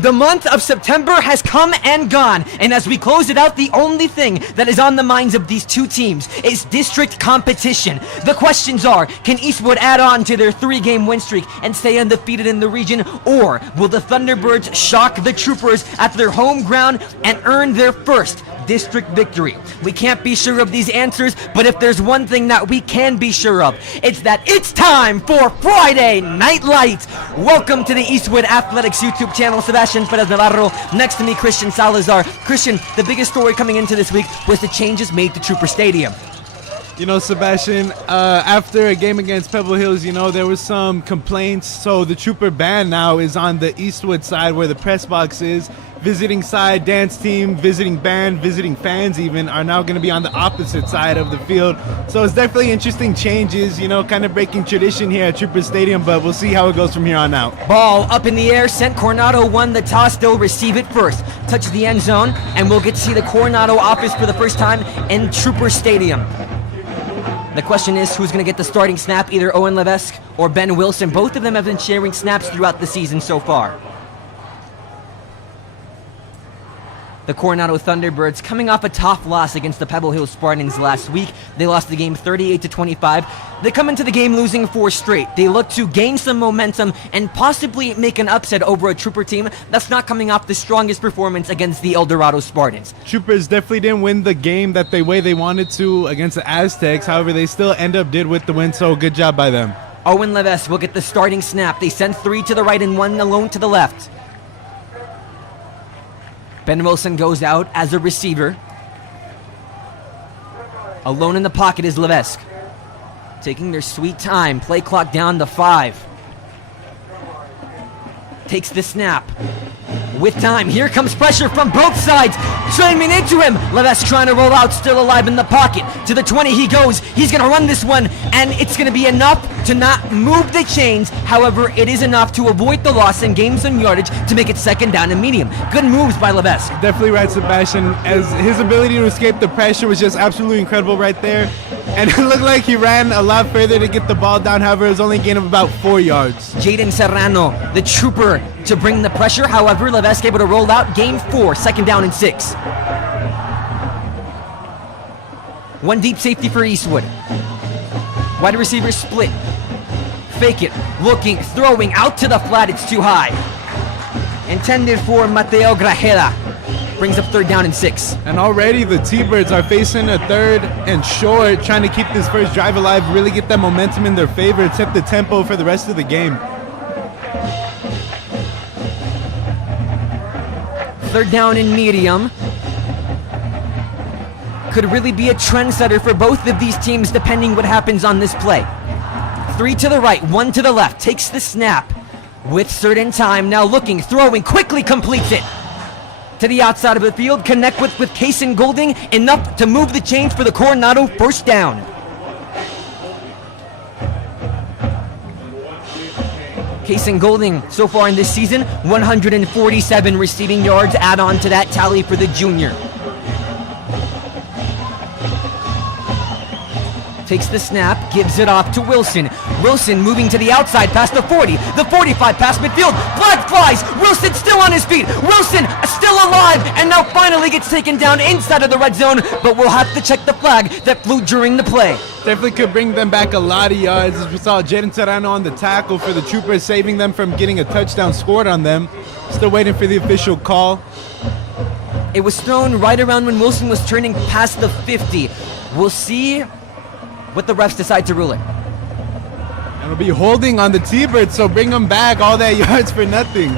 The month of September has come and gone, and as we close it out, the only thing that is on the minds of these two teams is district competition. The questions are, can Eastwood add on to their 3-game win streak and stay undefeated in the region, or will the Thunderbirds shock the Troopers at their home ground and earn their first district victory? We can't be sure of these answers, but if there's one thing that we can be sure of, it's that it's time for Friday Night Lights. Welcome to the Eastwood Athletics YouTube channel. Sebastian Perez Navarro, next to me Christian Salazar. Christian, the biggest story coming into this week was the changes made to Trooper Stadium. You know, Sebastian, after a game against Pebble Hills, you know, there was some complaints. So the Trooper band now is on the Eastwood side where the press box is. Visiting side, dance team, visiting band, visiting fans even are now going to be on the opposite side of the field. So it's definitely interesting changes, you know, kind of breaking tradition here at Trooper Stadium, but we'll see how it goes from here on out. Ball up in the air, sent. Coronado won the toss. They'll receive it first. Touch the end zone, and we'll get to see the Coronado office for the first time in Trooper Stadium. The question is, who's going to get the starting snap, either Owen Levesque or Ben Wilson. Both of them have been sharing snaps throughout the season so far. The Coronado Thunderbirds coming off a tough loss against the Pebble Hills Spartans last week. They lost the game 38-25. They come into the game losing 4 straight. They look to gain some momentum and possibly make an upset over a Trooper team that's not coming off the strongest performance against the El Dorado Spartans. Troopers definitely didn't win the game that way they wanted to against the Aztecs. However, they still did with the win, so good job by them. Owen Levesque will get the starting snap. They send 3 to the right and 1 alone to the left. Ben Wilson goes out as a receiver. Alone in the pocket is Levesque. Taking their sweet time. Play clock down to 5. Takes the snap. With time, here comes pressure from both sides. Slamming into him. Levesque trying to roll out, still alive in the pocket. To the 20 he goes. He's going to run this one, and it's going to be enough to not move the chains. However, it is enough to avoid the loss and gain some yardage to make it second down and medium. Good moves by Levesque. Definitely right, Sebastian, as his ability to escape the pressure was just absolutely incredible right there. And it looked like he ran a lot further to get the ball down. However, it was only a gain of about 4 yards. Jaden Serrano, the Trooper, to bring the pressure. However, Levesque able to roll out. Gain 4, second down and 6. 1 deep safety for Eastwood. Wide receiver split. Fake it. Looking, throwing out to the flat. It's too high. Intended for Mateo Grajeda. Brings up 3rd down and 6. And already the T-Birds are facing a 3rd and short, trying to keep this first drive alive, really get that momentum in their favor, set the tempo for the rest of the game. 3rd down and medium. Could really be a trendsetter for both of these teams depending what happens on this play. 3 to the right, 1 to the left. Takes the snap with certain time. Now looking, throwing, quickly completes it. To the outside of the field, connect with Kaysen Golding, enough to move the chains for the Coronado first down. Kaysen Golding, so far in this season, 147 receiving yards, add on to that tally for the junior. Takes the snap, gives it off to Wilson. Wilson moving to the outside past the 40, the 45 past midfield. Flag flies. Wilson still on his feet. Wilson still alive, and now finally gets taken down inside of the red zone, but we'll have to check the flag that flew during the play. Definitely could bring them back a lot of yards, as we saw Jaden Serrano on the tackle for the Troopers, saving them from getting a touchdown scored on them. Still waiting for the official call. It was thrown right around when Wilson was turning past the 50. We'll see what the refs decide to rule it. And it'll be holding on the T-Birds, so bring them back, all that yards for nothing.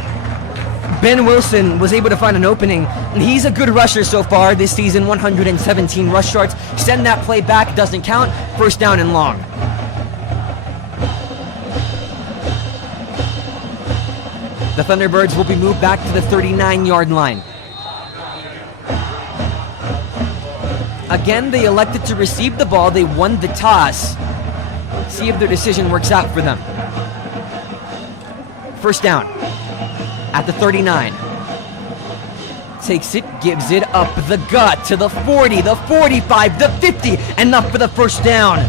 Ben Wilson was able to find an opening, and he's a good rusher so far this season, 117 rush yards. Send that play back, doesn't count. First down and long. The Thunderbirds will be moved back to the 39-yard line. Again, they elected to receive the ball. They won the toss. See if their decision works out for them. First down at the 39. Takes it, gives it up the gut to the 40, the 45, the 50, enough for the first down.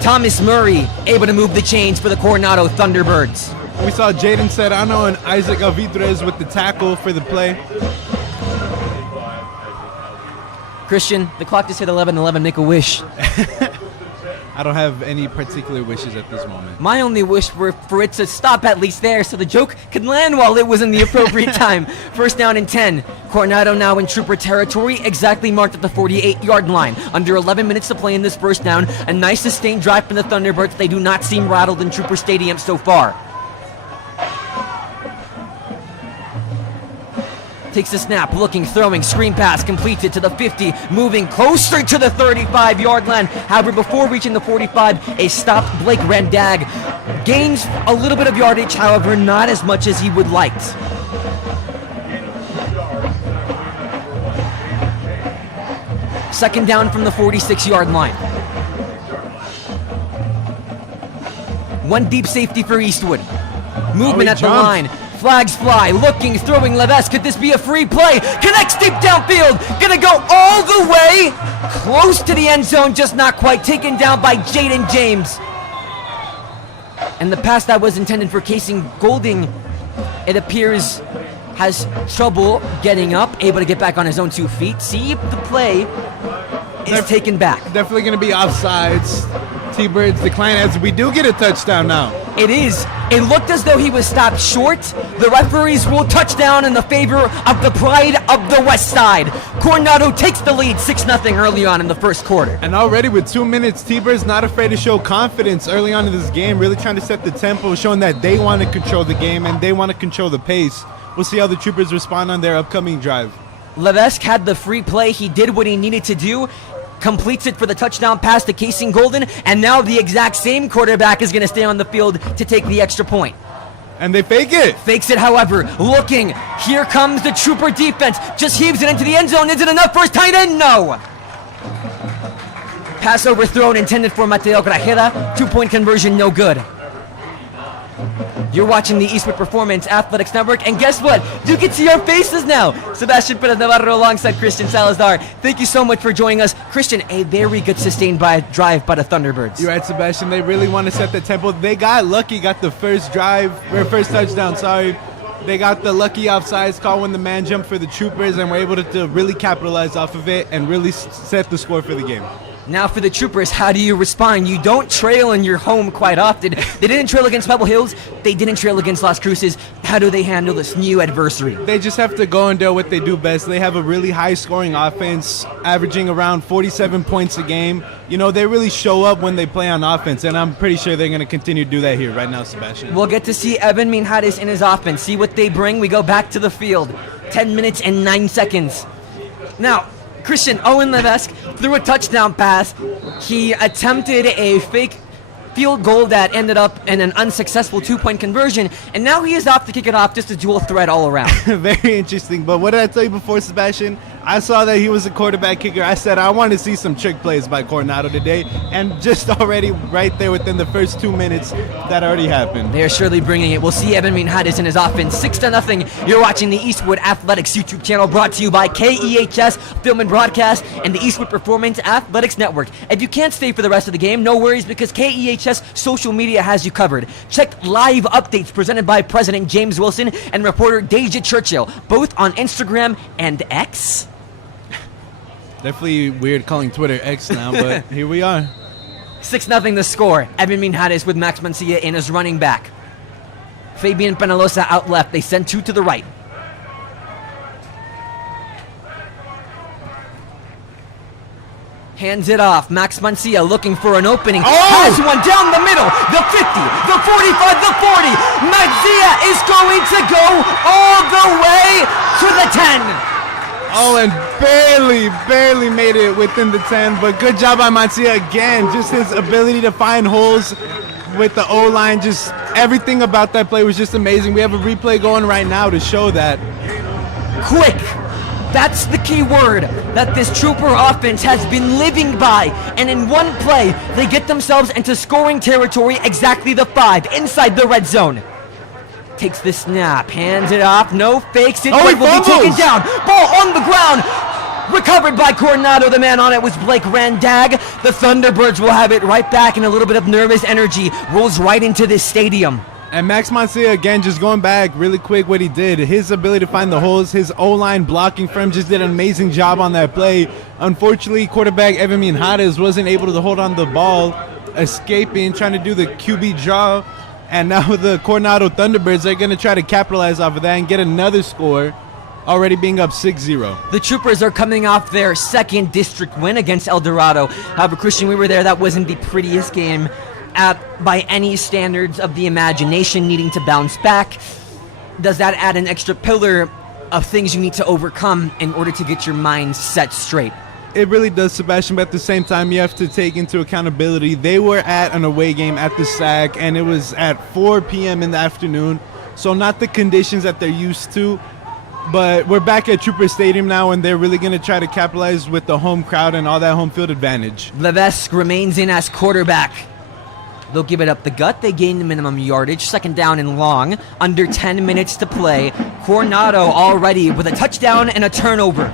Thomas Murray able to move the chains for the Coronado Thunderbirds. We saw Jaden Serrano and Isaac Alvidrez with the tackle for the play. Christian, the clock just hit 11:11. Make a wish. I don't have any particular wishes at this moment. My only wish were for it to stop at least there so the joke could land while it was in the appropriate time. First down and 10. Coronado now in Trooper territory, exactly marked at the 48-yard line. Under 11 minutes to play in this first down. A nice sustained drive from the Thunderbirds. They do not seem rattled in Trooper Stadium so far. Takes the snap, looking, throwing, screen pass, completes it to the 50, moving closer to the 35-yard line. However, before reaching the 45, a stopped Blake Randag. Gains a little bit of yardage, however, not as much as he would like. Second down from the 46-yard line. One deep safety for Eastwood. Movement at the line. Flags fly, looking, throwing Leves. Could this be a free play? Connects deep downfield. Gonna go all the way. Close to the end zone, just not quite. Taken down by Jaden James. And the pass that was intended for Casey Golding, it appears, has trouble getting up, able to get back on his own 2 feet. See if the play is taken back. Definitely going to be offsides. T-Birds decline as we do get a touchdown now. It is. It looked as though he was stopped short. The referees ruled touchdown in the favor of the pride of the West Side. Coronado takes the lead 6-0 early on in the first quarter. And already with 2 minutes, T-Birds not afraid to show confidence early on in this game, really trying to set the tempo, showing that they want to control the game and they want to control the pace. We'll see how the Troopers respond on their upcoming drive. Levesque had the free play. He did what he needed to do. Completes it for the touchdown pass to Casey Golden, and now the exact same quarterback is going to stay on the field to take the extra point. And they fake it. Fakes it, however, looking. Here comes the Trooper defense. Just heaves it into the end zone. Is it enough for his tight end? No. Pass overthrown, intended for Mateo Grajeda. 2-point conversion, no good. You're watching the Eastwood Performance Athletics Network, and guess what? You can see our faces now. Sebastian Perez Navarro alongside Christian Salazar. Thank you so much for joining us. Christian, a very good sustained drive by the Thunderbirds. You're right, Sebastian. They really want to set the tempo. They got lucky, got the first touchdown, sorry. They got the lucky offsides call when the man jumped for the Troopers, and were able to really capitalize off of it and really set the score for the game. Now for the Troopers, how do you respond? You don't trail in your home quite often. They didn't trail against Pebble Hills. They didn't trail against Las Cruces. How do they handle this new adversary? They just have to go and do what they do best. They have a really high-scoring offense, averaging around 47 points a game. You know, they really show up when they play on offense, and I'm pretty sure they're going to continue to do that here right now, Sebastian. We'll get to see Evan Minhares in his offense, see what they bring. We go back to the field. 10 minutes and 9 seconds. Now, Christian, Owen Levesque threw a touchdown pass. He attempted a fake field goal that ended up in an unsuccessful 2-point conversion, and now he is off to kick it off, just a dual threat all around. Very interesting. But what did I tell you before, Sebastian? I saw that he was a quarterback kicker. I said I want to see some trick plays by Coronado today, and just already right there within the first 2 minutes, that already happened. They are surely bringing it. We'll see Evan Minhares in his offense. 6-0. You're watching the Eastwood Athletics YouTube channel, brought to you by KEHS Film and Broadcast and the Eastwood Performance Athletics Network. If you can't stay for the rest of the game, no worries, because KEHS social media has you covered. Check live updates presented by President James Wilson and reporter Deja Churchill, both on Instagram and X. Definitely weird calling Twitter X now, but here we are. 6-0 the score. Evan Minhares with Max Mancia in as running back. Fabian Penalosa out left. They send 2 to the right. Hands it off. Max Mancia looking for an opening. Has one down the middle. The 50, the 45, the 40. Mancia is going to go all the way to the 10. Oh, and barely made it within the 10, but good job by Mancia again. Just his ability to find holes with the O-line, just everything about that play was just amazing. We have a replay going right now to show that. Quick. That's the key word that this Trooper offense has been living by. And in one play, they get themselves into scoring territory, exactly the 5, inside the red zone. Takes the snap, hands it off, no fakes it, but will be taken down. Ball on the ground, recovered by Coronado. The man on it was Blake Randag. The Thunderbirds will have it right back, and a little bit of nervous energy rolls right into this stadium. And Max Moncia, again, just going back really quick what he did. His ability to find the holes, his O-line blocking for him just did an amazing job on that play. Unfortunately, quarterback Evan Minjares wasn't able to hold on the ball, escaping, trying to do the QB draw. And now the Coronado Thunderbirds are going to try to capitalize off of that and get another score, already being up 6-0. The Troopers are coming off their second district win against El Dorado. However, Christian, we were there. That wasn't the prettiest game by any standards of the imagination, needing to bounce back. Does that add an extra pillar of things you need to overcome in order to get your mind set straight? It really does, Sebastian, but at the same time, you have to take into accountability. They were at an away game at the SAC, and it was at 4 p.m. in the afternoon, so not the conditions that they're used to. But we're back at Trooper Stadium now, and they're really going to try to capitalize with the home crowd and all that home field advantage. Levesque remains in as quarterback. They'll give it up the gut. They gain the minimum yardage. Second down and long. Under 10 minutes to play. Coronado already with a touchdown and a turnover.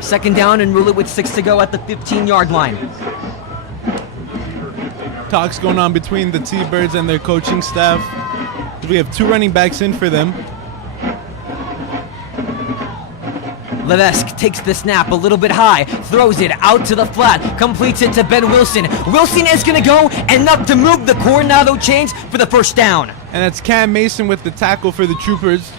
Second down and rule it with 6 to go at the 15-yard line. Talks going on between the T-Birds and their coaching staff. We have 2 running backs in for them. Levesque takes the snap a little bit high, throws it out to the flat, completes it to Ben Wilson. Wilson is going to go enough to move the Coronado chains for the first down. And that's Cam Mason with the tackle for the Troopers.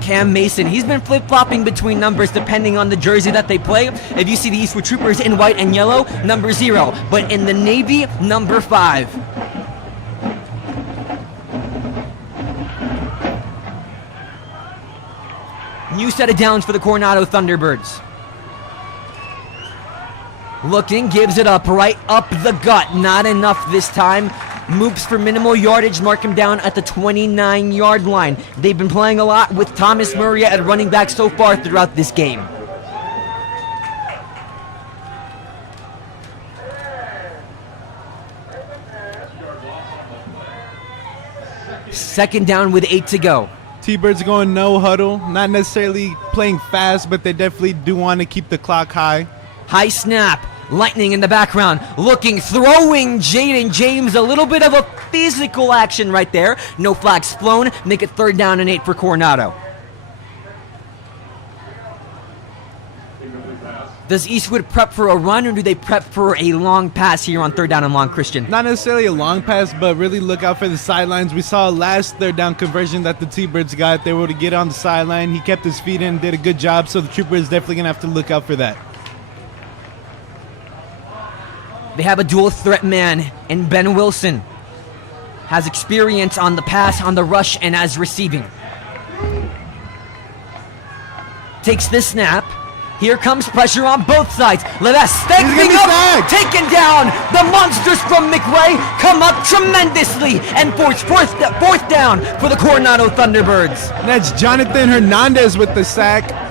Cam Mason, he's been flip-flopping between numbers depending on the jersey that they play. If you see the Eastwood Troopers in white and yellow, number 0. But in the navy, number 5. New set of downs for the Coronado Thunderbirds. Looking, gives it up, right up the gut. Not enough this time. Moves for minimal yardage, mark him down at the 29-yard line. They've been playing a lot with Thomas Murray at running back so far throughout this game. Second down with 8 to go. T-Birds going no huddle. Not necessarily playing fast, but they definitely do want to keep the clock high. High snap. Lightning in the background, looking, throwing Jaden James. A little bit of a physical action right there. No flags flown. Make it 3rd down and 8 for Coronado. Does Eastwood prep for a run, or do they prep for a long pass here on 3rd down and long, Christian? Not necessarily a long pass, but really look out for the sidelines. We saw last 3rd down conversion that the T-Birds got. They were able to get on the sideline. He kept his feet in, did a good job, so the Troopers definitely going to have to look out for that. They have a dual threat man in Ben Wilson. Has experience on the pass, on the rush, and as receiving. Takes the snap. Here comes pressure on both sides. Levesque stepping up, taken down. The monsters from McRae come up tremendously and force fourth down for the Coronado Thunderbirds. That's Jonathan Hernandez with the sack.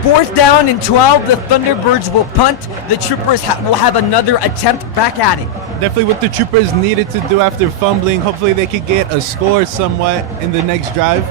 4th down and 12. The Thunderbirds will punt. The Troopers will have another attempt back at it. Definitely what the Troopers needed to do after fumbling. Hopefully they could get a score somewhat in the next drive.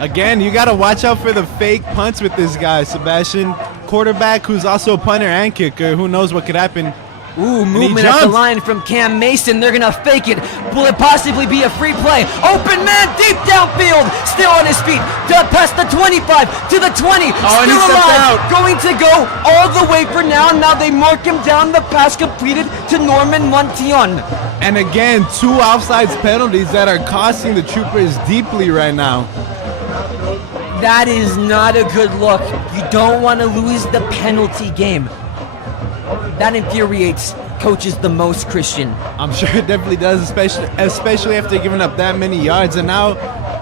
Again, you got to watch out for the fake punts with this guy, Sebastian. Quarterback who's also a punter and kicker. Who knows what could happen. Ooh, movement at the line from Cam Mason. They're going to fake it. Will it possibly be a free play? Open man, deep downfield. Still on his feet. Past the 25 to the 20. Still alive. Going to go all the way for now. Now they mark him down. The pass completed to Norman Montion. And again, 2 offsides penalties that are costing the Troopers deeply right now. That is not a good look. You don't want to lose the penalty game. That infuriates coaches the most, Christian. I'm sure it definitely does, especially after giving up that many yards. And now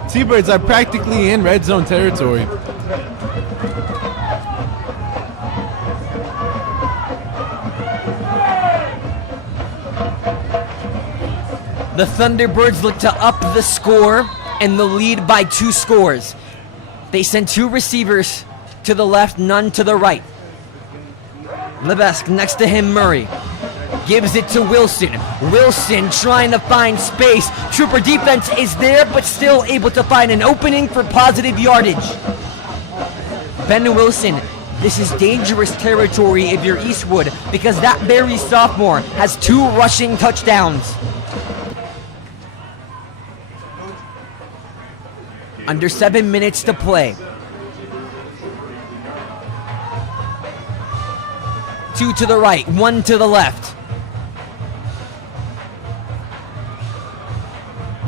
T-Birds are practically in red zone territory. The Thunderbirds look to up the score and the lead by 2 scores. They send 2 receivers to the left, none to the right. Levesque next to him, Murray. Gives it to Wilson. Wilson trying to find space. Trooper defense is there, but still able to find an opening for positive yardage. Ben Wilson, this is dangerous territory if you're Eastwood, because that very sophomore has 2 rushing touchdowns. Under 7 minutes to play. 2 to the right, 1 to the left.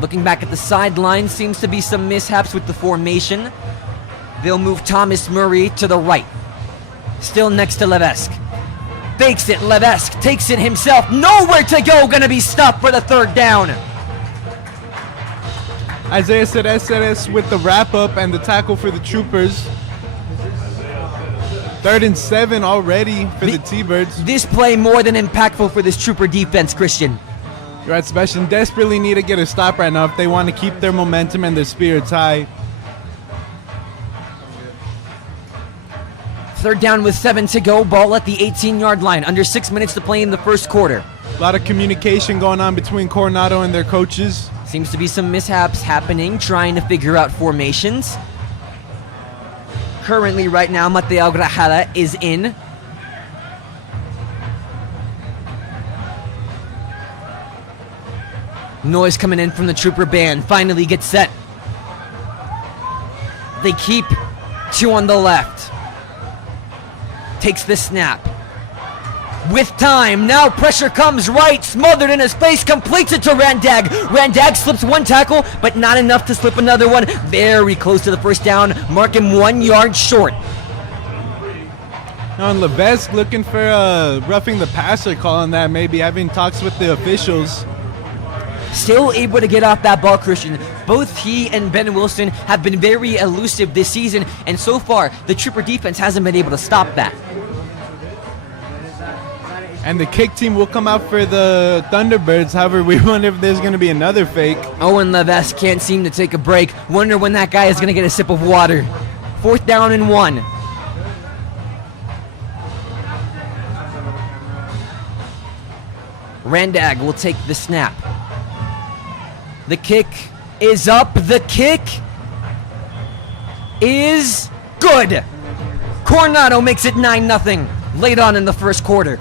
Looking back at the sideline, seems to be some mishaps with the formation. They'll move Thomas Murray to the right. Still next to Levesque. Fakes it, Levesque takes it himself. Nowhere to go, gonna be stopped for the 3rd down. Isaiah Ceres with the wrap-up and the tackle for the Troopers. 3rd and 7 already for the T-Birds. This play more than impactful for this Trooper defense, Christian. You're right, Sebastian. Desperately need to get a stop right now if they want to keep their momentum and their spirits high. 3rd down with 7 to go. Ball at the 18-yard line. Under 6 minutes to play in the first quarter. A lot of communication going on between Coronado and their coaches. Seems to be some mishaps happening, trying to figure out formations. Currently, right now, Mateo Grajada is in. Noise coming in from the Trooper band. Finally gets set. They keep 2 on the left. Takes the snap. With time, now pressure comes right, smothered in his face, completes it to Randag. Randag slips 1 tackle, but not enough to slip another one. Very close to the first down, mark him 1 yard short. Now, Levesque looking for roughing the passer call on that, maybe having talks with the officials. Still able to get off that ball, Christian. Both he and Ben Wilson have been very elusive this season, and so far, the Trooper defense hasn't been able to stop that. And the kick team will come out for the Thunderbirds. However, we wonder if there's going to be another fake. Owen Levesque can't seem to take a break. Wonder when that guy is going to get a sip of water. 4th down and 1. Randag will take the snap. The kick is up. The kick is good. Coronado makes it 9-0 late on in the first quarter.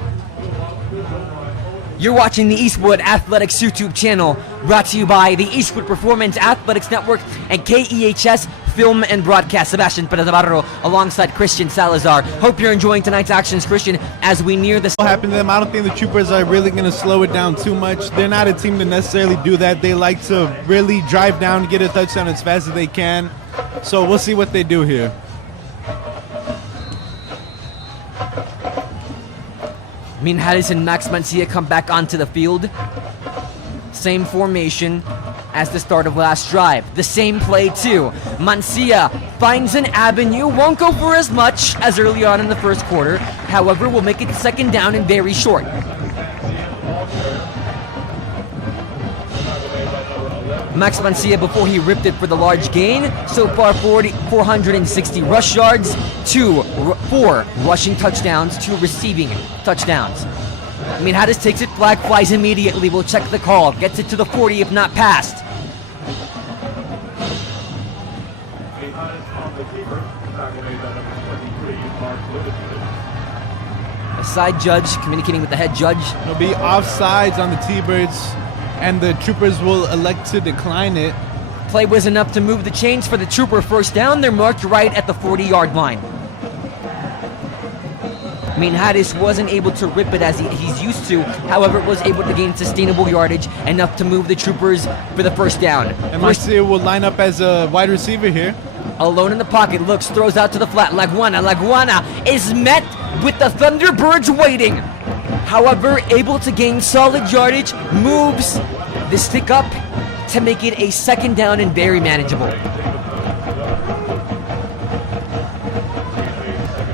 You're watching the Eastwood Athletics YouTube channel, brought to you by the Eastwood Performance Athletics Network and KEHS Film and Broadcast. Sebastian Perez Navarro alongside Christian Salazar. Hope you're enjoying tonight's actions, Christian, as we near the... What happened to them? I don't think the Troopers are really going to slow it down too much. They're not a team to necessarily do that. They like to really drive down, get a touchdown as fast as they can. So we'll see what they do here. Minhares and Max Mancia come back onto the field. Same formation as the start of last drive. The same play too. Mancia finds an avenue, won't go for as much as early on in the first quarter. However, will make it 2nd down and very short. Max Mancia before he ripped it for the large gain. So far 460 rush yards, 4 rushing touchdowns, 2 receiving touchdowns. Minhares takes it, flag flies immediately, will check the call, gets it to the 40 if not passed. A side judge communicating with the head judge. There'll be offsides on the T-Birds, and the Troopers will elect to decline it. Play was enough to move the chains for the Trooper 1st down. They're marked right at the 40-yard line. Minhares wasn't able to rip it as he's used to. However, was able to gain sustainable yardage enough to move the Troopers for the 1st down. And Marcia will line up as a wide receiver here. Alone in the pocket, looks, throws out to the flat. Laguana is met with the Thunderbirds waiting. However, able to gain solid yardage, moves the stick up to make it a 2nd down and very manageable.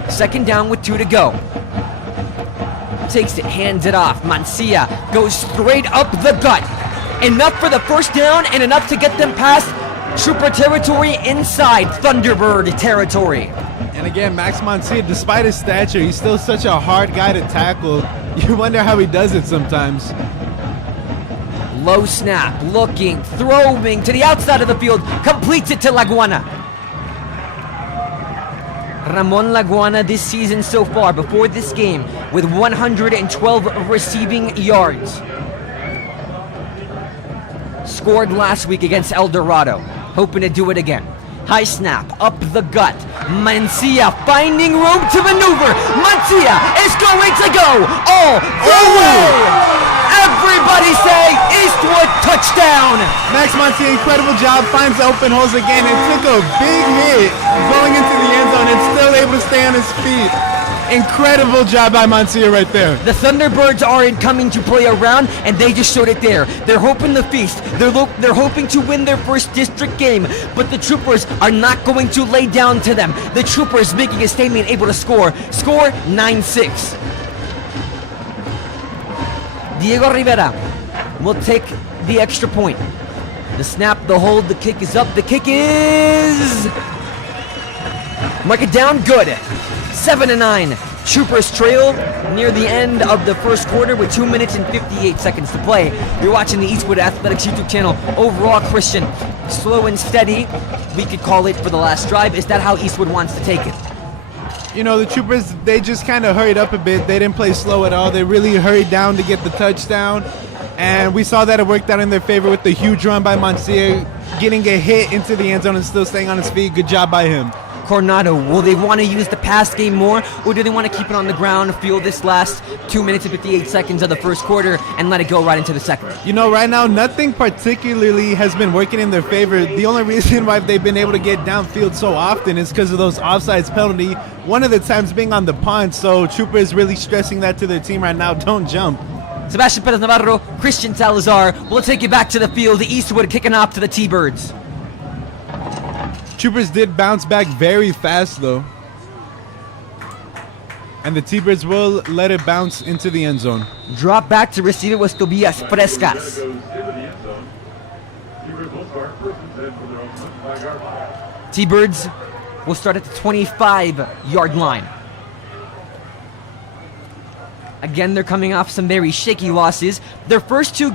2nd down with 2 to go. Takes it, hands it off. Mancia goes straight up the gut. Enough for the 1st down and enough to get them past Trooper territory inside Thunderbird territory. And again, Max Mancia, despite his stature, he's still such a hard guy to tackle. You wonder how he does it sometimes. Low snap, looking, throwing to the outside of the field, completes it to Laguana. Ramon Laguana this season so far, before this game, with 112 receiving yards. Scored last week against El Dorado, hoping to do it again. High snap, up the gut. Mancia finding room to maneuver. Mancia is going to go all the way. Everybody say Eastwood touchdown. Max Mancia, incredible job, finds the open holes again and took a big hit going into the end zone and still able to stay on his feet. Incredible job by Mancia right there. The Thunderbirds aren't coming to play around, and they just showed it there. They're hoping to feast. They're hoping to win their first district game, but the Troopers are not going to lay down to them. The Troopers making a statement, able to score. Score 9-6. Diego Rivera will take the extra point. The snap, the hold, the kick is up. The kick is... Mark it down, good. 7-9. Troopers trail near the end of the first quarter with 2 minutes and 58 seconds to play. You're watching the Eastwood Athletics YouTube channel. Overall, Christian, slow and steady, we could call it for the last drive. Is that how Eastwood wants to take it? You know, the Troopers, they just kind of hurried up a bit. They didn't play slow at all. They really hurried down to get the touchdown. And we saw that it worked out in their favor with the huge run by Mancia, getting a hit into the end zone and still staying on his feet. Good job by him. Coronado, will they want to use the pass game more, or do they want to keep it on the ground, feel this last 2 minutes and 58 seconds of the first quarter, and let it go right into the second? You know, right now, nothing particularly has been working in their favor. The only reason why they've been able to get downfield so often is because of those offsides penalty, one of the times being on the punt, so Troopers really stressing that to their team right now, don't jump. Sebastian Perez Navarro, Christian Salazar, will take you back to the field. Eastwood kicking off to the T-Birds. Troopers did bounce back very fast, though. And the T-Birds will let it bounce into the end zone. Drop back to receive it was Tobias Frescas. T-Birds will start at the 25-yard line. Again, they're coming off some very shaky losses. Their first two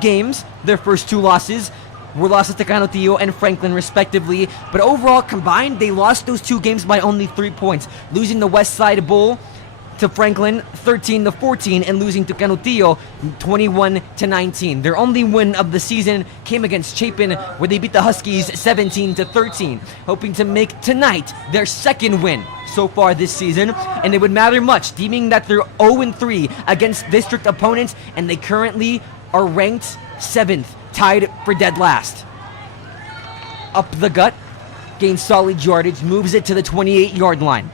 losses, were losses to Canutillo and Franklin respectively, but overall combined, they lost those two games by only 3 points, losing the West Side Bowl to Franklin 13-14 and losing to Canutillo 21-19. Their only win of the season came against Chapin, where they beat the Huskies 17-13, hoping to make tonight their second win so far this season, and it would matter much, deeming that they're 0-3 against district opponents, and they currently are ranked 7th, tied for dead last. Up the gut, gains solid yardage, moves it to the 28-yard line.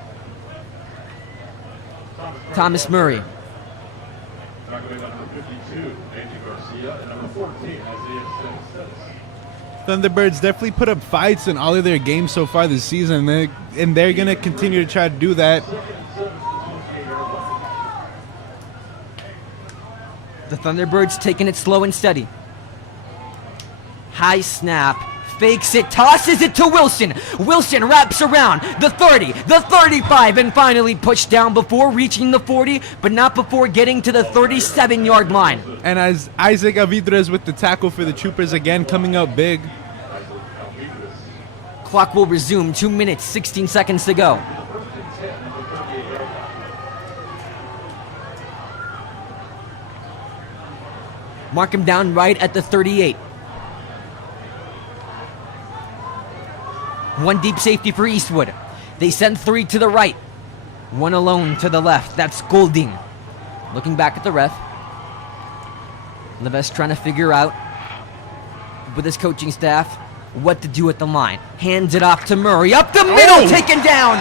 Thomas Murray. Thunderbirds definitely put up fights in all of their games so far this season, and they're going to continue to try to do that. The Thunderbirds taking it slow and steady. High snap, fakes it, tosses it to Wilson. Wilson wraps around the 30, the 35, and finally pushed down before reaching the 40, but not before getting to the 37-yard line. And as Isaac Avidrez with the tackle for the Troopers again, coming up big. Clock will resume, 2 minutes, 16 seconds to go. Mark him down right at the 38. One deep safety for Eastwood. They send three to the right. One alone to the left. That's Golding. Looking back at the ref. Leves trying to figure out with his coaching staff what to do at the line. Hands it off to Murray. Up the middle, taken down.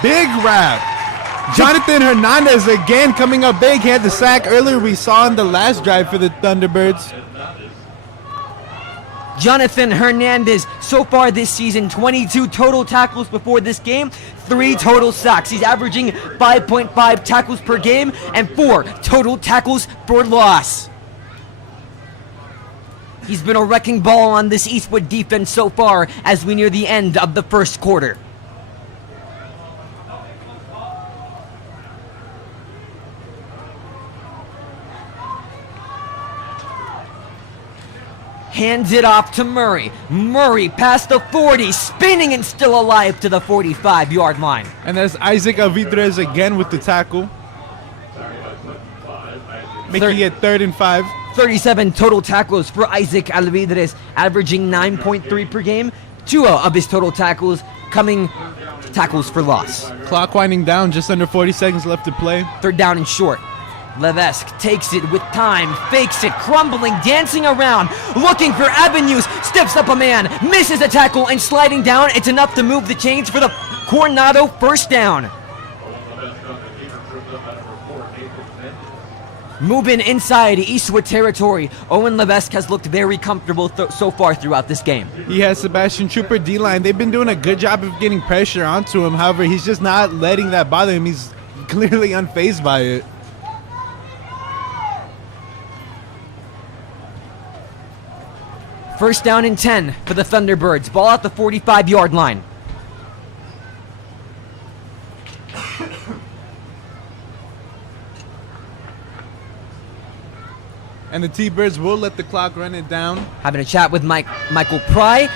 Big wrap. Jonathan Hernandez again coming up big. He had the sack earlier we saw in the last drive for the Thunderbirds. Jonathan Hernandez, so far this season, 22 total tackles before this game, 3 total sacks. He's averaging 5.5 tackles per game and 4 total tackles for loss. He's been a wrecking ball on this Eastwood defense so far as we near the end of the first quarter. hands it off to Murray. Murray past the 40, spinning and still alive to the 45-yard line. And there's Isaac Alvidrez again with the tackle, making it 3rd and 5. 37 total tackles for Isaac Alvidrez, averaging 9.3 per game. 2 of his total tackles coming tackles for loss. Clock winding down, just under 40 seconds left to play. 3rd down and short. Levesque takes it with time, fakes it, crumbling, dancing around, looking for avenues, steps up a man, misses a tackle, and sliding down. It's enough to move the chains for the Coronado 1st down. Moving inside Eastwood territory, Owen Levesque has looked very comfortable so far throughout this game. He has Sebastian Trooper D-line. They've been doing a good job of getting pressure onto him. However, he's just not letting that bother him. He's clearly unfazed by it. First down and 10 for the Thunderbirds. Ball at the 45-yard line. And the T-Birds will let the clock run it down. Having a chat with Michael Pry.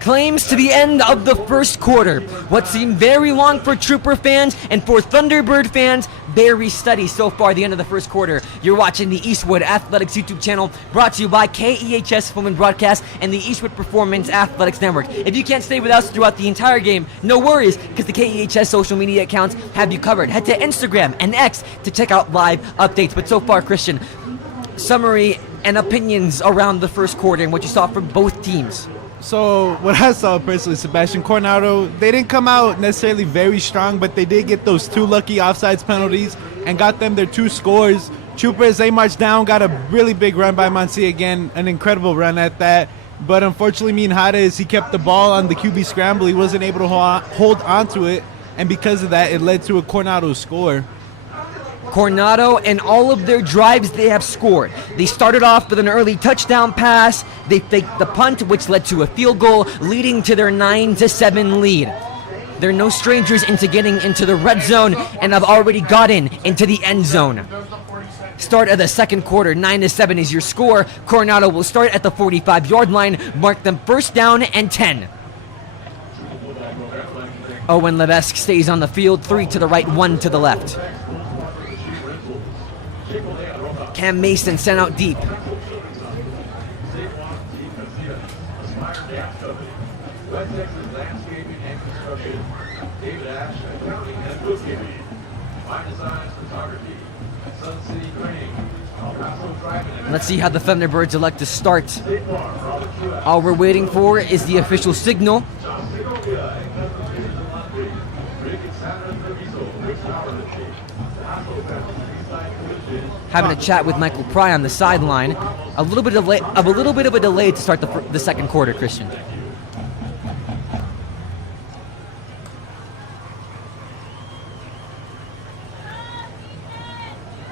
Claims to the end of the 1st quarter. What seemed very long for Trooper fans and for Thunderbird fans, very steady so far the end of the 1st quarter. You're watching the Eastwood Athletics YouTube channel, brought to you by KEHS Film and Broadcast and the Eastwood Performance Athletics Network. If you can't stay with us throughout the entire game, no worries, because the KEHS social media accounts have you covered. Head to Instagram and X to check out live updates. But so far, Christian, summary and opinions around the 1st quarter and what you saw from both teams. So what I saw personally, Sebastian Coronado, they didn't come out necessarily very strong, but they did get those 2 lucky offsides penalties and got them their 2 scores. Troopers, they marched down, got a really big run by Monsi again, an incredible run at that. But unfortunately, Minhares, he kept the ball on the QB scramble. He wasn't able to hold onto it, and because of that, it led to a Coronado score. Coronado and all of their drives they have scored. They started off with an early touchdown pass. They faked the punt, which led to a field goal, leading to their 9-7 lead. They're no strangers into getting into the red zone and have already gotten into the end zone. Start of the 2nd quarter, 9-7 is your score. Coronado will start at the 45-yard line, mark them 1st down and 10. Owen Levesque stays on the field, 3 to the right, 1 to the left. Cam Mason sent out deep. Let's see how the Thunderbirds elect to start. All we're waiting for is the official signal. Having a chat with Michael Pry on the sideline. A little bit of a delay to start the 2nd quarter, Christian.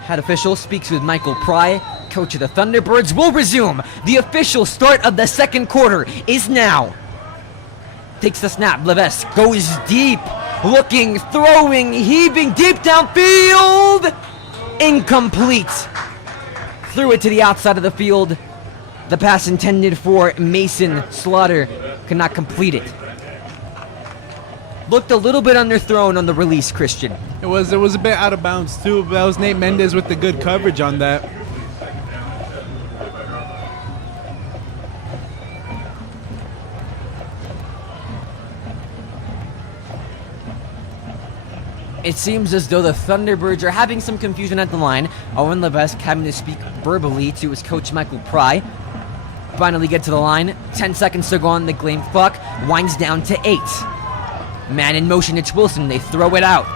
Head official speaks with Michael Pry. Coach of the Thunderbirds will resume. The official start of the 2nd quarter is now. Takes the snap. Levesque goes deep. Looking, throwing, heaving deep downfield. Incomplete. Threw it to the outside of the field. The pass intended for Mason Slaughter could not complete it. Looked a little bit underthrown on the release, Christian. It was a bit out of bounds too, but that was Nate Mendez with the good coverage on that. It seems as though the Thunderbirds are having some confusion at the line. Owen Levesque having to speak verbally to his coach, Michael Pry. Finally get to the line. 10 seconds to go on the game clock. Winds down to 8. Man in motion, it's Wilson. They throw it out.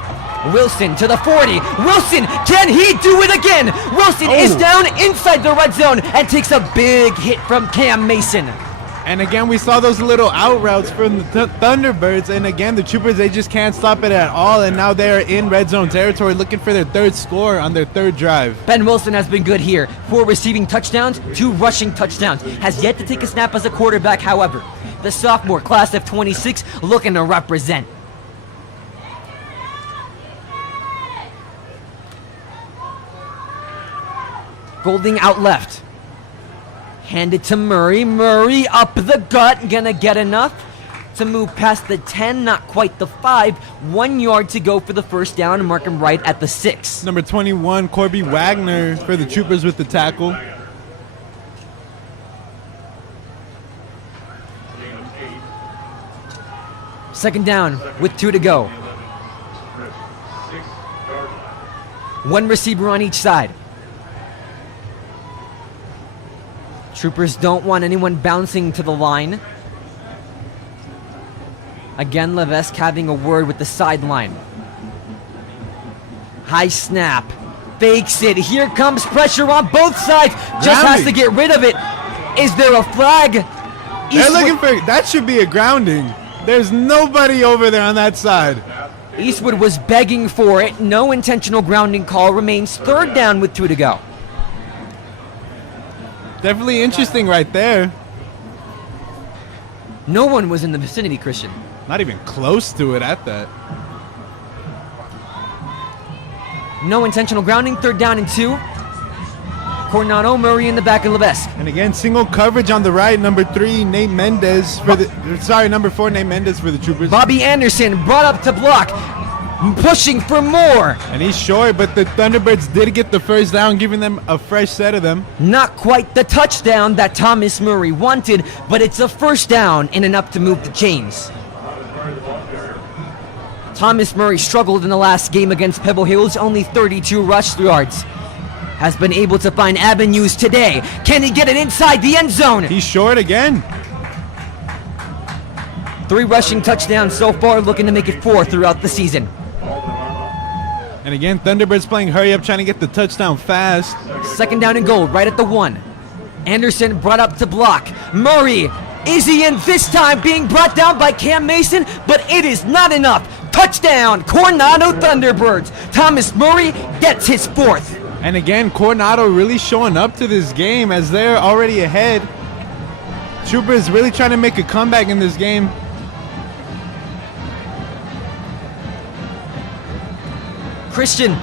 Wilson to the 40. Wilson, can he do it again? Wilson is down inside the red zone and takes a big hit from Cam Mason. And again, we saw those little out routes from the Thunderbirds. And again, the Troopers, they just can't stop it at all. And now they're in red zone territory looking for their 3rd score on their 3rd drive. Ben Wilson has been good here. 4 receiving touchdowns, 2 rushing touchdowns. Has yet to take a snap as a quarterback, however. The sophomore class of 26 looking to represent. Golding out left. Hand it to Murray. Murray up the gut. Gonna get enough to move past the 10, not quite the 5. 1 yard to go for the first down, and mark him right at the 6. Number 21, Corby Wagner for the Troopers with the tackle. Second down with 2 to go. 1 receiver on each side. Troopers don't want anyone bouncing to the line. Again, Levesque having a word with the sideline. High snap. Fakes it. Here comes pressure on both sides. Just has to get rid of it. Is there a flag? They're looking for... That should be a grounding. There's nobody over there on that side. Eastwood was begging for it. No intentional grounding call. Remains third down with 2 to go. Definitely interesting right there. No one was in the vicinity, Christian. Not even close to it at that. No intentional grounding. Third down and 2. Coronado, Murray in the back of Levesque. And again, single coverage on the right. Number 3, Nate Mendez for the... Sorry, number 4, Nate Mendez for the Troopers. Bobby Anderson brought up to block. Pushing for more. And he's short, but the Thunderbirds did get the first down, giving them a fresh set of them. Not quite the touchdown that Thomas Murray wanted, but it's a first down and enough to move the chains. Thomas Murray struggled in the last game against Pebble Hills, only 32 rush yards. Has been able to find avenues today. Can he get it inside the end zone? He's short again. 3 rushing touchdowns so far, looking to make it 4 throughout the season. And again, Thunderbirds playing hurry up, trying to get the touchdown fast. Second down and goal, right at the 1. Anderson brought up to block. Murray, is he in this time? Being brought down by Cam Mason, but it is not enough. Touchdown, Coronado Thunderbirds. Thomas Murray gets his 4th. And again, Coronado really showing up to this game as they're already ahead. Troopers really trying to make a comeback in this game. Christian,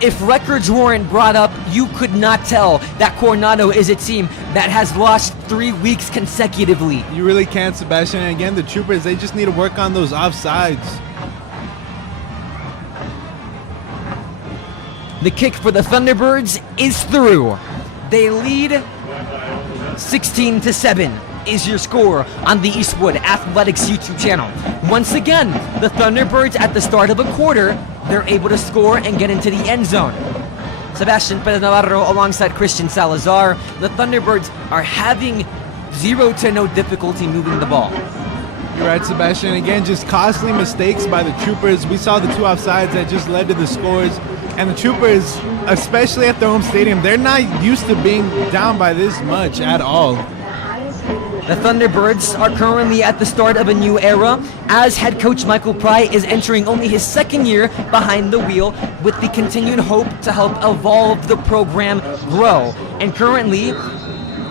if records weren't brought up, you could not tell that Coronado is a team that has lost 3 weeks consecutively. You really can't, Sebastian. And again, the Troopers, they just need to work on those offsides. The kick for the Thunderbirds is through. They lead 16-7 is your score on the Eastwood Athletics YouTube channel. Once again, the Thunderbirds at the start of a quarter, they're able to score and get into the end zone. Sebastian Perez Navarro alongside Christian Salazar. The Thunderbirds are having 0 to no difficulty moving the ball. You're right, Sebastian. Again, just costly mistakes by the Troopers. We saw the 2 offsides that just led to the scores. And the Troopers, especially at their home stadium, they're not used to being down by this much at all. The Thunderbirds are currently at the start of a new era, as head coach Michael Pry is entering only his 2nd year behind the wheel, with the continued hope to help evolve the program grow. And currently,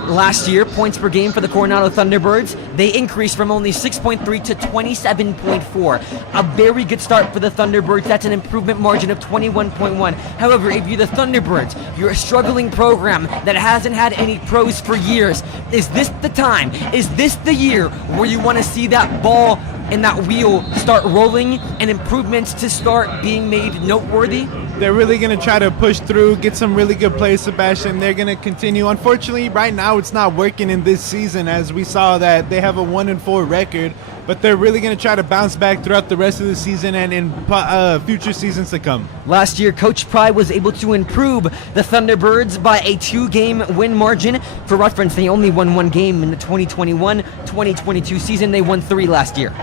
last year, points per game for the Coronado Thunderbirds, they increased from only 6.3 to 27.4. A very good start for the Thunderbirds. That's an improvement margin of 21.1. However, if you're the Thunderbirds, you're a struggling program that hasn't had any pros for years. Is this the time? Is this the year where you want to see that ball and that wheel start rolling and improvements to start being made noteworthy? They're really going to try to push through, get some really good plays, Sebastian. They're going to continue. Unfortunately, right now it's not working in this season, as we saw that they have a 1-4 record, but they're really going to try to bounce back throughout the rest of the season and in future seasons to come. Last year, Coach Pry was able to improve the Thunderbirds by a 2-game win margin. For reference, they only won 1 game in the 2021-2022 season. They won 3 last year.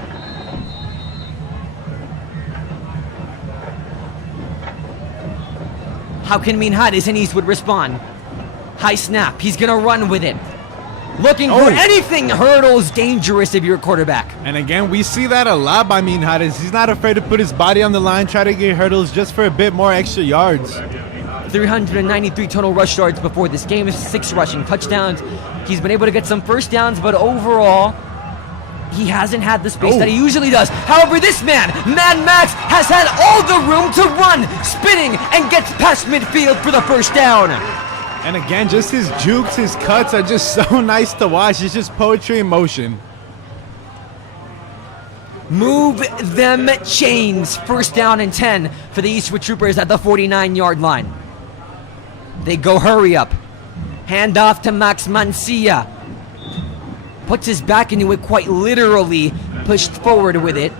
How can Minhares and Eastwood respond? High snap. He's going to run with it. Looking for anything. Hurdles dangerous if you're a quarterback. And again, we see that a lot by Minhares. He's not afraid to put his body on the line, try to get hurdles just for a bit more extra yards. 393 total rush yards before this game, 6 rushing touchdowns. He's been able to get some first downs, but overall, he hasn't had the space that he usually does. However, this man, Mad Max, has had all the room to run, spinning, and gets past midfield for the first down. And again, just his jukes, his cuts are just so nice to watch. It's just poetry in motion. Move them chains. First down and 10 for the Eastwood Troopers at the 49-yard line. They go hurry up. Hand off to Max Mancia. Puts his back into it, quite literally pushed forward with it.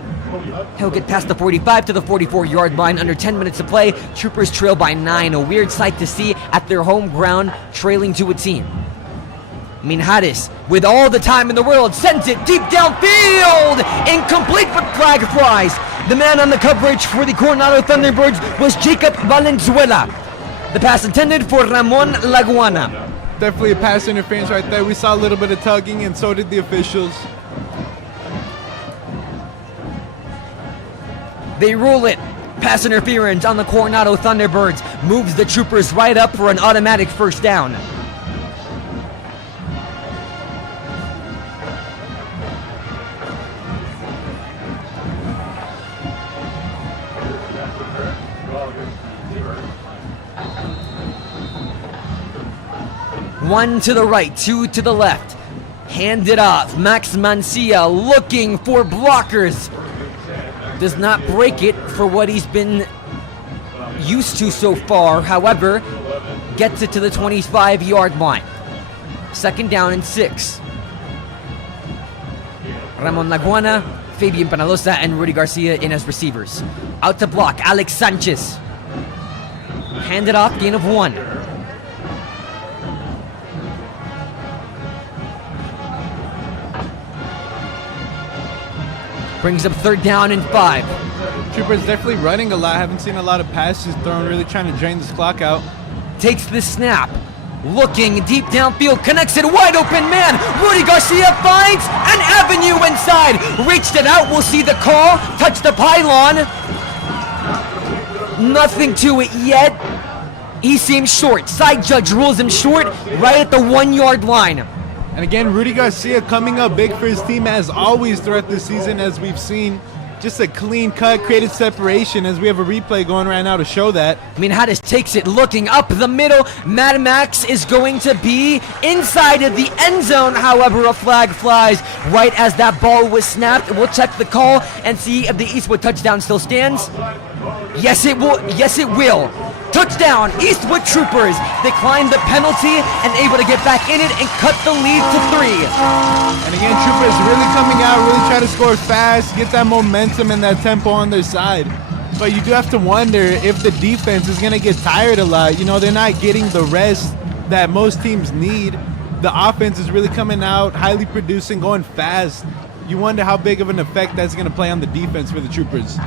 He'll get past the 45 to the 44-yard line. Under 10 minutes to play. Troopers trail by 9. A weird sight to see at their home ground, trailing to a team. Minhares, with all the time in the world, sends it deep downfield! Incomplete, but flag flies. The man on the coverage for the Coronado Thunderbirds was Jacob Valenzuela. The pass intended for Ramon Laguana. Definitely a pass interference right there. We saw a little bit of tugging, and so did the officials. They rule it. Pass interference on the Coronado Thunderbirds. Moves the Troopers right up for an automatic first down. One to the right, two to the left. Hand it off. Max Mancia looking for blockers. Does not break it for what he's been used to so far. However, gets it to the 25-yard line. Second down and 6. Ramon Laguana, Fabian Penalosa, and Rudy Garcia in as receivers. Out to block, Alex Sanchez. Hand it off, gain of 1. Brings up third down and 5. Troopers definitely running a lot. Haven't seen a lot of passes thrown, really trying to drain this clock out. Takes the snap. Looking deep downfield, connects it, wide open man. Rudy Garcia finds an avenue inside. Reached it out, we'll see the call. Touch the pylon. Nothing to it yet. He seems short. Side judge rules him short right at the 1-yard line. And again, Rudy Garcia coming up big for his team as always throughout the season, as we've seen. Just a clean cut, created separation, as we have a replay going right now to show that. Minhares takes it, looking up the middle. Mad Max is going to be inside of the end zone. However, a flag flies right as that ball was snapped. We'll check the call and see if the Eastwood touchdown still stands. Yes, it will. Yes, it will. Touchdown, Eastwood Troopers. They climb the penalty and able to get back in it and cut the lead to 3. And again, Troopers really coming out, really trying to score fast, get that momentum and that tempo on their side. But you do have to wonder if the defense is going to get tired a lot. You know, they're not getting the rest that most teams need. The offense is really coming out, highly producing, going fast. You wonder how big of an effect that's going to play on the defense for the Troopers.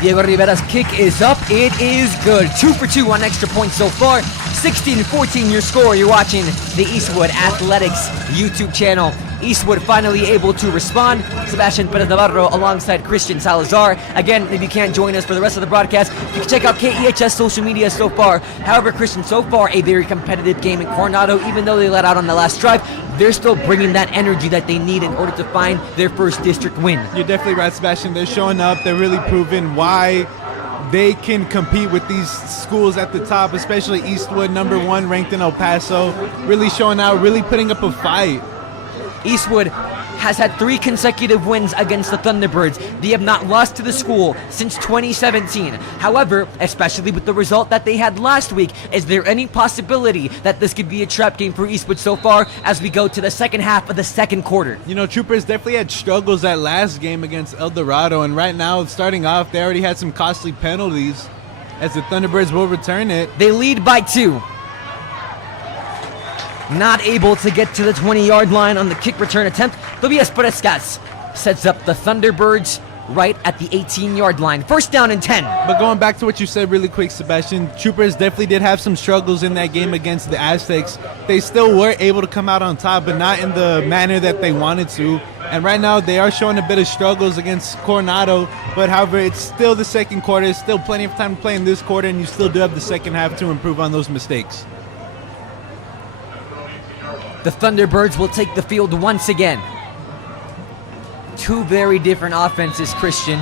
Diego Rivera's kick is up. It is good. 2 for 2 on extra points so far. 16-14 your score. You're watching the Eastwood Athletics YouTube channel. Eastwood finally able to respond. Sebastian Perez Navarro alongside Christian Salazar. Again, if you can't join us for the rest of the broadcast, you can check out KEHS social media so far. However, Christian, so far a very competitive game in Coronado. Even though they let out on the last drive, they're still bringing that energy that they need in order to find their first district win. You're definitely right, Sebastian. They're showing up. They're really proving why they can compete with these schools at the top, especially Eastwood, number 1 ranked in El Paso. Really showing out, really putting up a fight. Eastwood has had 3 consecutive wins against the Thunderbirds. They have not lost to the school since 2017. However, especially with the result that they had last week, is there any possibility that this could be a trap game for Eastwood so far as we go to the second half of the second quarter? You know, Troopers definitely had struggles that last game against El Dorado, and right now, starting off, they already had some costly penalties as the Thunderbirds will return it. They lead by 2. Not able to get to the 20-yard line on the kick return attempt. Tobias Prescas sets up the Thunderbirds right at the 18-yard line. First down and 10. But going back to what you said really quick, Sebastian, Troopers definitely did have some struggles in that game against the Aztecs. They still were able to come out on top, but not in the manner that they wanted to. And right now, they are showing a bit of struggles against Coronado. But however, it's still the second quarter. It's still plenty of time to play in this quarter, and you still do have the second half to improve on those mistakes. The Thunderbirds will take the field once again. 2 very different offenses, Christian.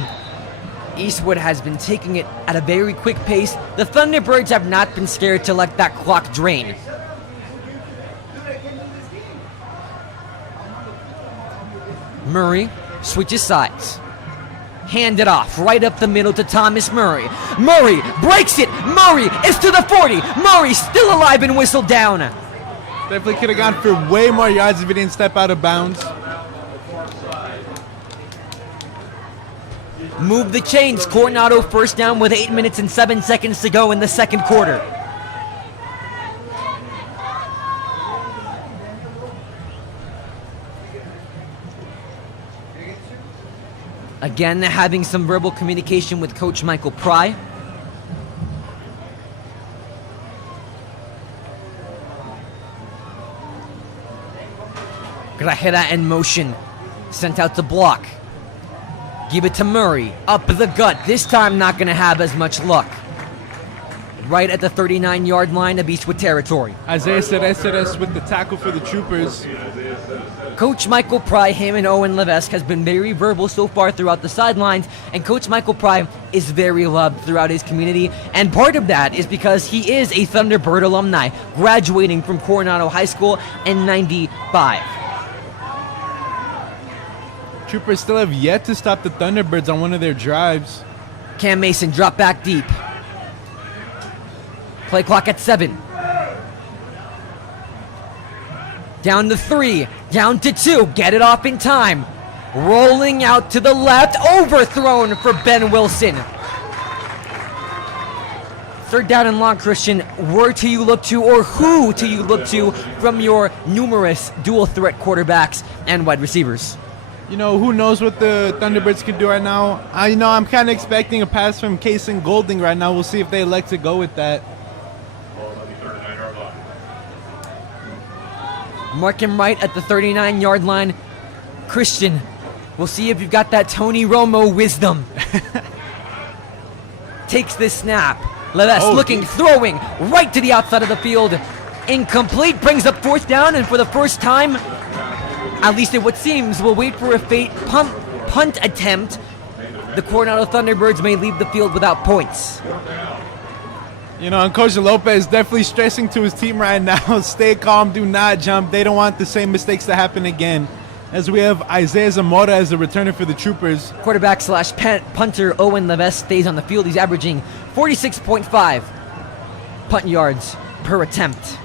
Eastwood has been taking it at a very quick pace. The Thunderbirds have not been scared to let that clock drain. Murray switches sides. Hand it off right up the middle to Thomas Murray. Murray breaks it. Murray is to the 40. Murray still alive and whistled down. Definitely could have gone for way more yards if he didn't step out of bounds. Move the chains. Coronado first down with 8 minutes and 7 seconds to go in the second quarter. Again, having some verbal communication with Coach Michael Pry. Grajera in motion. Sent out to block. Give it to Murray. Up the gut. This time not going to have as much luck. Right at the 39-yard line of Eastwood territory. Isaiah Ceres with the tackle for the Troopers. Coach Michael Pry, him and Owen Levesque, has been very verbal so far throughout the sidelines, and Coach Michael Pry is very loved throughout his community, and part of that is because he is a Thunderbird alumni, graduating from Coronado High School in '95. Troopers still have yet to stop the Thunderbirds on one of their drives. Cam Mason drop back deep. Play clock at 7. Down to 3, down to 2, get it off in time. Rolling out to the left, overthrown for Ben Wilson. Third down and long, Christian. Where do you look to, or who do you look to from your numerous dual threat quarterbacks and wide receivers? You know, who knows what the Thunderbirds can do right now? I'm kind of expecting a pass from Kason Golding right now. We'll see if they elect to go with that. Mark him right at the 39-yard line. Christian, we'll see if you've got that Tony Romo wisdom. Takes this snap. Levesque looking, throwing right to the outside of the field. Incomplete, brings up fourth down, and for the first time, at least it what seems, will wait for a punt attempt. The Coronado Thunderbirds may leave the field without points. You know, and Coach Lopez definitely stressing to his team right now, stay calm, do not jump. They don't want the same mistakes to happen again. As we have Isaiah Zamora as the returner for the Troopers. Quarterback slash punter Owen Levesque stays on the field. He's averaging 46.5 punt yards per attempt.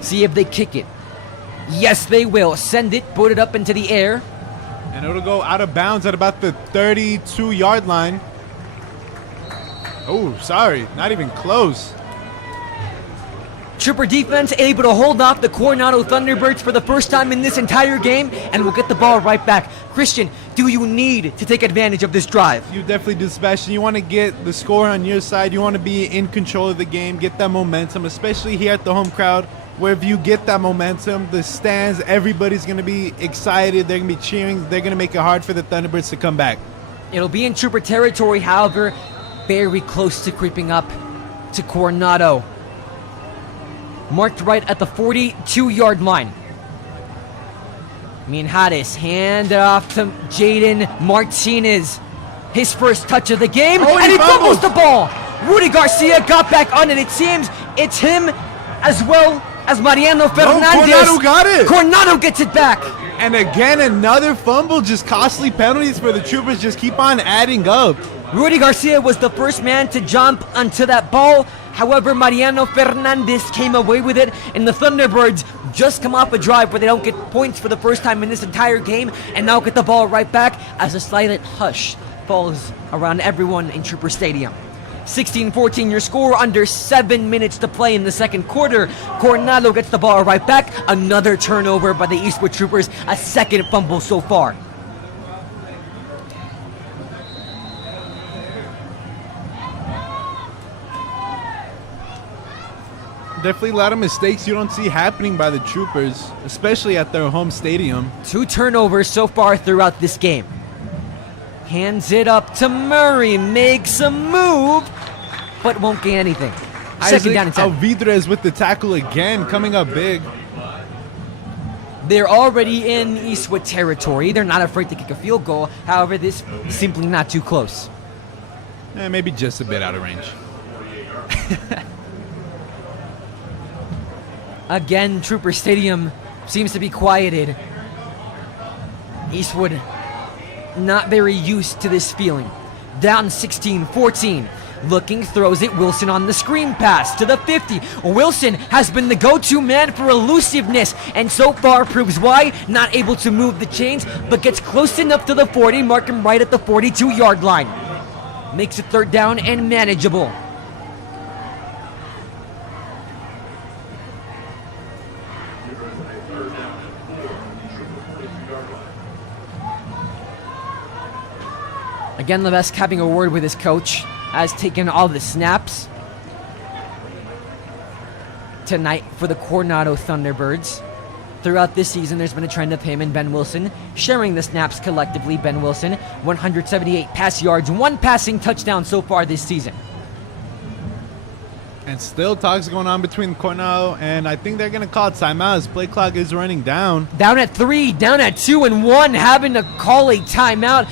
See if they kick it. Yes, they will. Send it, put it up into the air. And it'll go out of bounds at about the 32-yard line. Oh, sorry. Not even close. Trooper defense able to hold off the Coronado Thunderbirds for the first time in this entire game, and will get the ball right back. Christian, do you need to take advantage of this drive? You definitely do, Sebastian. You want to get the score on your side. You want to be in control of the game, get that momentum, especially here at the home crowd, where if you get that momentum, the stands, everybody's going to be excited. They're going to be cheering. They're going to make it hard for the Thunderbirds to come back. It'll be in Trooper territory, however, very close to creeping up to Coronado. Marked right at the 42-yard line. Minhares hand it off to Jaden Martinez. His first touch of the game, and he fumbles the ball. Rudy Garcia got back on it. It seems it's him as well as Mariano Fernandez. Coronado got it. Coronado gets it back. And again, another fumble. Just costly penalties for the Troopers just keep on adding up. Rudy Garcia was the first man to jump onto that ball. However, Mariano Fernandez came away with it, and the Thunderbirds just come off a drive where they don't get points for the first time in this entire game, and now get the ball right back as a silent hush falls around everyone in Trooper Stadium. 16-14 your score, under 7 minutes to play in the second quarter. Coronado gets the ball right back. Another turnover by the Eastwood Troopers, a second fumble so far. Definitely a lot of mistakes you don't see happening by the Troopers, especially at their home stadium. 2 turnovers so far throughout this game. Hands it up to Murray, makes a move, but won't gain anything. Second down and 10. Alvidrez with the tackle again, coming up big. They're already in Eastwood territory. They're not afraid to kick a field goal. However, this is simply not too close. Maybe just a bit out of range. Again, Trooper Stadium seems to be quieted. Eastwood not very used to this feeling. Down 16-14. Looking, throws it. Wilson on the screen pass to the 50. Wilson has been the go-to man for elusiveness, and so far proves why. Not able to move the chains, but gets close enough to the 40, mark him right at the 42-yard line. Makes it third down and manageable. Again, Levesque having a word with his coach, has taken all the snaps tonight for the Coronado Thunderbirds. Throughout this season, there's been a trend of him and Ben Wilson sharing the snaps collectively. Ben Wilson, 178 pass yards, 1 passing touchdown so far this season. And still talks going on between Coronado, and I think they're going to call it timeout as play clock is running down. Down at 3, down at 2 and 1, having to call a timeout.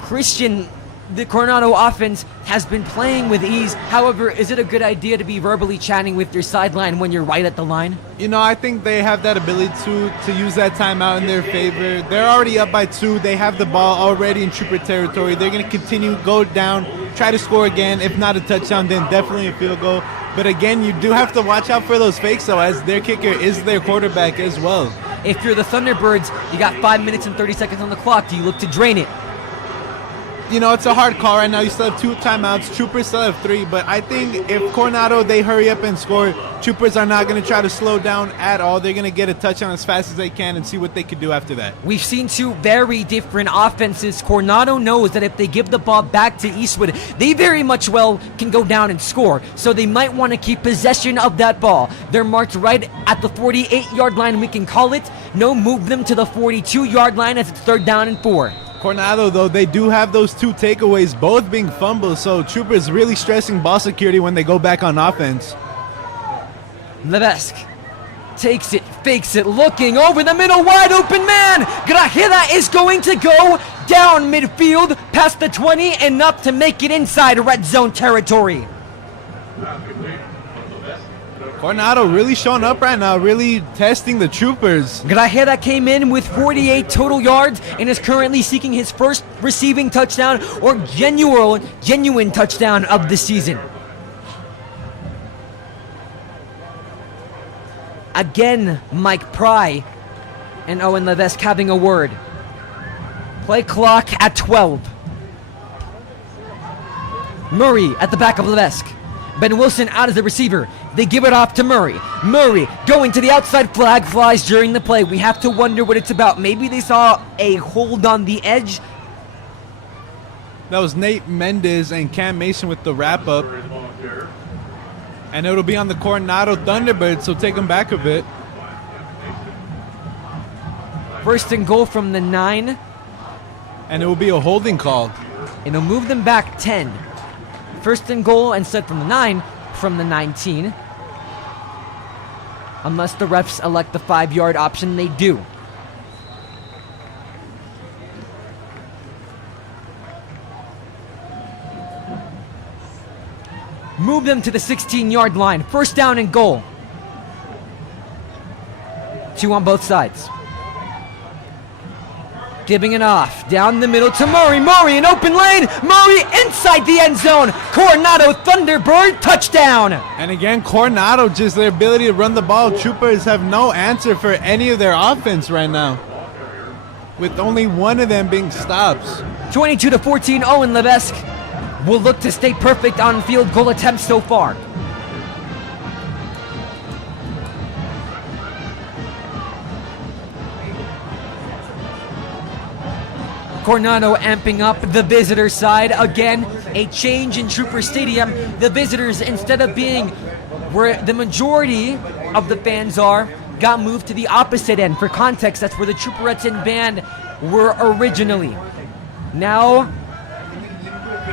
Christian, the Coronado offense has been playing with ease. However, is it a good idea to be verbally chatting with your sideline when you're right at the line? You know, I think they have that ability to use that timeout in their favor. They're already up by 2. They have the ball already in Trooper territory. They're going to continue, go down, try to score again. If not a touchdown, then definitely a field goal. But again, you do have to watch out for those fakes, though, as their kicker is their quarterback as well. If you're the Thunderbirds, you got 5 minutes and 30 seconds on the clock. Do you look to drain it? You know, it's a hard call right now. You still have 2 timeouts. Troopers still have 3. But I think if Coronado, they hurry up and score, Troopers are not going to try to slow down at all. They're going to get a touchdown as fast as they can and see what they could do after that. We've seen 2 very different offenses. Coronado knows that if they give the ball back to Eastwood, they very much well can go down and score. So they might want to keep possession of that ball. They're marked right at the 48-yard line, we can call it. No, move them to the 42-yard line as it's third down and 4. Coronado, though, they do have those 2 takeaways, both being fumbles, so Troopers really stressing ball security when they go back on offense. Levesque takes it, fakes it, looking over the middle, wide open man. Grajeda is going to go down midfield, past the 20, enough to make it inside red zone territory. Coronado really showing up right now, really testing the Troopers. Grajeda came in with 48 total yards and is currently seeking his first receiving touchdown or genuine touchdown of the season. Again, Mike Pry and Owen Levesque having a word. Play clock at 12. Murray at the back of Levesque. Ben Wilson out as the receiver. They give it off to Murray. Murray going to the outside, flag flies during the play. We have to wonder what it's about. Maybe they saw a hold on the edge. That was Nate Mendez and Cam Mason with the wrap-up. And it'll be on the Coronado Thunderbirds, so take them back a bit. First and goal from the 9. And it will be a holding call. And it'll move them back 10. First and goal instead from the 9, from the 19. Unless the refs elect the 5-yard option, they do. Move them to the 16-yard line. First down and goal. 2 on both sides. Giving it off. Down the middle to Murray. Murray in open lane. Murray inside the end zone. Coronado Thunderbird touchdown. And again, Coronado, just their ability to run the ball. Troopers have no answer for any of their offense right now, with only one of them being stops. 22-14, Owen Levesque will look to stay perfect on field goal attempts so far. Coronado amping up the visitor side. Again, a change in Trooper Stadium. The visitors, instead of being where the majority of the fans are, got moved to the opposite end. For context, that's where the Trooperettes and band were originally. Now,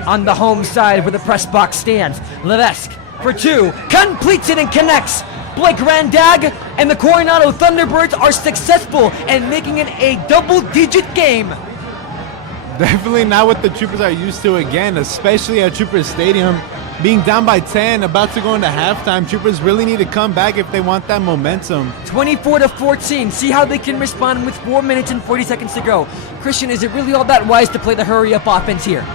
on the home side where the press box stands, Levesque for 2, completes it and connects. Blake Randag and the Coronado Thunderbirds are successful in making it a double-digit game. Definitely not what the Troopers are used to again, especially at Trooper Stadium. being down by 10, about to go into halftime. Troopers really need to come back if they want that momentum. 24-14. See how they can respond with 4 minutes and 40 seconds to go. Christian, is it really all that wise to play the hurry-up offense here?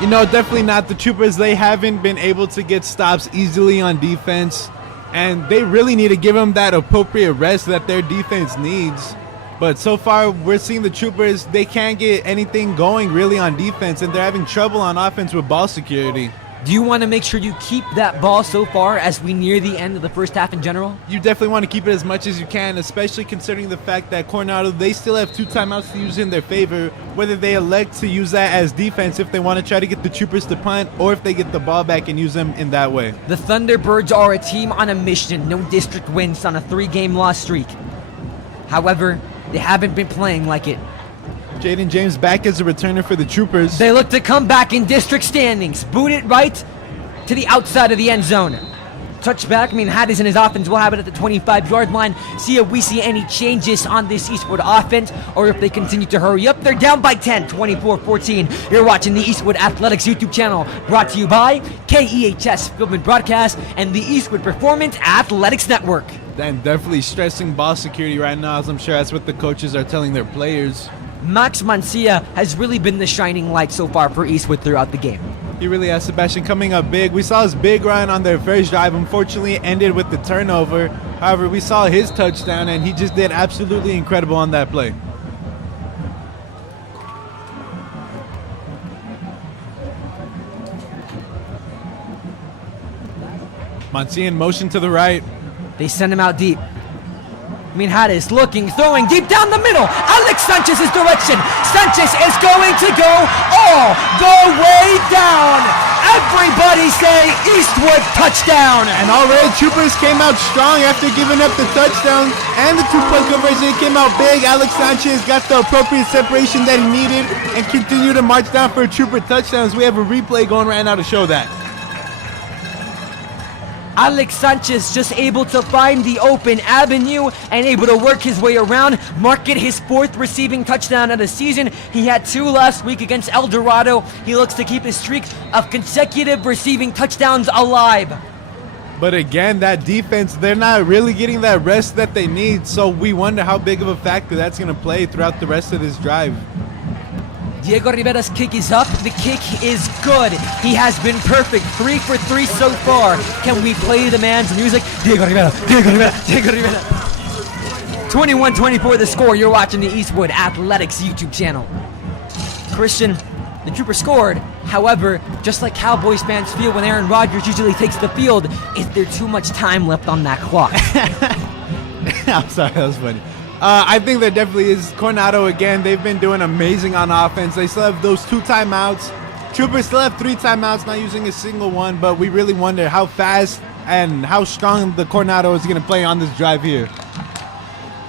You know, definitely not. The Troopers, they haven't been able to get stops easily on defense, and they really need to give them that appropriate rest that their defense needs. But so far, we're seeing the Troopers, they can't get anything going really on defense, and they're having trouble on offense with ball security. Do you want to make sure you keep that ball so far as we near the end of the first half in general? You definitely want to keep it as much as you can, especially considering the fact that Coronado, they still have 2 timeouts to use in their favor, whether they elect to use that as defense if they want to try to get the Troopers to punt, or if they get the ball back and use them in that way. The Thunderbirds are a team on a mission. No district wins on a 3-game loss streak. However, they haven't been playing like it. Jaden James back as a returner for the Troopers. They look to come back in district standings. Boot it right to the outside of the end zone. Touchback, Haddis and his offense will have it at the 25-yard line. See if we see any changes on this Eastwood offense, or if they continue to hurry up. They're down by 10, 24-14. You're watching the Eastwood Athletics YouTube channel, brought to you by KEHS Film and Broadcast and the Eastwood Performance Athletics Network. And definitely stressing ball security right now, as I'm sure that's what the coaches are telling their players. Max Mancia has really been the shining light so far for Eastwood throughout the game. He really has. Sebastian coming up big. We saw his big run on their first drive. Unfortunately, it ended with the turnover. However, we saw his touchdown, and he just did absolutely incredible on that play. Mancia in motion to the right. They send him out deep. Haddis looking, throwing deep down the middle. Alex Sanchez's direction. Sanchez is going to go all the way down. Everybody say Eastwood touchdown. And already Troopers came out strong after giving up the touchdown and the 2-point conversion. It came out big. Alex Sanchez got the appropriate separation that he needed and continued to march down for Trooper touchdowns. We have a replay going right now to show that. Alex Sanchez just able to find the open avenue and able to work his way around, mark it his 4th receiving touchdown of the season. He had 2 last week against El Dorado. He looks to keep his streak of consecutive receiving touchdowns alive. But again, that defense, they're not really getting that rest that they need, so we wonder how big of a factor that's going to play throughout the rest of this drive. Diego Rivera's kick is up. The kick is good. He has been perfect. 3 for 3 so far. Can we play the man's music? Diego Rivera, Diego Rivera, Diego Rivera. 21-24 the score. You're watching the Eastwood Athletics YouTube channel. Christian, the Trooper scored. However, just like Cowboys fans feel when Aaron Rodgers usually takes the field, is there too much time left on that clock? I'm sorry, that was funny. I think there definitely is. Coronado, again, they've been doing amazing on offense. They still have those 2 timeouts. Troopers still have 3 timeouts, not using a single one, but we really wonder how fast and how strong the Coronado is going to play on this drive here.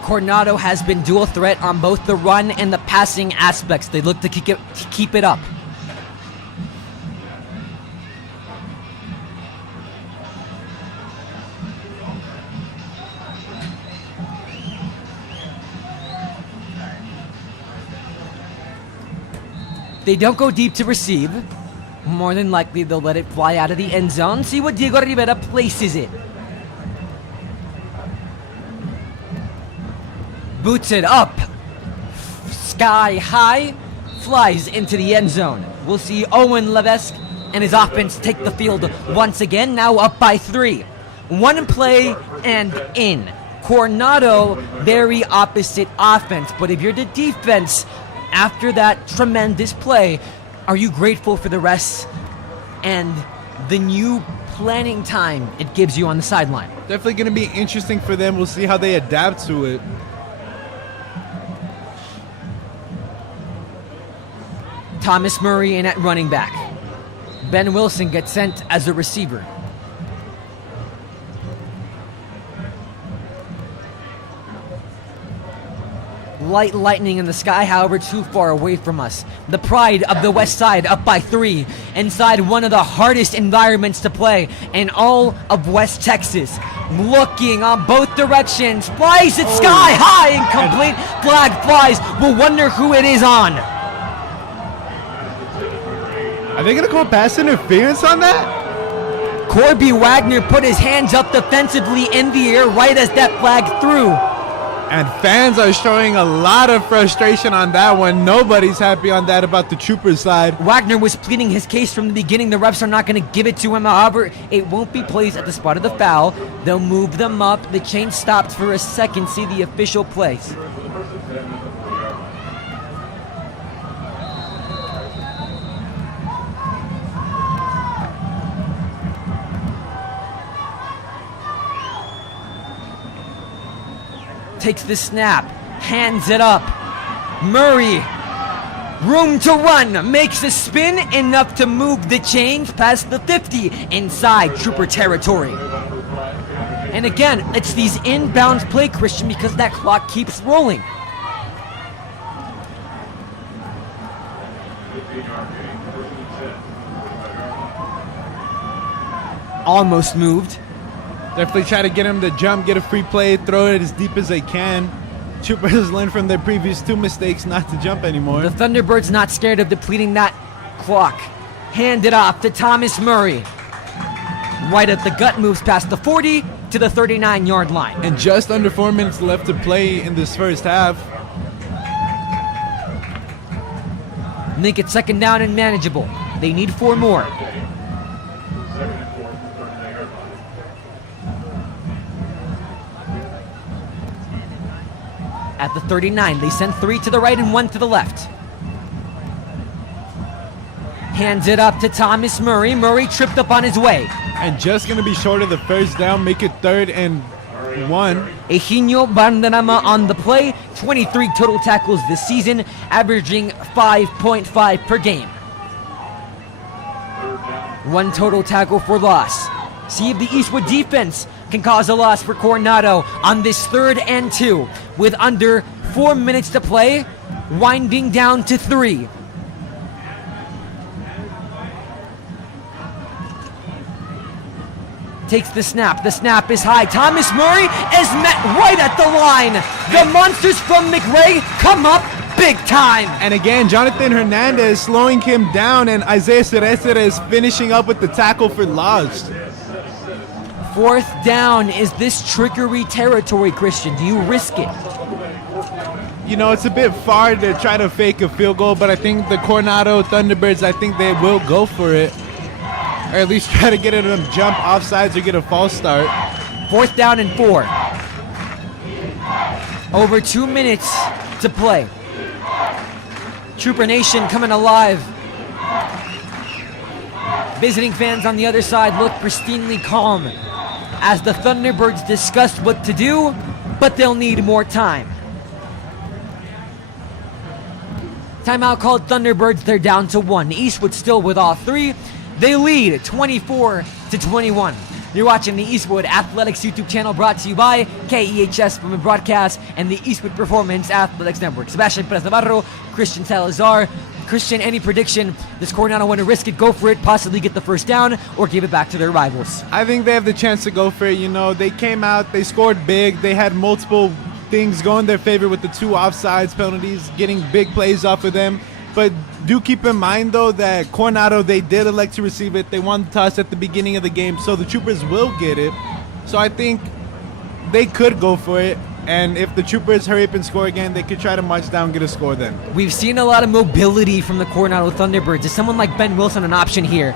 Coronado has been dual threat on both the run and the passing aspects. They look to keep it up. They don't go deep to receive. More than likely, they'll let it fly out of the end zone. See what Diego Rivera places it. Boots it up. Sky high. Flies into the end zone. We'll see Owen Levesque and his offense take the field once again. Now up by 3. 1 play and in. Coronado, very opposite offense. But if you're the defense, after that tremendous play, are you grateful for the rest and the new planning time it gives you on the sideline? Definitely going to be interesting for them. We'll see how they adapt to it. Thomas Murray in at running back. Ben Wilson gets sent as a receiver. Light lightning in the sky, however, too far away from us. The pride of the West Side up by 3. Inside one of the hardest environments to play in all of West Texas. Looking on both directions. Flies it sky high, incomplete. Flag flies. We'll wonder who it is on. Are they going to call pass interference on that? Corby Wagner put his hands up defensively in the air right as that flag threw. And fans are showing a lot of frustration on that one. Nobody's happy on that about the Troopers side. Wagner was pleading his case from the beginning. The refs are not going to give it to him. However, it won't be placed at the spot of the foul. They'll move them up. The chain stopped for a second. See the official place. Takes the snap, hands it up. Murray, room to run, makes a spin, enough to move the chains past the 50 inside Trooper territory. And again, it's these inbounds play, Christian, because that clock keeps rolling. Almost moved. Definitely try to get him to jump, get a free play, throw it as deep as they can. Troopers learned from their previous 2 mistakes not to jump anymore. The Thunderbirds not scared of depleting that clock. Hand it off to Thomas Murray. Right at the gut, moves past the 40 to the 39-yard line. And just under 4 minutes left to play in this first half. Make it second down and manageable. They need 4 more. At the 39, they send 3 to the right and 1 to the left. Hands it up to Thomas Murray. Murray tripped up on his way. And just going to be short of the first down, make it 3rd and 1. Eugenio Bandanama on the play. 23 total tackles this season, averaging 5.5 per game. 1 total tackle for loss. See if the Eastwood defense can cause a loss for Coronado on this 3rd and 2 with under 4 minutes to play, winding down to 3. Takes the snap. The snap is high. Thomas Murray is met right at the line. The monsters from McRae come up big time. And again, Jonathan Hernandez slowing him down, and Isaiah Cerecera is finishing up with the tackle for loss. 4th down. Is this trickery territory, Christian? Do you risk it? You know, it's a bit far to try to fake a field goal, but I think the Coronado Thunderbirds, I think they will go for it. Or at least try to get them to jump offsides or get a false start. 4th down and 4. Over 2 minutes to play. Trooper Nation coming alive. Visiting fans on the other side look pristinely calm as the Thunderbirds discuss what to do, but they'll need more time. Timeout called Thunderbirds, they're down to 1. Eastwood still with all 3. They lead 24-21. You're watching the Eastwood Athletics YouTube channel, brought to you by KEHS from a broadcast and the Eastwood Performance Athletics Network. Sebastian Perez Navarro, Christian Salazar. Christian, any prediction? Does Coronado want to risk it, go for it, possibly get the first down, or give it back to their rivals? I think they have the chance to go for it. You know, they came out, they scored big, they had multiple things going their favor with the 2 offsides penalties, getting big plays off of them. But do keep in mind, though, that Coronado, they did elect to receive it. They won the toss at the beginning of the game, so the Troopers will get it. So I think they could go for it. And if the Troopers hurry up and score again, they could try to march down and get a score then. We've seen a lot of mobility from the Coronado Thunderbirds. Is someone like Ben Wilson an option here?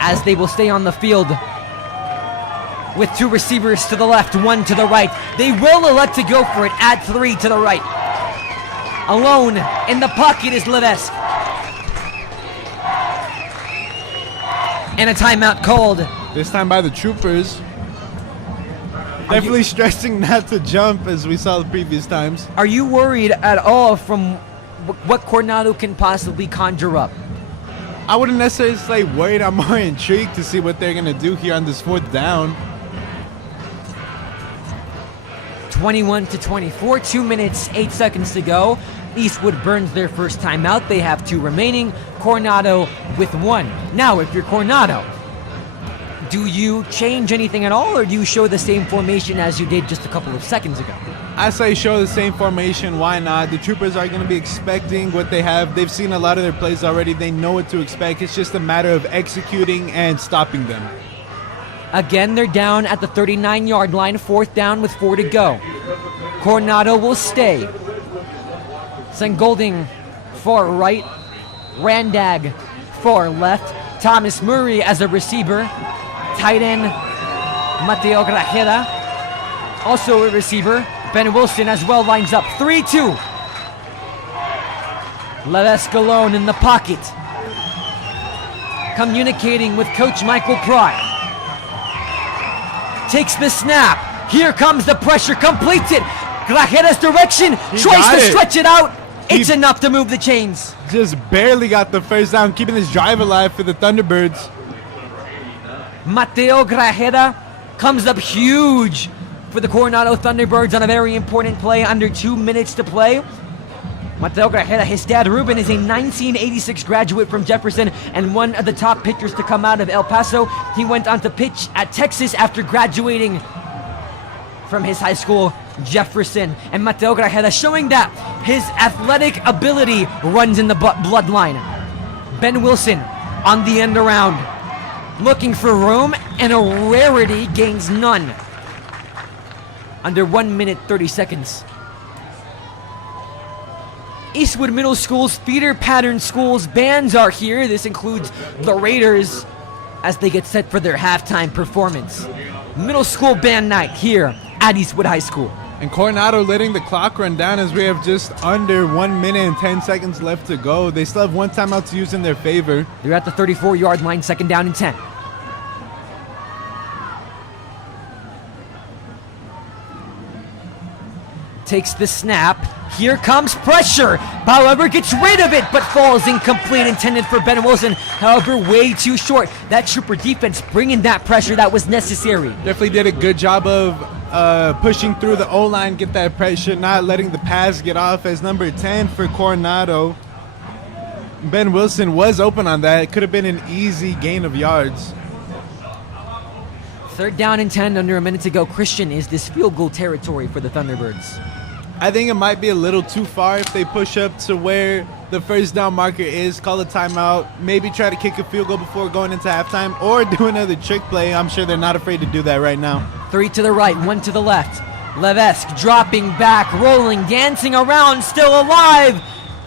As they will stay on the field with 2 receivers to the left, 1 to the right. They will elect to go for it at 3 to the right. Alone in the pocket is Levesque. And a timeout called. This time by the Troopers. Definitely stressing not to jump as we saw the previous times. Are you worried at all from what Coronado can possibly conjure up? I wouldn't necessarily say worried. I'm more intrigued to see what they're going to do here on this 4th down. 21-24, 2 minutes, 8 seconds to go. Eastwood burns their first timeout. They have 2 remaining. Coronado with 1. Now, if you're Coronado, do you change anything at all, or do you show the same formation as you did just a couple of seconds ago? I say show the same formation. Why not? The Troopers are going to be expecting what they have. They've seen a lot of their plays already. They know what to expect. It's just a matter of executing and stopping them. Again, they're down at the 39-yard line, 4th down with 4 to go. Coronado will stay. Sengolding far right, Randag far left. Thomas Murray as a receiver. Tight end Mateo Grajeda, also a receiver. Ben Wilson as well lines up. 3-2. Levesque alone in the pocket. Communicating with Coach Michael Pry. Takes the snap. Here comes the pressure. Completes it. Grajeda's direction. Tries to stretch it out. It's enough to move the chains. Just barely got the first down, keeping this drive alive for the Thunderbirds. Mateo Grajeda comes up huge for the Coronado Thunderbirds on a very important play, under 2 minutes to play. Mateo Grajeda, his dad Ruben, is a 1986 graduate from Jefferson and one of the top pitchers to come out of El Paso. He went on to pitch at Texas after graduating from his high school, Jefferson. And Mateo Grajeda showing that his athletic ability runs in the bloodline. Ben Wilson on the end around, looking for room, and a rarity, gains none. Under 1 minute 30 seconds. Eastwood Middle School's feeder pattern schools bands are here. This includes the Raiders as they get set for their halftime performance. Middle school band night here at Eastwood High School. And Coronado letting the clock run down as we have just under 1 minute and 10 seconds left to go. They still have one timeout to use in their favor. They're at the 34-yard line, 2nd down and 10. Takes the snap. Here comes pressure. However, gets rid of it, but falls incomplete, intended for Ben Wilson. However, way too short. That Trooper defense bringing that pressure that was necessary. Definitely did a good job of pushing through the O-line, get that pressure, not letting the pass get off as number 10 for Coronado. Ben Wilson was open on that. It could have been an easy gain of yards. 3rd down and 10, under a minute to go. Christian, is this field goal territory for the Thunderbirds? I think it might be a little too far if they push up to where the first down marker is, call a timeout, maybe try to kick a field goal before going into halftime, or do another trick play. I'm sure they're not afraid to do that right now. 3 to the right, 1 to the left. Levesque dropping back, rolling, dancing around, still alive,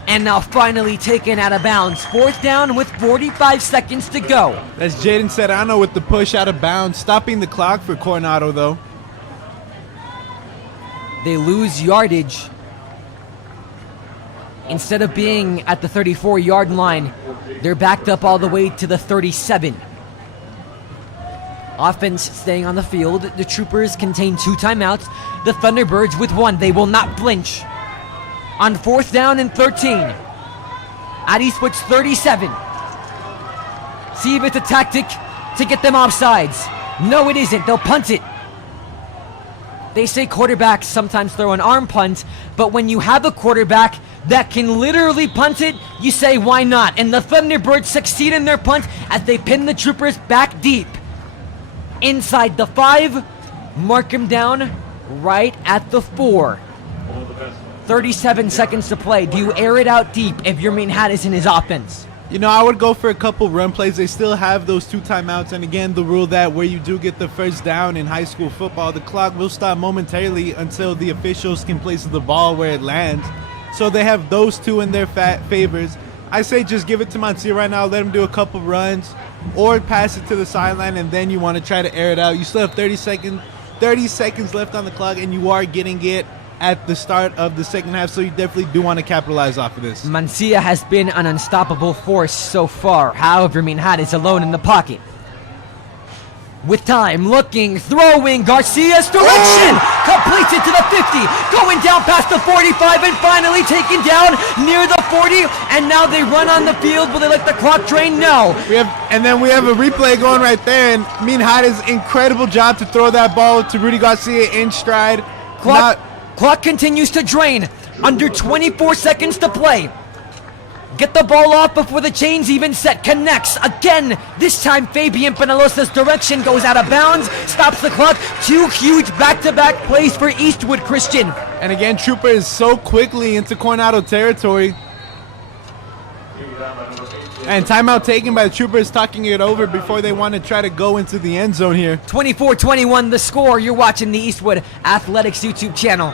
and now finally taken out of bounds. 4th down with 45 seconds to go. That's Jaden Serrano with the push out of bounds, stopping the clock for Coronado though. They lose yardage. Instead of being at the 34-yard line, they're backed up all the way to the 37. Offense staying on the field. The Troopers contain 2 timeouts. The Thunderbirds with 1. They will not flinch. On 4th down and 13. At Eastwood's 37. See if it's a tactic to get them offsides. No, it isn't. They'll punt it. They say quarterbacks sometimes throw an arm punt, but when you have a quarterback that can literally punt it, you say, why not? And the Thunderbirds succeed in their punt as they pin the Troopers back deep. Inside the 5, mark him down right at the 4. 37 seconds to play. Do you air it out deep if your main hat is in his offense? You know, I would go for a couple run plays. They still have those 2 timeouts. And again, the rule that where you do get the first down in high school football, the clock will stop momentarily until the officials can place the ball where it lands. So they have those 2 in their favors. I say just give it to Monsieur right now. Let him do a couple runs or pass it to the sideline, and then you want to try to air it out. You still have 30 seconds left on the clock, and you are getting it at the start of the second half, so you definitely do want to capitalize off of this. Mancia has been an unstoppable force so far. However, Minhad is alone in the pocket. With time, looking, throwing, Garcia's direction! Completes it to the 50, going down past the 45, and finally taken down near the 40, and now they run on the field. Will they let the clock drain? No. We have a replay going right there, and Minhad's incredible job to throw that ball to Rudy Garcia in stride. Clock continues to drain. Under 24 seconds to play. Get the ball off before the chain's even set. Connects again. This time Fabian Penalosa's direction goes out of bounds. Stops the clock. 2 huge back-to-back plays for Eastwood Christian. And again, Trooper is so quickly into Coronado territory. And timeout taken by the Troopers, talking it over before they want to try to go into the end zone here. 24-21 the score. You're watching the Eastwood Athletics YouTube channel.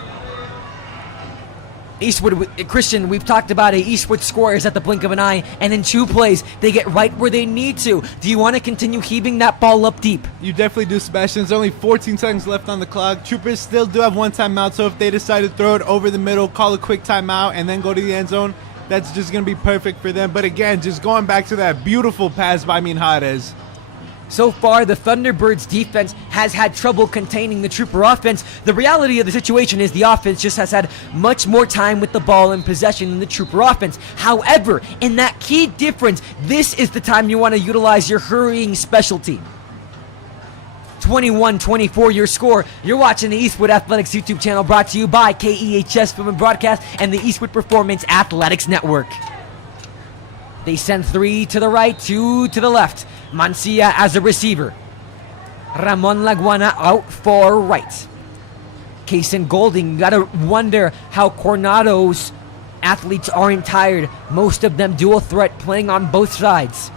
Eastwood, Christian, we've talked about it. Eastwood scores at the blink of an eye, and in 2 plays, they get right where they need to. Do you want to continue heaving that ball up deep? You definitely do, Sebastian. There's only 14 seconds left on the clock. Troopers still do have 1 timeout, so if they decide to throw it over the middle, call a quick timeout, and then go to the end zone, that's just going to be perfect for them. But again, just going back to that beautiful pass by Minjarez. So far, the Thunderbirds defense has had trouble containing the Trooper offense. The reality of the situation is the offense just has had much more time with the ball in possession than the Trooper offense. However, in that key difference, this is the time you want to utilize your hurrying specialty. 21-24 your score. You're watching the Eastwood Athletics YouTube channel, brought to you by KEHS Film and Broadcast and the Eastwood Performance Athletics Network. They send 3 to the right, 2 to the left. Mancia as a receiver. Ramon Laguana out for right. Case and Golding, you gotta wonder how Coronado's athletes aren't tired. Most of them dual threat, playing on both sides.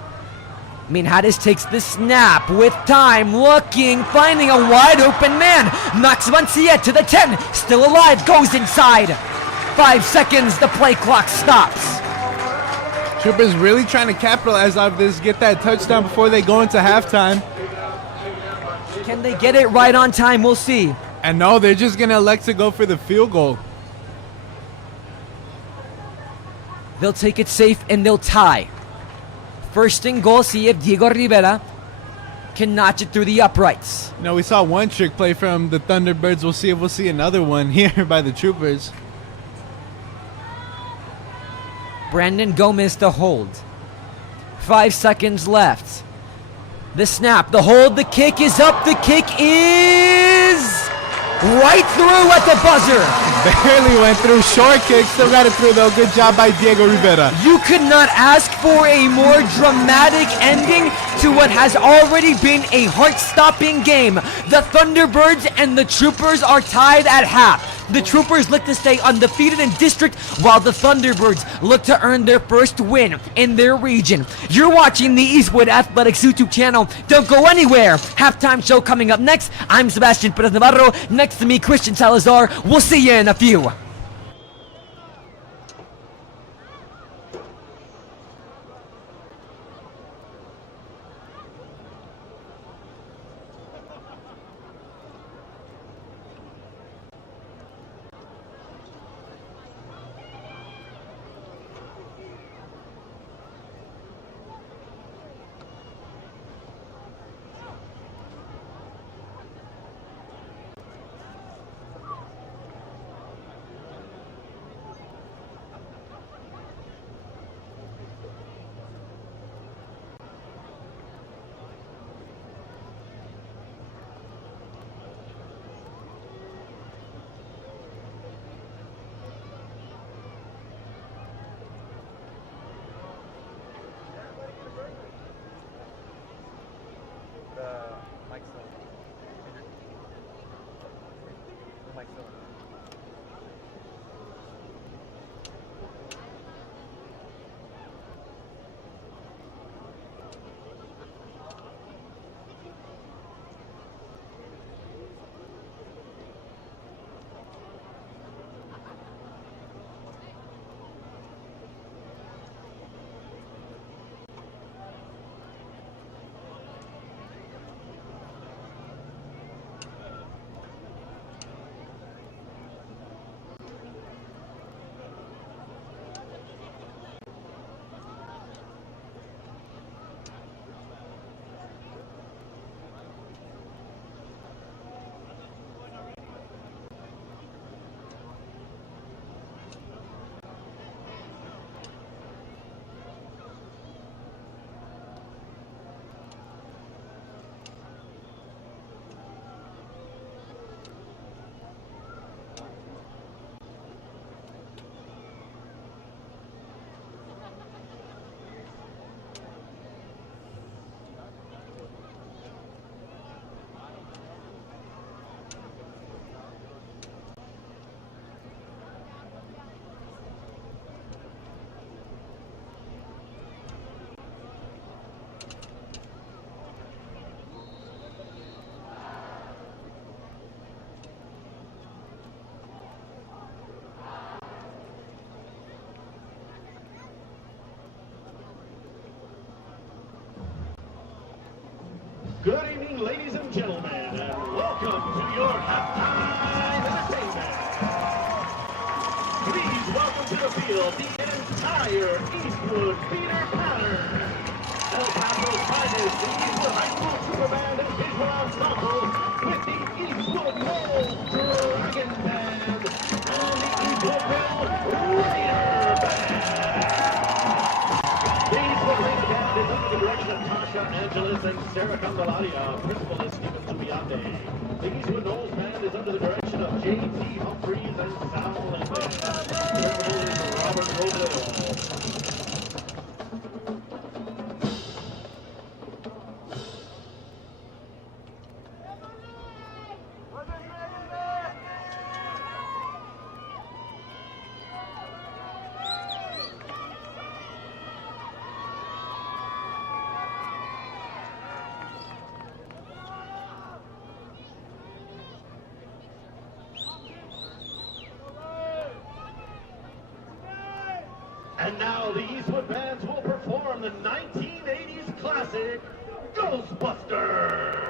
Minjarez takes the snap with time, looking, finding a wide open man. Knocks Mancia to the 10, still alive, goes inside. 5 seconds, the play clock stops. Troopers really trying to capitalize off this, get that touchdown before they go into halftime. Can they get it right on time? We'll see. And no, they're just going to elect to go for the field goal. They'll take it safe and they'll tie. First and goal, see if Diego Rivera can notch it through the uprights. No, we saw one trick play from the Thunderbirds. We'll see if we'll see another one here by the Troopers. Brandon Gomez to hold. 5 seconds left. The snap, the hold, the kick is up. The kick is right through at the buzzer. Barely went through. Short kick, still got it through though. Good job by Diego Rivera. You could not ask for a more dramatic ending to what has already been a heart-stopping game. The Thunderbirds and the Troopers are tied at half. The Troopers look to stay undefeated in district, while the Thunderbirds look to earn their first win in their region. You're watching the Eastwood Athletics YouTube channel. Don't go anywhere. Halftime show coming up next. I'm Sebastian Perez Navarro. Next to me, Christian Salazar. We'll see you in a few. Good evening, ladies and gentlemen, and welcome to your halftime entertainment. Please welcome to the field the entire Eastwood theater pattern. El Paso's finest, the Eastwood High School Super Band and Visual Ensemble with the Eastwood Mole Dragon Band and the Eastwoodville Raider Band. The Eastwood Raider Band is under the direction of Tasha Angeles and Sarah Candelaria. Principal is Stephen Zubiate. The Eastwood Knowles Band is under the direction of J.T. Humphreys and Sal Melendez. Principal is Robert Robledo. And now the Eastwood Bands will perform the 1980s classic, Ghostbusters!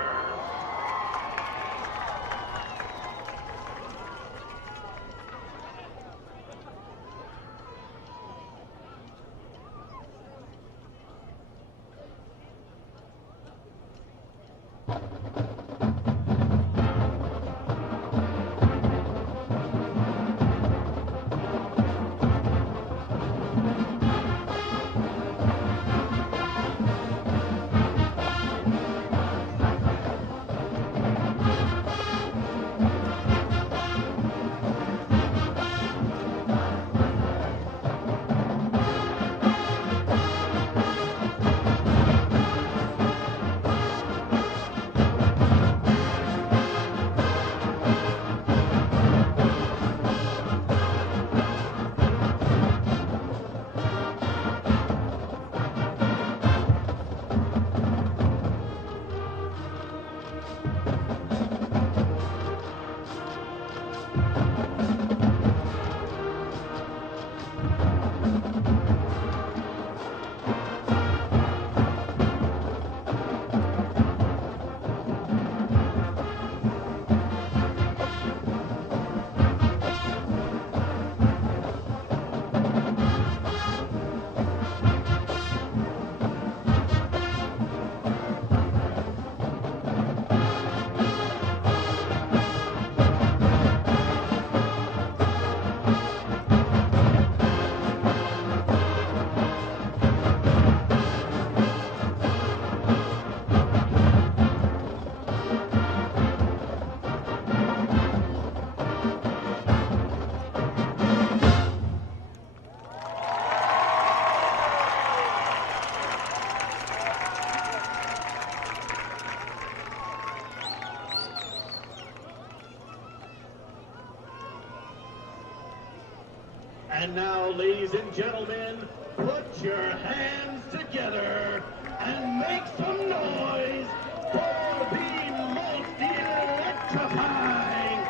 And now, ladies and gentlemen, put your hands together and make some noise for the most electrifying,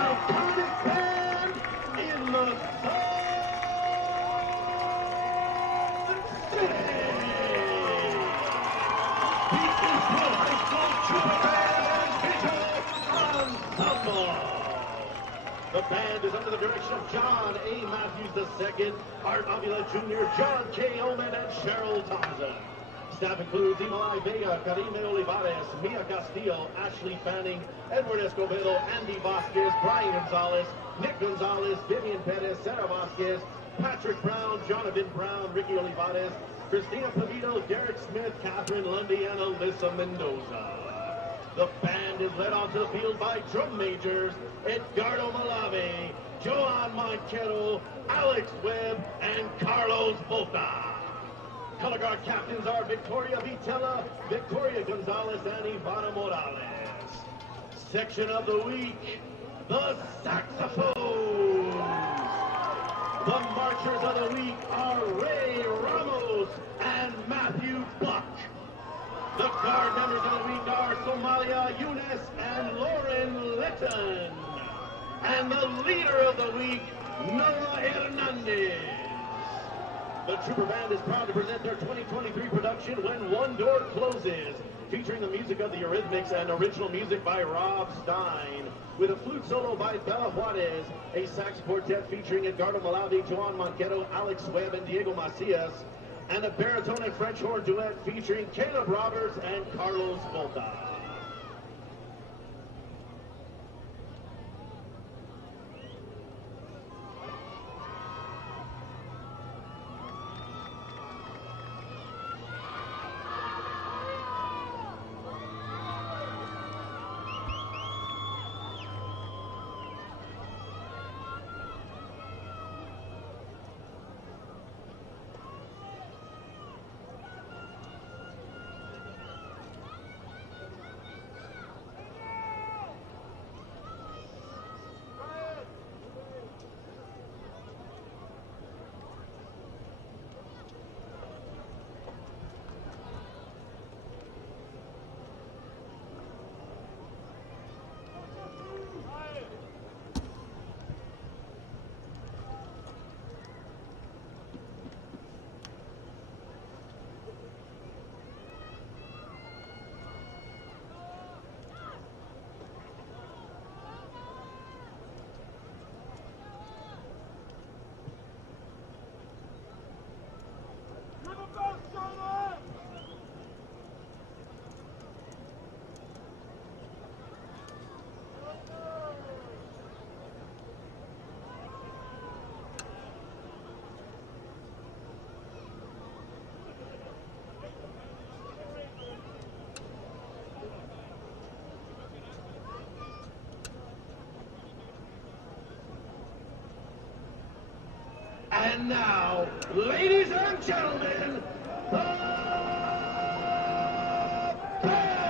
iconic band in the Sun City! The Eastwood High School Trooper Band and Visual Ensemble! The band is under the direction of John A. Matthews II, Art Avila Jr., John K. Oman, and Cheryl Thompson. Staff includes Imalai Vega, Karime Olivares, Mia Castillo, Ashley Fanning, Edward Escobedo, Andy Vasquez, Brian Gonzalez, Nick Gonzalez, Vivian Perez, Sarah Vasquez, Patrick Brown, Jonathan Brown, Ricky Olivares, Christina Pavito, Derek Smith, Catherine Lundy, and Alyssa Mendoza. The band is led onto the field by drum majors Edgardo Malave, Joan Monquero, Alex Webb, and Carlos Bota. Color guard captains are Victoria Vitella, Victoria Gonzalez, and Ivana Morales. Section of the week, the saxophones. The marchers of the week are Ray Ramos and Matthew Buck. The guard members of the week are Somalia Yunus and Lauren Litton. And the leader of the week, Noah Hernandez. The Trooper Band is proud to present their 2023 production, When One Door Closes, featuring the music of the Eurythmics and original music by Rob Stein, with a flute solo by Bella Juarez, a sax quartet featuring Edgardo Malavi, Joan Monquero, Alex Webb, and Diego Macias, and a baritone and French horn duet featuring Caleb Roberts and Carlos Volta. And now, ladies and gentlemen, the band!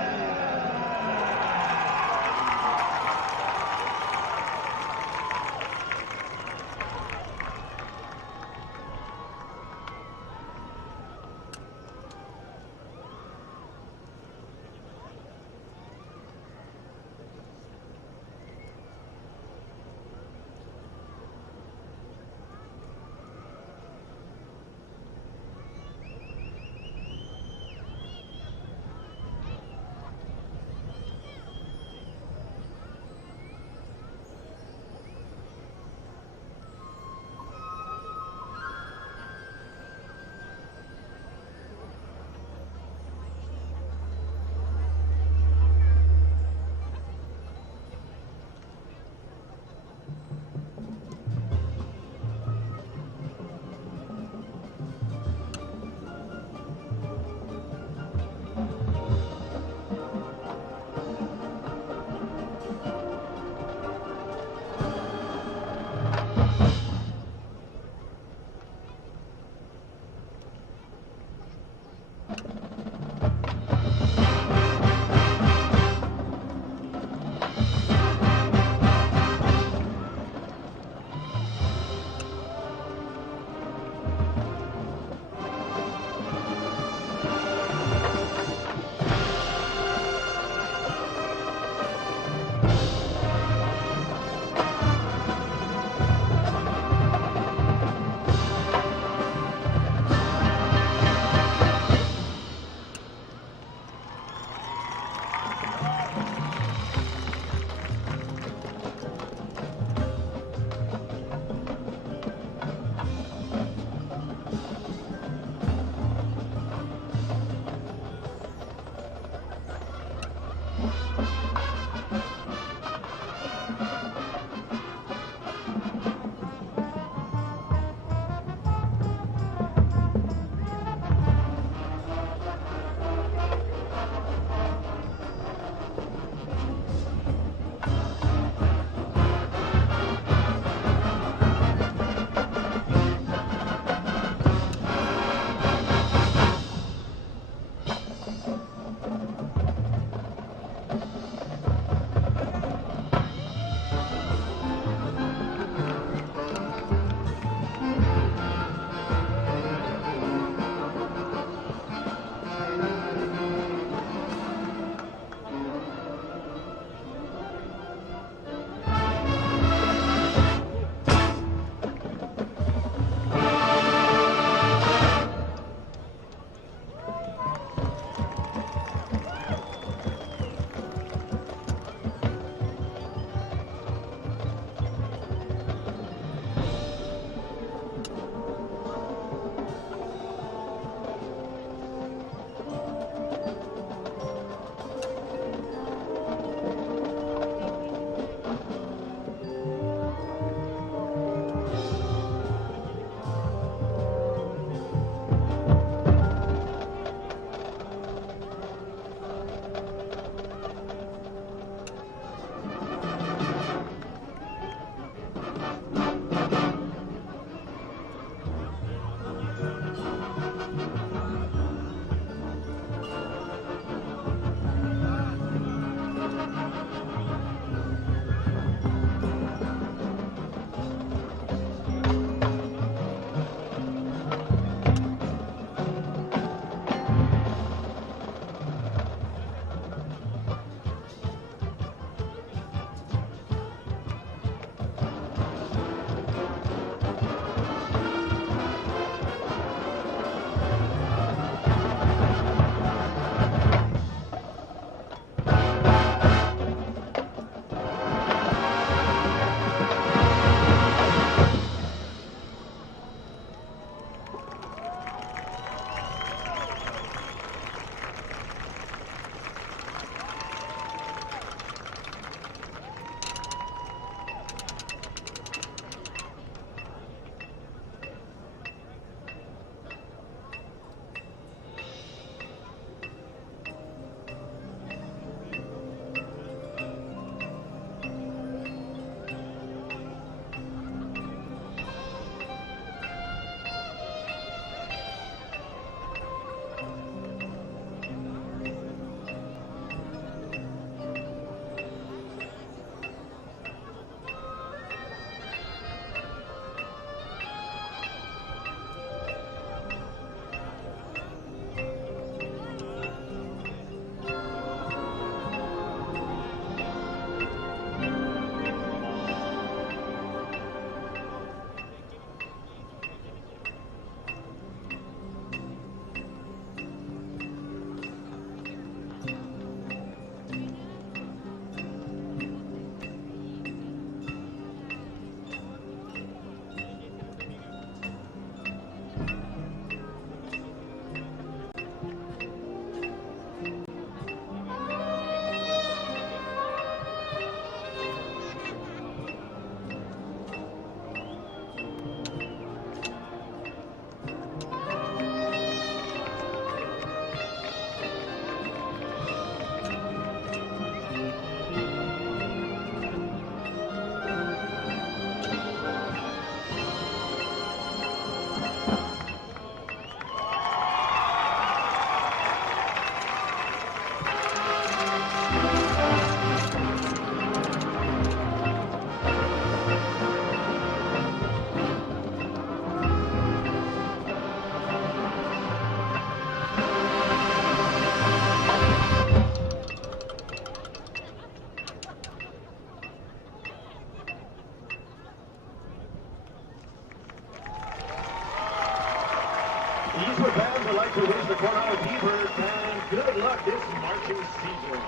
The Eastwood band would like to wish the Coronado Thunderbirds and good luck this marching season.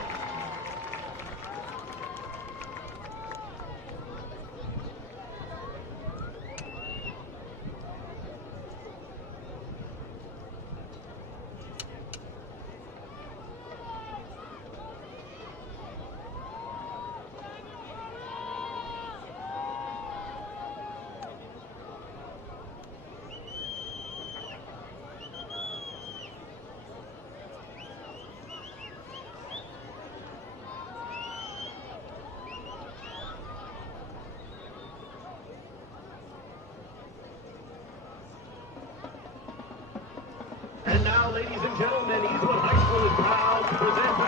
And now, ladies and gentlemen, Eastwood High School is proud to present the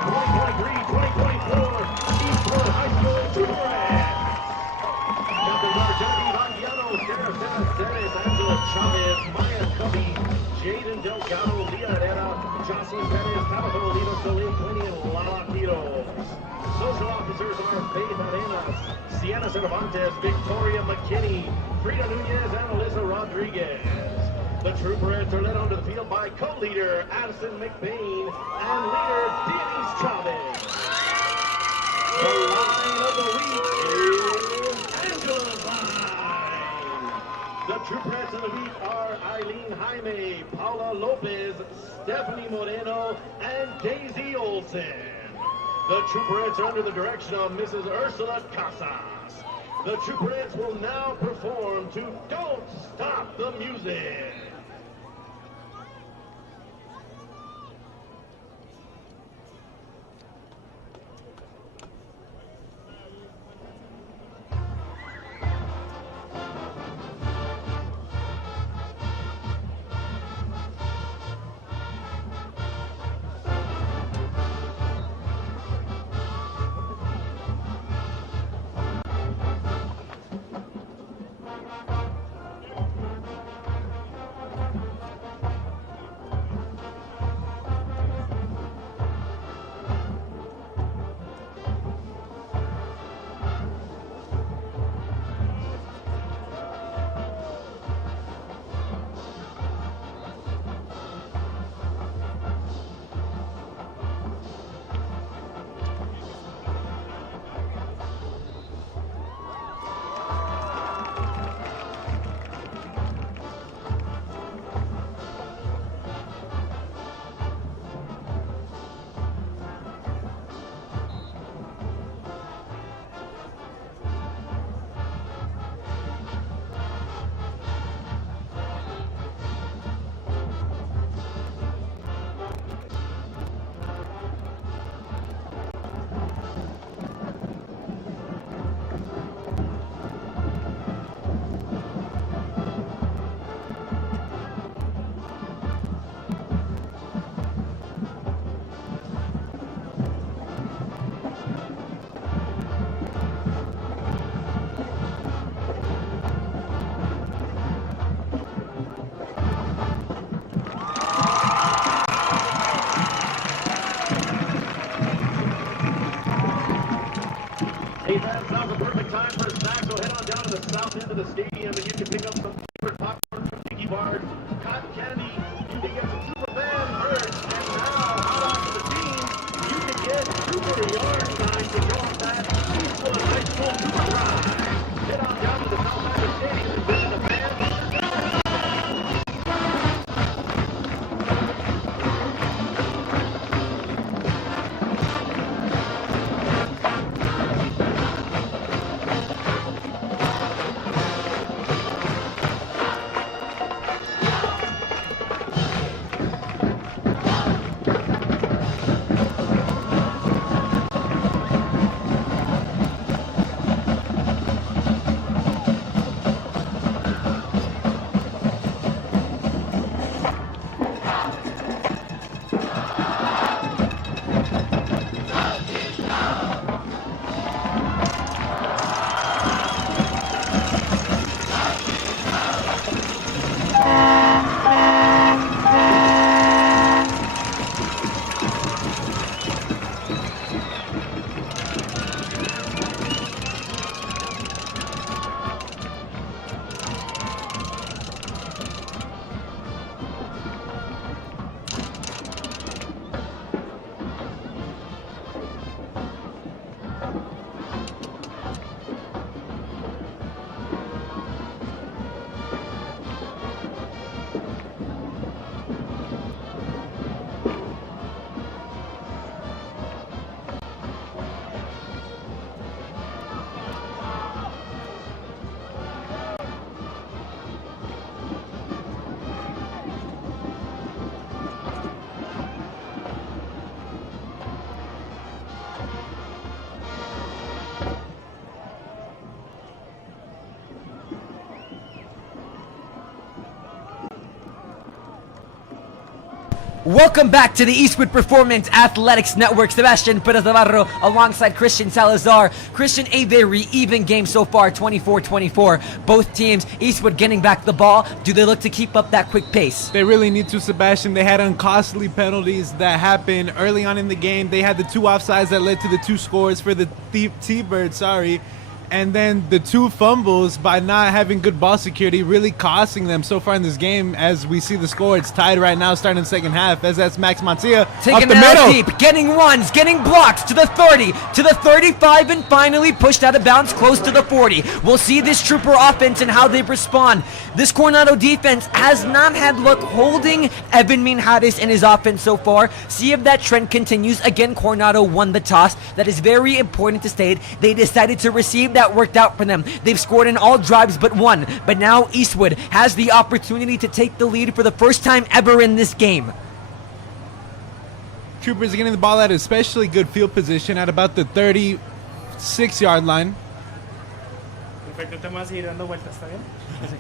2023-2024 Eastwood High School Thunderbirds. Captains are Genevieve Anguiano, Sarah Ceres, Angela Chavez, Maya Cubby, Jaden Delgado, Leah Herrera, Jocelyn Perez, Tabitha Oliva, Soleil Quinny, and Lala Tito. Social officers are Faith Arenas, Sienna Cervantes, Victoria McKinney, Frida Nunez, and Alyssa Rodriguez. The Trooperets are led onto the field by co-leader Addison McBain and leader Denise Chavez. The line of the week is Angela's line. The Trooperets of the week are Eileen Jaime, Paula Lopez, Stephanie Moreno, and Daisy Olsen. The Trooperettes are under the direction of Mrs. Ursula Casas. The Trooperettes will now perform to Don't Stop the Music. Hey, fans, now's the perfect time for a snack, so head on down to the south end of the stadium and you can pick up some favorite popcorn from tiki bars, cotton candy, you can get some super fan merch, and now, hot off to the team, you can get super yard signs to go off that Eastwood High School Super Ride. Head on down to the south end of the stadium and visit the fans. Welcome back to the Eastwood Performance Athletics Network. Sebastian Perez Navarro alongside Christian Salazar. Christian, a very even game so far, 24-24. Both teams, Eastwood getting back the ball. Do they look to keep up that quick pace? They really need to, Sebastian. They had uncostly penalties that happened early on in the game. They had the 2 offsides that led to the 2 scores for the T-Birds, and then the 2 fumbles by not having good ball security really costing them so far in this game. As we see the score, it's tied right now starting the second half, as that's Max Mancia taking the it out middle. deep, getting runs, getting blocks to the 30, to the 35, and finally pushed out of bounds close to the 40. We'll see this Trooper offense and how they respond. This Coronado defense has not had luck holding Evan Minhares in his offense so far. See if that trend continues. Again, Coronado won the toss. That is very important to state. They decided to receive. That worked out for them. They've scored in all drives but one. But now Eastwood has the opportunity to take the lead for the first time ever in this game. Troopers are getting the ball at especially good field position at about the 36-yard line. Perfecto, te vas a seguir dando vueltas, ¿está bien? Así.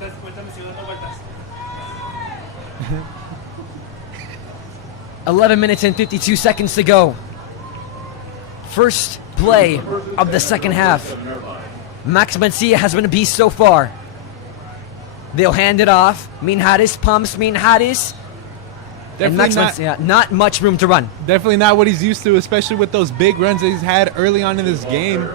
Ahorita me sigo dando vueltas. 11 minutes and 52 seconds to go. First play of the second half. Max Mancia has been a beast so far. They'll hand it off. Minhares pumps. Minhares. And Max Mancia, not much room to run. Definitely not what he's used to, especially with those big runs that he's had early on in this game.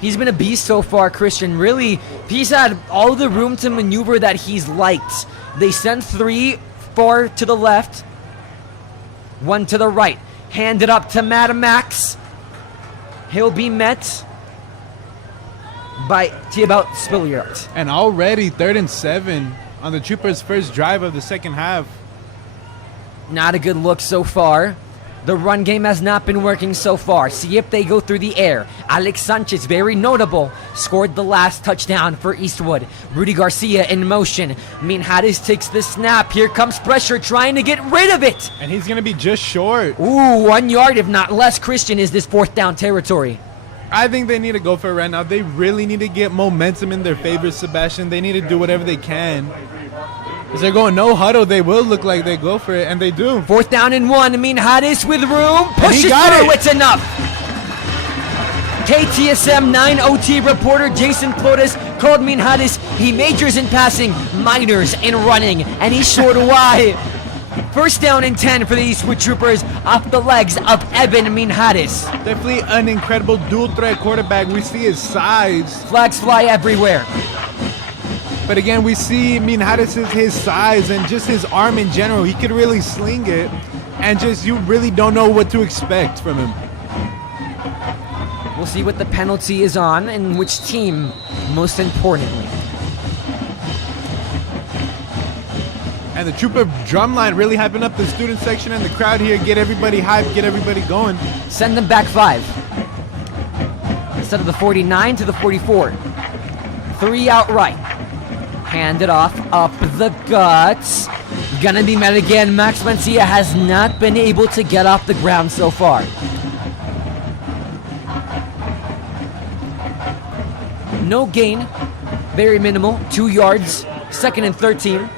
He's been a beast so far, Christian. Really, he's had all the room to maneuver that he's liked. They send 3, 4 to the left, 1 to the right. Hand it up to Max. He'll be met by Thibaut Spilliard. And already 3rd and 7 on the Troopers' first drive of the second half. Not a good look so far. The run game has not been working so far. See if they go through the air. Alex Sanchez, very notable, scored the last touchdown for Eastwood. Rudy Garcia in motion. Minhares takes the snap. Here comes pressure, trying to get rid of it. And he's going to be just short. Ooh, 1 yard, if not less, Christian, is this 4th down territory. I think they need to go for it right now. They really need to get momentum in their favor, Sebastian. They need to do whatever they can. If they're going no huddle, they will look like they go for it, and they do. 4th down and 1. Minhares with room. Pushes through. It's enough. KTSM 9 OT reporter Jason Flores called Minhares. He majors in passing, minors in running, and he's short wide. 1st down and 10 for the Eastwood Troopers off the legs of Evan Minhares. Definitely an incredible dual threat quarterback. We see his size. Flags fly everywhere. But again, we see Minhares' his size and just his arm in general. He could really sling it, and just you really don't know what to expect from him. We'll see what the penalty is on and which team, most importantly. And the Trooper drumline really hyping up the student section and the crowd here. Get everybody hyped, get everybody going. Send them back 5. Instead of the 49 to the 44. 3 outright. Hand it off, up the guts. Gonna be met again. Max Mancia has not been able to get off the ground so far. No gain, very minimal, 2 yards, 2nd and 13.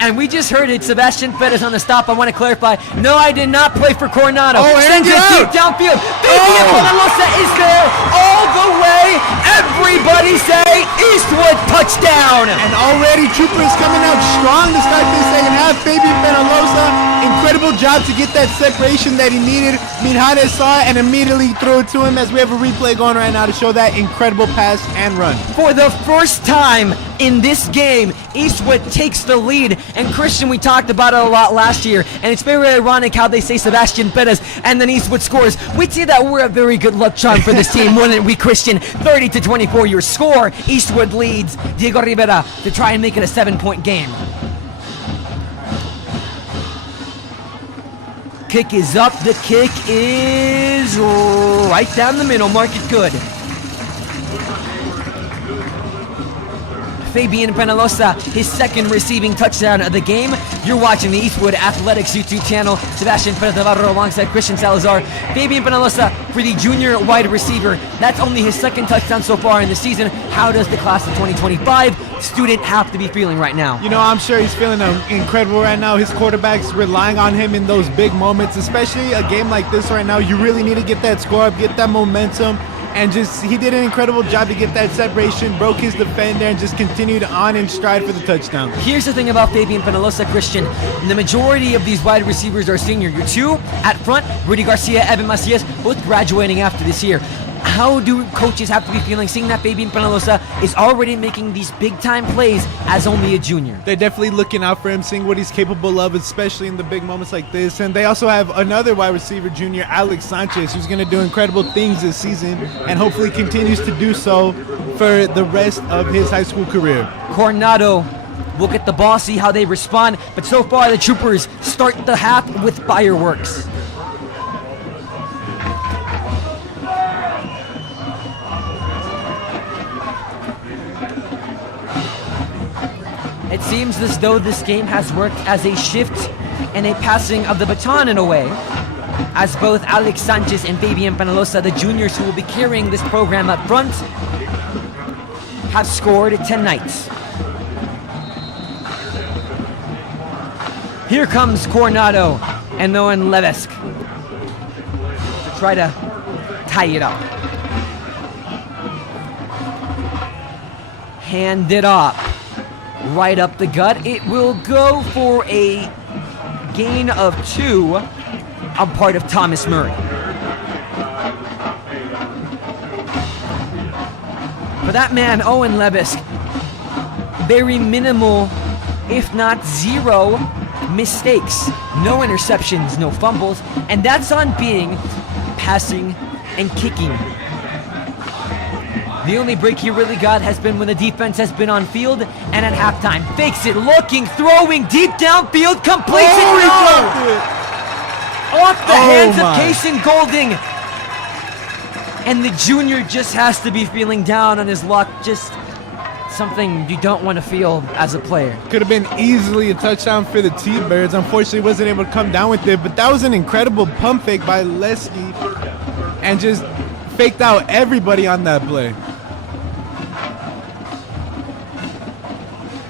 And we just heard it. Sebastian Perez on the stop. I want to clarify. No, I did not play for Coronado. Sends it deep downfield. Fabian Bonalosa is there all the way. Everybody say Eastwood touchdown. And already Troopers coming out strong to start this second half. Fabian Bonalosa, incredible job to get that separation that he needed. Minhares saw it and immediately threw it to him, as we have a replay going right now to show that incredible pass and run. For the first time in this game, Eastwood takes the lead. And Christian, we talked about it a lot last year, and it's very ironic how they say Sebastian Perez and then Eastwood scores. We'd say that we're a very good luck charm for this team, wouldn't we, Christian? 30-24 your score. Eastwood leads Diego Rivera to try and make it a 7-point game. Kick is up. The kick is right down the middle. Mark it good. Fabian Penalosa, his 2nd receiving touchdown of the game. You're watching the Eastwood Athletics YouTube channel. Sebastian Perez Navarro alongside Christian Salazar. Fabian Penalosa for the junior wide receiver. That's only his second touchdown so far in the season. How does the class of 2025 student have to be feeling right now? You know, I'm sure he's feeling incredible right now. His quarterback's relying on him in those big moments, especially a game like this right now. You really need to get that score up, get that momentum, and he did an incredible job to get that separation, broke his defender, and just continued on in stride for the touchdown. Here's the thing about Fabian Penalosa, Christian. The majority of these wide receivers are senior. Your two at front, Rudy Garcia, Evan Macias, both graduating after this year. How do coaches have to be feeling seeing that Fabian Penalosa is already making these big-time plays as only a junior? They're definitely looking out for him, seeing what he's capable of, especially in the big moments like this. And they also have another wide receiver, junior Alex Sanchez, who's going to do incredible things this season and hopefully continues to do so for the rest of his high school career. Coronado will get the ball, see how they respond. But so far, the Troopers start the half with fireworks. It seems as though this game has worked as a shift and a passing of the baton in a way, as both Alex Sanchez and Fabian Penalosa, the juniors who will be carrying this program up front, have scored tonight. Here comes Coronado and Owen Levesque to try to tie it up. Hand it off. Right up the gut. It will go for a gain of 2 on part of Thomas Murray. For that man, Owen Levesque, very minimal, if not 0 mistakes. No interceptions, no fumbles, and that's on being passing and kicking. The only break he really got has been when the defense has been on field and at halftime. Fakes it, looking, throwing deep downfield, completes it. No! Off the hands of Kason Golding. And the junior just has to be feeling down on his luck. Just something you don't want to feel as a player. Could have been easily a touchdown for the T-Birds. Unfortunately, wasn't able to come down with it. But that was an incredible pump fake by Lesky and just faked out everybody on that play.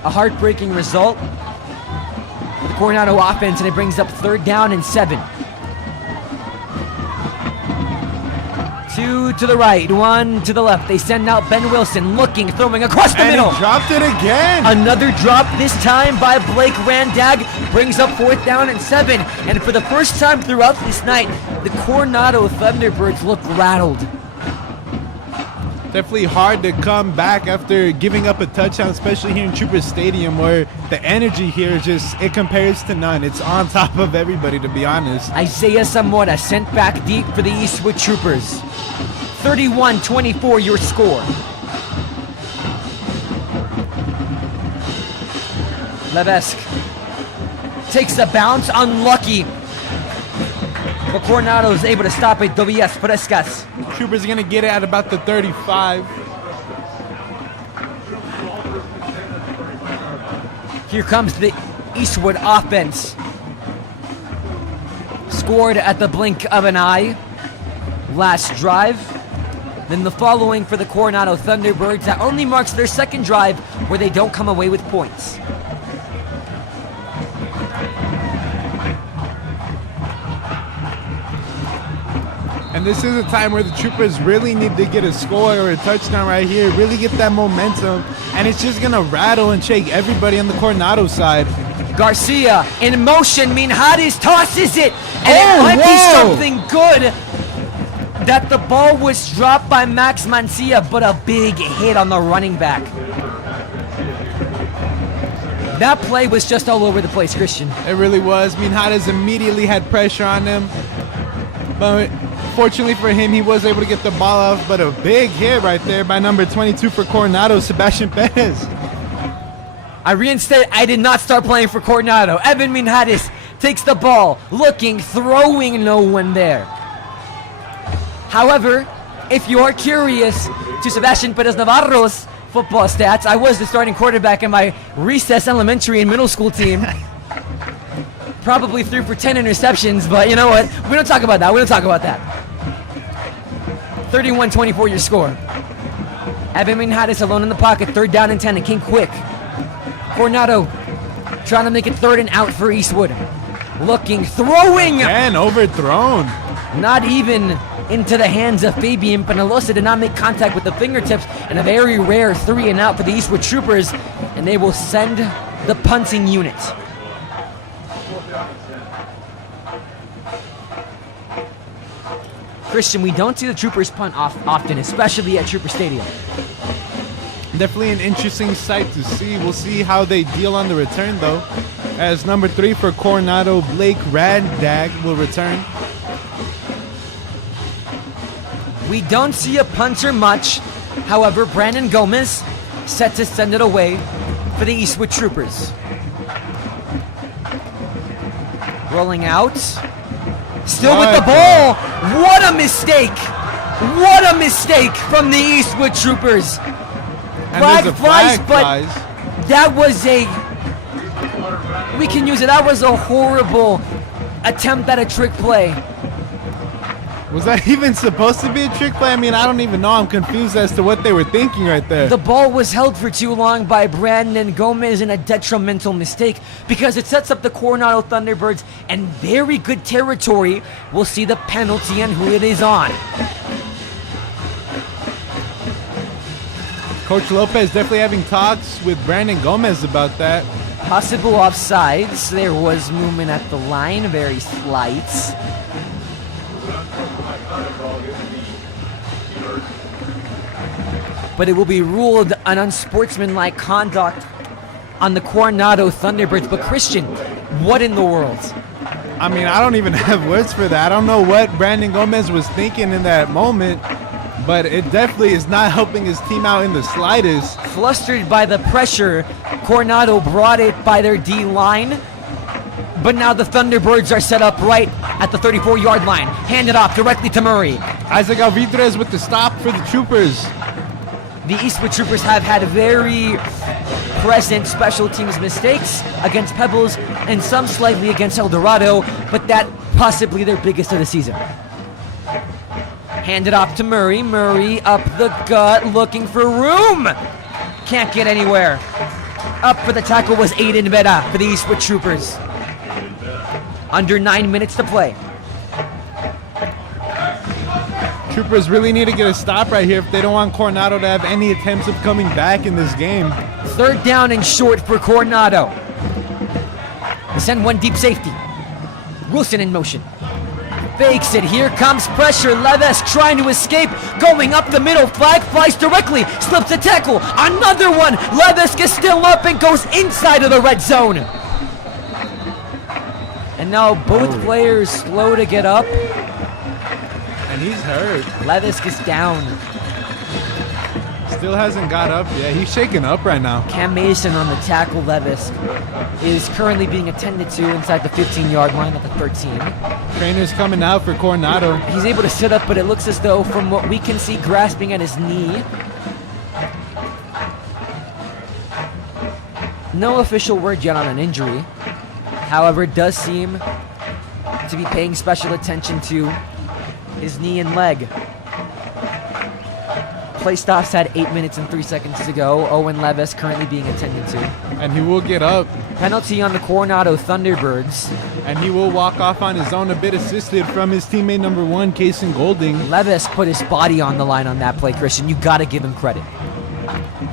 A heartbreaking result for the Coronado offense, and it brings up 3rd down and 7. 2 to the right, 1 to the left. They send out Ben Wilson, looking, throwing across the middle. He dropped it again. Another drop, this time by Blake Randag, brings up 4th down and 7. And for the first time throughout this night, the Coronado Thunderbirds look rattled. Definitely hard to come back after giving up a touchdown, especially here in Trooper Stadium, where the energy here it compares to none. It's on top of everybody, to be honest. Isaiah Zamora sent back deep for the Eastwood Troopers. 31-24 your score. Levesque takes the bounce, unlucky. But Coronado is able to stop it. Tobias Frescas. Troopers are going to get it at about the 35. Here comes the Eastwood offense. Scored at the blink of an eye. Last drive. Then the following for the Coronado Thunderbirds. That only marks their 2nd drive where they don't come away with points. And this is a time where the Troopers really need to get a score or a touchdown right here, really get that momentum, and it's just going to rattle and shake everybody on the Coronado side. Garcia in motion, Minhares tosses it, and it might be something good that the ball was dropped by Max Mancia, but a big hit on the running back. That play was just all over the place, Christian. It really was. Minhares immediately had pressure on him, but fortunately for him, he was able to get the ball off, but a big hit right there by number 22 for Coronado, Sebastian Perez. I reinstate, I did not start playing for Coronado. Evan Minhares takes the ball, looking, throwing, no one there. However, if you are curious to Sebastian Perez Navarro's football stats, I was the starting quarterback in my recess elementary and middle school team. Probably threw for 10 interceptions, but you know what? We don't talk about that. 31-24 your score. Evan Minhadis alone in the pocket, 3rd down and 10. It came quick. Coronado trying to make it 3rd and out for Eastwood. Looking, throwing! And overthrown. Not even into the hands of Fabian Penalosa. Did not make contact with the fingertips. And a very rare 3 and out for the Eastwood Troopers. And they will send the punting unit. Christian, we don't see the Troopers punt off often, especially at Trooper Stadium. Definitely an interesting sight to see. We'll see how they deal on the return, though. As number 3 for Coronado, Blake Raddag will return. We don't see a punter much. However, Brandon Gomez set to send it away for the Eastwood Troopers. Rolling out. Still with the ball. What a mistake. What a mistake from the Eastwood Troopers. Flag flies, but that was we can use it. That was a horrible attempt at a trick play. Was that even supposed to be a trick play? I mean, I don't even know. I'm confused as to what they were thinking right there. The ball was held for too long by Brandon Gomez in a detrimental mistake because it sets up the Coronado Thunderbirds in very good territory. We'll see the penalty and who it is on. Coach Lopez definitely having talks with Brandon Gomez about that. Possible offsides. There was movement at the line, very slight. But it will be ruled an unsportsmanlike conduct on the Coronado Thunderbirds. But Christian, what in the world? I mean, I don't even have words for that. I don't know what Brandon Gomez was thinking in that moment, but it definitely is not helping his team out in the slightest. Flustered by the pressure, Coronado brought it by their D-line. But now the Thunderbirds are set up right at the 34-yard line. Handed off directly to Murray. Isaac Alvidrez with the stop for the Troopers. The Eastwood Troopers have had very present special teams mistakes against Pebbles and some slightly against El Dorado, but that possibly their biggest of the season. Handed off to Murray. Murray up the gut, looking for room. Can't get anywhere. Up for the tackle was Aiden Vera for the Eastwood Troopers. Under 9 minutes to play. Troopers really need to get a stop right here if they don't want Coronado to have any attempts of coming back in this game. 3rd down and short for Coronado. They send one deep safety. Wilson in motion. Fakes it. Here comes pressure. Leves trying to escape. Going up the middle. Flag flies directly. Slips a tackle. Another one. Leves gets still up and goes inside of the red zone. And now both players slow to get up. And he's hurt. Levis gets down. Still hasn't got up yet. He's shaking up right now. Cam Mason on the tackle. Levis is currently being attended to inside the 15-yard line at the 13. Trainer's coming out for Coronado. He's able to sit up, but it looks as though, from what we can see, grasping at his knee. No official word yet on an injury. However, it does seem to be paying special attention to his knee and leg. Play stops had 8 minutes and 3 seconds to go. Owen Levis currently being attended to. And he will get up. Penalty on the Coronado Thunderbirds. And he will walk off on his own, a bit assisted from his teammate number 1, Kason Golding. Levis put his body on the line on that play, Christian. You gotta give him credit.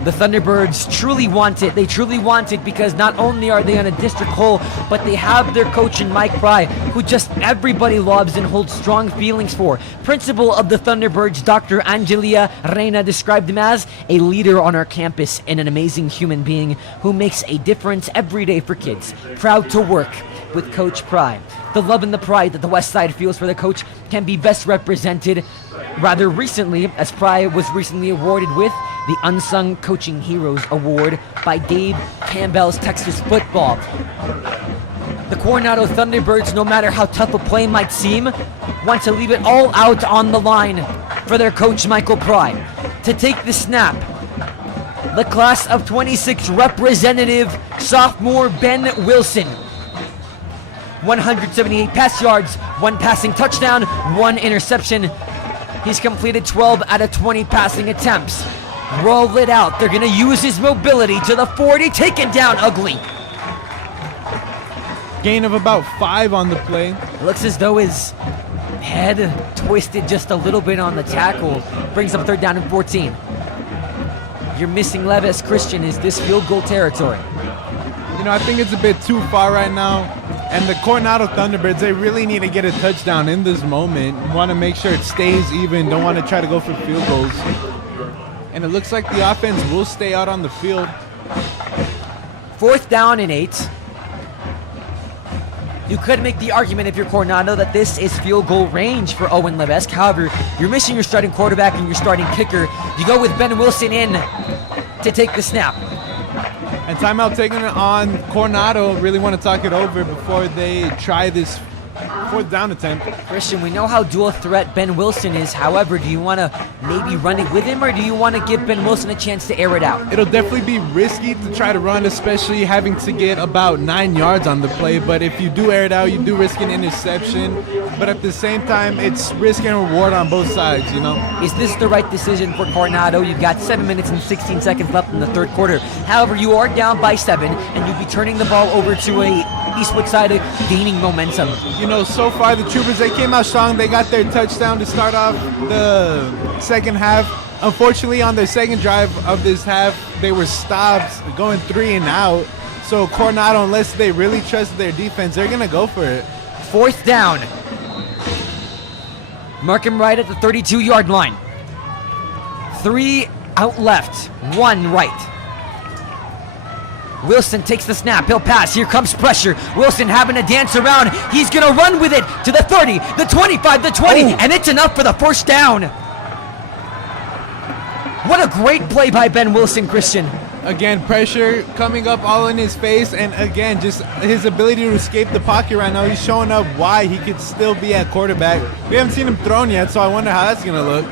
The Thunderbirds truly want it. They truly want it because not only are they on a district hole, but they have their coach in Mike Fry, who just everybody loves and holds strong feelings for. Principal of the Thunderbirds, Dr. Angelia Reina, described him as a leader on our campus and an amazing human being who makes a difference every day for kids. Proud to work with Coach Pry. The love and the pride that the West Side feels for the coach can be best represented rather recently, as Pry was recently awarded with the Unsung Coaching Heroes Award by Dave Campbell's Texas Football. The Coronado Thunderbirds, no matter how tough a play might seem, want to leave it all out on the line for their coach Michael Pry. To take the snap, the class of 26 representative sophomore Ben Wilson. 178 pass yards, 1 passing touchdown, 1 interception. He's completed 12 out of 20 passing attempts. Roll it out. They're going to use his mobility to the 40. Taken down ugly. Gain of about 5 on the play. Looks as though his head twisted just a little bit on the tackle. Brings up 3rd down and 14. You're missing Levis Christian. Is this field goal territory? You know, I think it's a bit too far right now. And the Coronado Thunderbirds, they really need to get a touchdown in this moment. Want to make sure it stays even. Don't want to try to go for field goals. And it looks like the offense will stay out on the field. 4th down and 8. You could make the argument if you're Coronado that this is field goal range for Owen Levesque. However, you're missing your starting quarterback and your starting kicker. You go with Ben Wilson in to take the snap. And timeout taken on Coronado. Really want to talk it over before they try this 4th down attempt. Christian, we know how dual threat Ben Wilson is. However, do you want to maybe run it with him, or do you want to give Ben Wilson a chance to air it out? It'll definitely be risky to try to run, especially having to get about 9 yards on the play. But if you do air it out, you do risk an interception. But at the same time, it's risk and reward on both sides, you know? Is this the right decision for Coronado? You've got 7 minutes and 16 seconds left in the 3rd quarter. However, you are down by 7, and you'll be turning the ball over to a Eastwood side gaining momentum. You know, so far the Troopers, they came out strong. They got their touchdown to start off the 2nd half. Unfortunately, on their 2nd drive of this half, they were stopped going 3 and out. So Coronado, unless they really trust their defense, they're going to go for it. 4th down. Mark him right at the 32-yard line. 3 out left, 1 right. Wilson takes the snap. He'll pass. Here comes pressure. Wilson having to dance around. He's going to run with it to the 30, the 25, the 20, and it's enough for the 1st down. What a great play by Ben Wilson, Christian. Again, pressure coming up all in his face, and again, just his ability to escape the pocket right now. He's showing up why he could still be at quarterback. We haven't seen him thrown yet, so I wonder how that's going to look.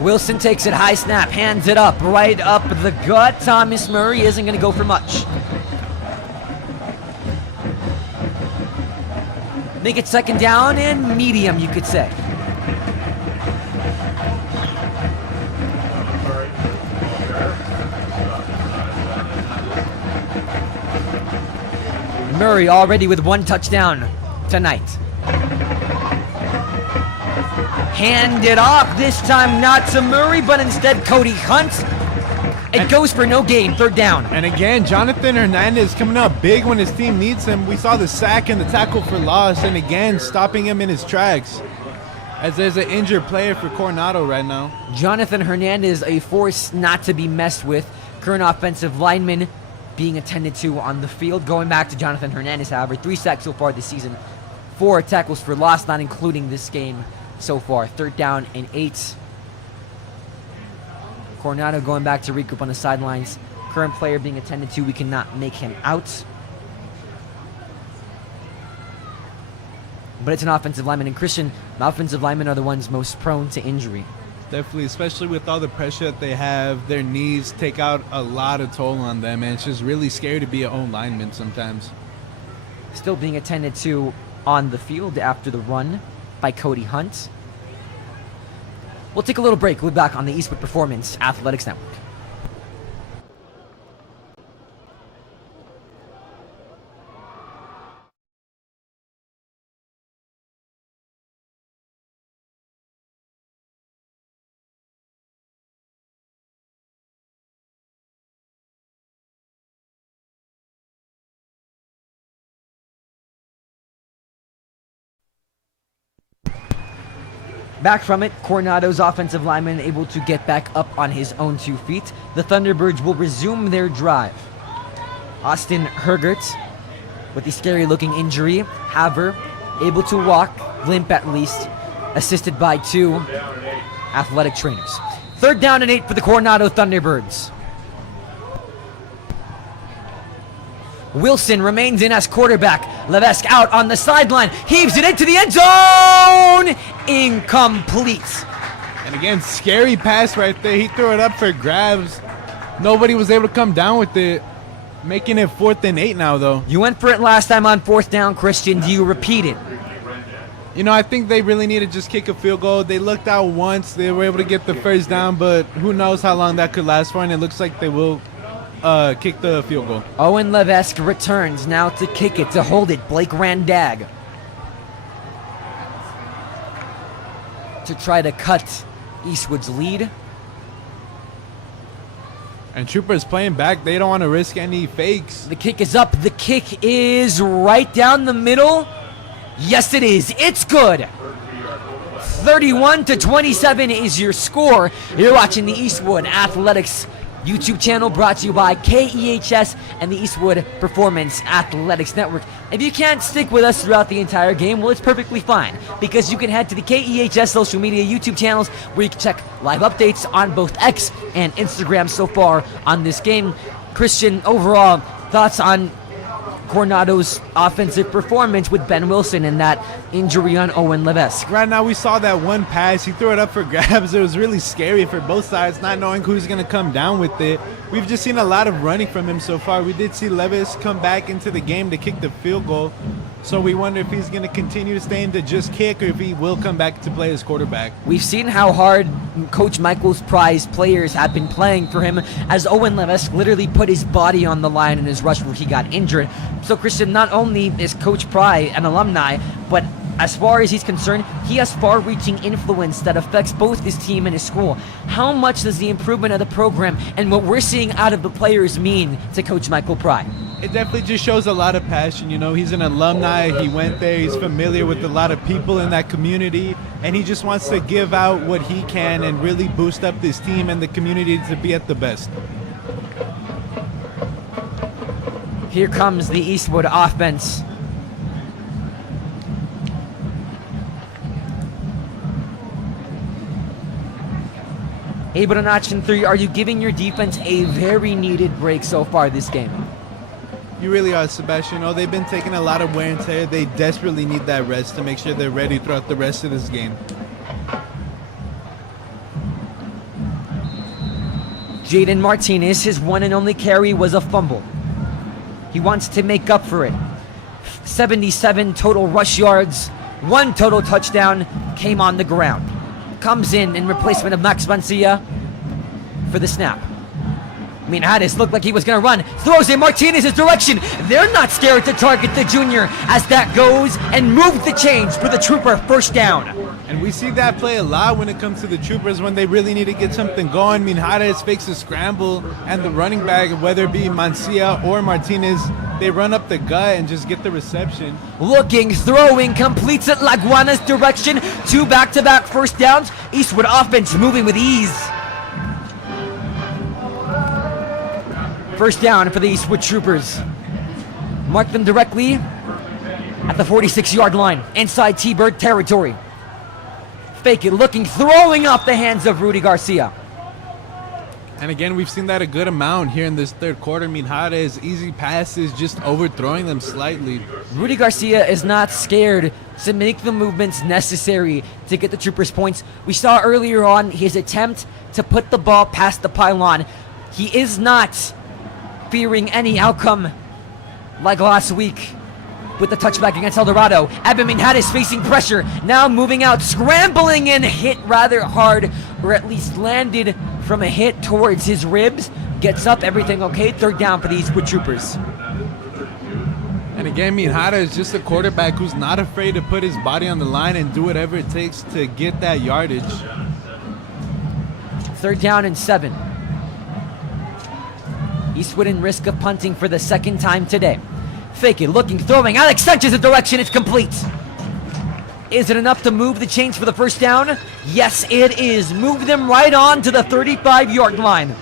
Wilson takes it, high snap, hands it up, right up the gut. Thomas Murray isn't going to go for much. Make it 2nd down and medium, you could say. Murray already with 1 touchdown tonight. Hand it off, this time not to Murray, but instead Cody Hunt. It goes for no gain, 3rd down. And again, Jonathan Hernandez coming up big when his team needs him. We saw the sack and the tackle for loss, and again, stopping him in his tracks. As there's an injured player for Coronado right now. Jonathan Hernandez, a force not to be messed with. Current offensive lineman being attended to on the field. Going back to Jonathan Hernandez, however, 3 sacks so far this season. 4 tackles for loss, not including this game so far. 3rd down and 8. Coronado going back to regroup on the sidelines. Current player being attended to. We cannot make him out. But it's an offensive lineman. And Christian, offensive linemen are the ones most prone to injury. Definitely, especially with all the pressure that they have. Their knees take out a lot of toll on them, and it's just really scary to be an own lineman sometimes. Still being attended to on the field after the run by Cody Hunt. We'll take a little break. We'll be back on the Eastwood Performance Athletics Network. Back from it, Coronado's offensive lineman able to get back up on his own 2 feet. The Thunderbirds will resume their drive. Austin Hergert with the scary looking injury. Haver able to walk, limp at least, assisted by 2 athletic trainers. 3rd down and 8 for the Coronado Thunderbirds. Wilson remains in as quarterback. Levesque out on the sideline. Heaves it into the end zone. Incomplete. And again, scary pass right there. He threw it up for grabs. Nobody was able to come down with it. Making it 4th and 8 now, though. You went for it last time on 4th down, Christian. Do you repeat it? You know, I think they really need to just kick a field goal. They looked out once. They were able to get the first down, but who knows how long that could last for, and it looks like they will kick the field goal. Owen Levesque returns now to kick it, to hold it. Blake Randag to try to cut Eastwood's lead. And Troopers playing back. They don't want to risk any fakes. The kick is up. The kick is right down the middle. Yes, it is. It's good. 31-27 is your score. You're watching the Eastwood Athletics YouTube channel, brought to you by KEHS and the Eastwood Performance Athletics Network. If you can't stick with us throughout the entire game, well, it's perfectly fine, because you can head to the KEHS social media YouTube channels where you can check live updates on both X and Instagram so far on this game. Christian, overall thoughts on Coronado's offensive performance with Ben Wilson and that injury on Owen Levesque? Right now, we saw that one pass. He threw it up for grabs. It was really scary for both sides, not knowing who's going to come down with it. We've just seen a lot of running from him so far. We did see Levis come back into the game to kick the field goal. So we wonder if he's going to continue to stay in to just kick, or if he will come back to play as quarterback. We've seen how hard Coach Michael's prized players have been playing for him, as Owen Levesque literally put his body on the line in his rush where he got injured. So, Christian, not only is Coach Pry an alumni, but as far as he's concerned, he has far-reaching influence that affects both his team and his school. How much does the improvement of the program and what we're seeing out of the players mean to Coach Michael Pry? It definitely just shows a lot of passion. You know, he's an alumni. He went there. He's familiar with a lot of people in that community, and he just wants to give out what he can and really boost up this team and the community to be at the best. Here comes the Eastwood offense. Able to notch in 3. Are you giving your defense a very needed break so far this game? You really are, Sebastian. Oh, they've been taking a lot of wear and tear. They desperately need that rest to make sure they're ready throughout the rest of this game. Jaden Martinez, his one and only carry was a fumble. He wants to make up for it. 77 total rush yards, 1 total touchdown came on the ground. Comes in replacement of Max Mancia for the snap. Minhares looked like he was going to run. Throws in Martinez's direction. They're not scared to target the junior as that goes and moves the chains for the Trooper first down. And we see that play a lot when it comes to the Troopers when they really need to get something going. Minhares fakes a scramble, and the running back, whether it be Mancia or Martinez, they run up the gut and just get the reception. Looking, throwing, completes it Laguana's direction. 2 back-to-back first downs. Eastwood offense moving with ease. First down for the Eastwood Troopers. Mark them directly at the 46-yard line, inside T-Bird territory. Fake it, looking, throwing off the hands of Rudy Garcia. And again, we've seen that a good amount here in this third quarter. Minhares, easy passes, just overthrowing them slightly. Rudy Garcia is not scared to make the movements necessary to get the Troopers points. We saw earlier on his attempt to put the ball past the pylon. He is not fearing any outcome like last week with the touchback against El Dorado. Evan Minhares facing pressure, now moving out, scrambling and hit rather hard, or at least landed from a hit towards his ribs. Gets up, everything okay. Third down for the Eastwood Troopers. And again, Minhares is just a quarterback who's not afraid to put his body on the line and do whatever it takes to get that yardage. Third down and 7. Eastwood in risk of punting for the second time today. Fake it, looking, throwing. Alex Sanchez's direction, it's complete. Is it enough to move the chains for the first down? Yes, it is. Move them right on to the 35-yard line.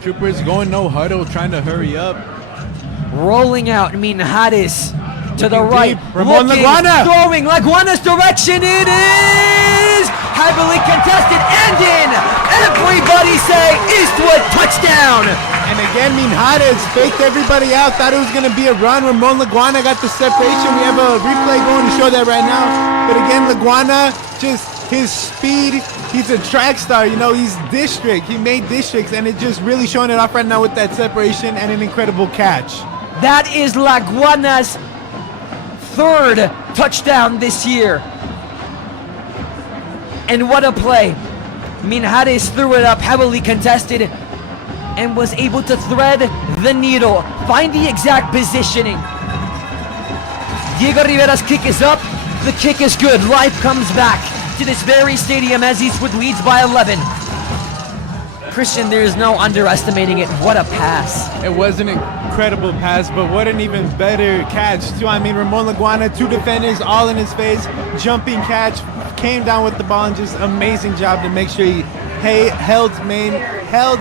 Troopers going no huddle, trying to hurry up. Rolling out, Minhares to the right. Ramon Looking, Laguana. throwing, Laguana's direction, it is heavily contested and in. Everybody say Eastwood touchdown. And again, Minhares faked everybody out, thought it was going to be a run. Ramon Laguana got the separation. We have a replay going to show that right now. But again, Laguana just his speed. He's a track star, you know, he's district. He made districts, and it's just really showing it off right now with that separation and an incredible catch. That is La Guana's third touchdown this year. And what a play. Minhares threw it up, heavily contested, and was able to thread the needle, find the exact positioning. Diego Rivera's kick is up, the kick is good. Life comes back to this very stadium as Eastwood leads by 11. Christian, there is no underestimating it. What a pass. It was an incredible pass, but what an even better catch, too. I mean, Ramon Laguana, 2 defenders, all in his face, jumping catch, came down with the ball, and just amazing job to make sure he held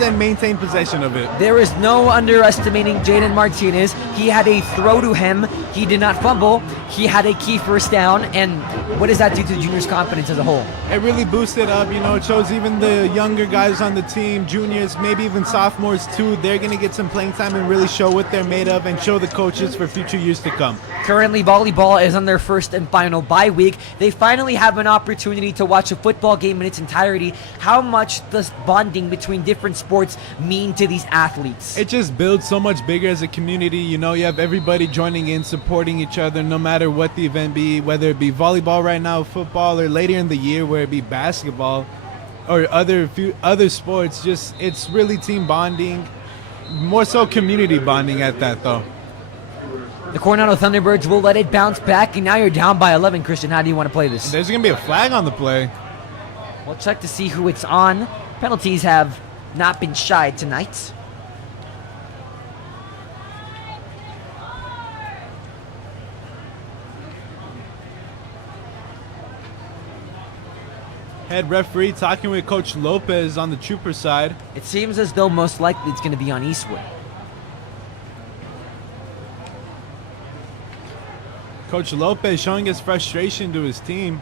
and maintained possession of it. There is no underestimating Jaden Martinez. He had a throw to him. He did not fumble. He had a key first down. And what does that do to the juniors' confidence as a whole? It really boosted up. You know, it shows even the younger guys on the team, juniors, maybe even sophomores too, they're going to get some playing time and really show what they're made of and show the coaches for future years to come. Currently, volleyball is on their first and final bye week. They finally have an opportunity to watch a football game in its entirety. How much does bonding between different sports mean to these athletes? It just builds so much bigger as a community. You know, you have everybody joining in, supporting each other, no matter what the event be, whether it be volleyball right now, football, or later in the year where it be basketball or other sports. Just, it's really team bonding, more so community bonding at that though. The Coronado Thunderbirds will let it bounce back, and now you're down by 11, Christian. How do you want to play this? There's going to be a flag on the play. We'll check to see who it's on. Penalties have not been shy tonight. Head referee talking with Coach Lopez on the Trooper side. It seems as though most likely it's going to be on Eastwood. Coach Lopez showing his frustration to his team.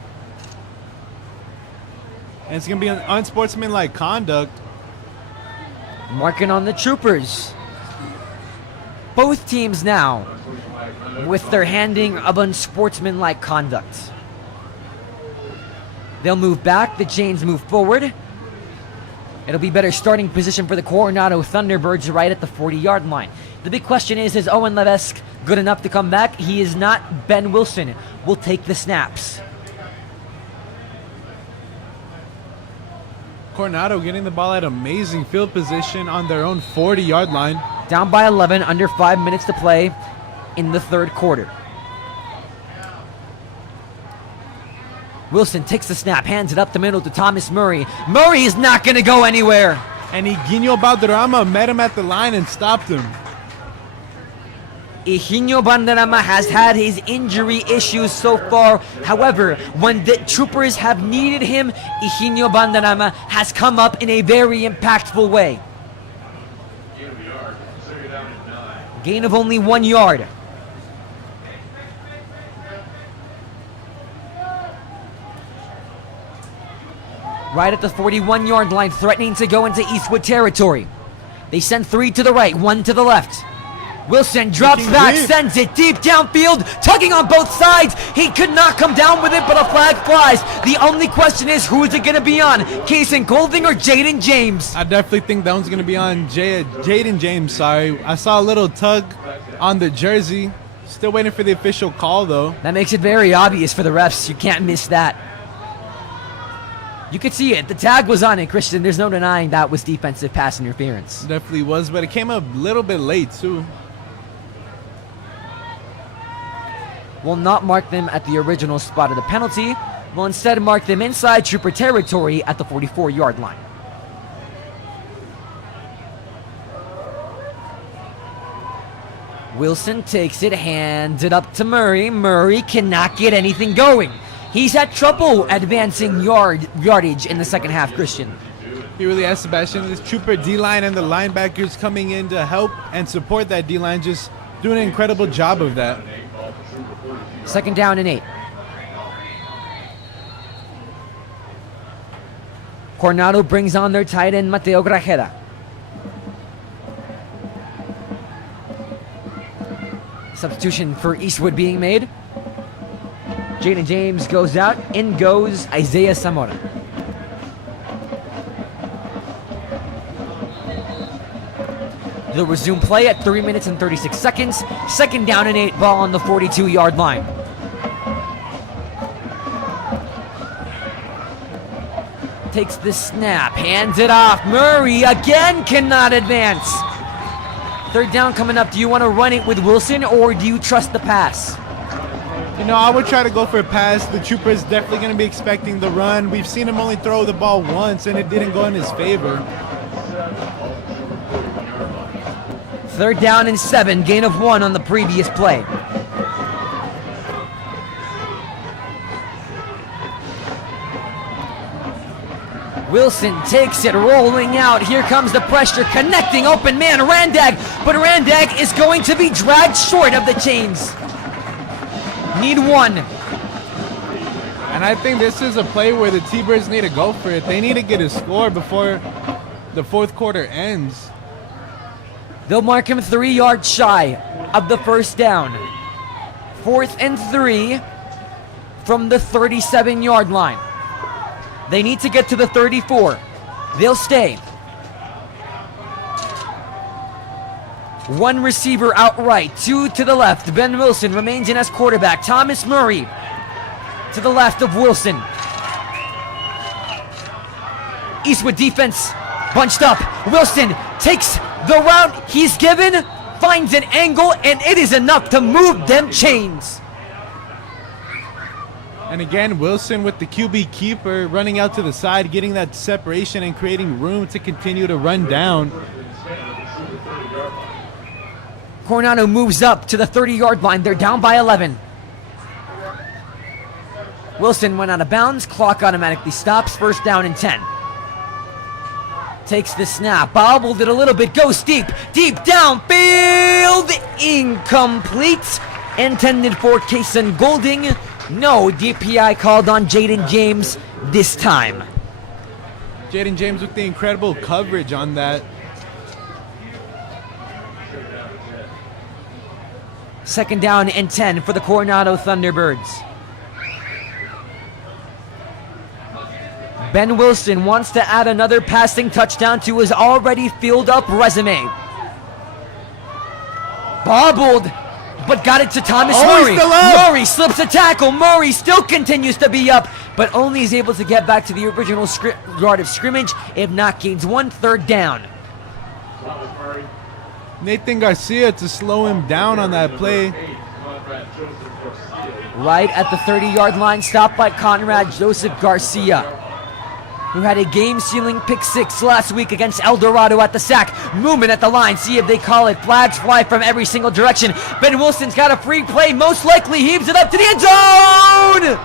And it's going to be an unsportsmanlike conduct. Marking on the Troopers. Both teams now with their handing of unsportsmanlike conduct. They'll move back, the chains move forward. It'll be better starting position for the Coronado Thunderbirds right at the 40-yard line. The big question is Owen Levesque good enough to come back? He is not. Ben Wilson will take the snaps. Coronado getting the ball at amazing field position on their own 40-yard line. Down by 11, under 5 minutes to play in the third quarter. Wilson takes the snap, hands it up the middle to Thomas Murray. Murray is not going to go anywhere. And Higuino Balderrama met him at the line and stopped him. Higuino Balderrama has had his injury issues so far. However, when the Troopers have needed him, Higuino Balderrama has come up in a very impactful way. Gain of only 1 yard. Right at the 41-yard line, threatening to go into Eastwood territory. They send 3 to the right, 1 to the left. Wilson drops back, sends it deep downfield, tugging on both sides. He could not come down with it, but a flag flies. The only question is, who is it going to be on? Kason Golding or Jaden James? I definitely think that one's going to be on Jaden James, sorry. I saw a little tug on the jersey. Still waiting for the official call, though. That makes it very obvious for the refs. You can't miss that. You could see it. The tag was on it, Christian. There's no denying that was defensive pass interference. Definitely was, but it came a little bit late, too. Will not mark them at the original spot of the penalty. Will instead mark them inside Trooper territory at the 44-yard line. Wilson takes it, hands it up to Murray. Murray cannot get anything going. He's had trouble advancing yardage in the second half, Christian. He really has, Sebastian. This Trooper D-line and the linebackers coming in to help and support that D-line, just doing an incredible job of that. 2nd down and 8. Coronado brings on their tight end, Mateo Grajeda. Substitution for Eastwood being made. Jaden James goes out. In goes Isaiah Zamora. They'll resume play at 3 minutes and 36 seconds. 2nd down and 8, ball on the 42-yard line. Takes the snap, hands it off. Murray again cannot advance. 3rd down coming up. Do you want to run it with Wilson or do you trust the pass? You know, I would try to go for a pass. The Trooper is definitely going to be expecting the run. We've seen him only throw the ball once, and it didn't go in his favor. 3rd down and 7, gain of 1 on the previous play. Wilson takes it, rolling out. Here comes the pressure, connecting, open man, Randag. But Randag is going to be dragged short of the chains. Need 1. And I think this is a play where the T-Birds need to go for it. They need to get a score before the 4th quarter ends. They'll mark him 3 yards shy of the 1st down. 4th and 3 from the 37-yard line. They need to get to the 34. They'll stay. 1 receiver outright, 2 to the left. Ben Wilson remains in as quarterback. Thomas Murray to the left of Wilson. Eastwood defense bunched up. Wilson takes the route he's given, finds an angle, and it is enough to move them chains. And again, Wilson with the QB keeper running out to the side, getting that separation and creating room to continue to run down. Coronado moves up to the 30-yard line. They're down by 11. Wilson went out of bounds. Clock automatically stops. 1st down and 10. Takes the snap. Bobbled it a little bit. Goes deep. Deep downfield. Incomplete. Intended for Kason Golding. No DPI called on Jaden James this time. Jaden James with the incredible coverage on that. 2nd down and 10 for the Coronado Thunderbirds. Ben Wilson wants to add another passing touchdown to his already filled up resume. Bobbled, but got it to Thomas Murray. Murray slips a tackle. Murray still continues to be up, but only is able to get back to the original yard of scrimmage, if not gains 1. 3rd down. Nathan Garcia to slow him down on that play. Right at the 30-yard line, stopped by Conrad Joseph Garcia, who had a game-sealing pick 6 last week against El Dorado at the sack. Movement at the line, see if they call it. Flags fly from every single direction. Ben Wilson's got a free play, most likely heaves it up to the end zone!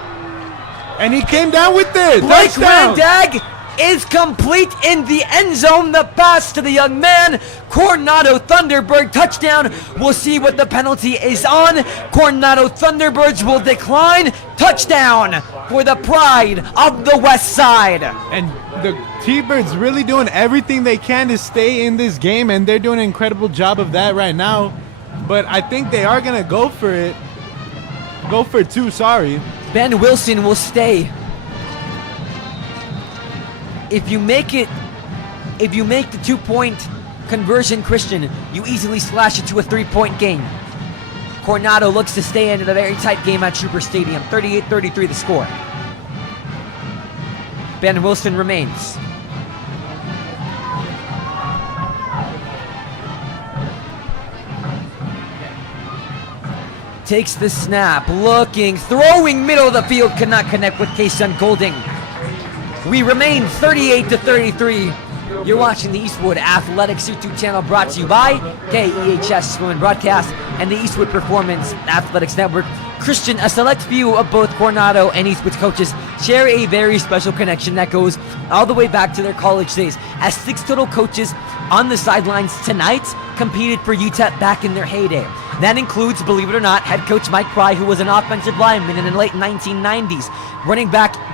And he came down with it. Blake Touchdown. Randag is complete in the end zone. The pass to the young man. Coronado Thunderbird touchdown. We'll see what the penalty is on. Coronado Thunderbirds will decline. Touchdown for the pride of the West Side. And the T-Birds really doing everything they can to stay in this game, and they're doing an incredible job of that right now. But I think they are going to go for it. Go for 2, sorry. Ben Wilson will stay. If you make the 2-point conversion, Christian, you easily slash it to a 3-point game. Coronado looks to stay in a very tight game at Trooper Stadium. 38-33 the score. Ben Wilson remains. Takes the snap, looking, throwing middle of the field, cannot connect with Kason Golding. We remain 38-33. You're watching the Eastwood Athletics YouTube channel, brought to you by KEHS Women Broadcast and the Eastwood Performance Athletics Network. Christian, a select few of both Coronado and Eastwood's coaches share a very special connection that goes all the way back to their college days, as 6 total coaches on the sidelines tonight competed for UTEP back in their heyday. That includes, believe it or not, head coach Mike Fry, who was an offensive lineman in the late 1990s.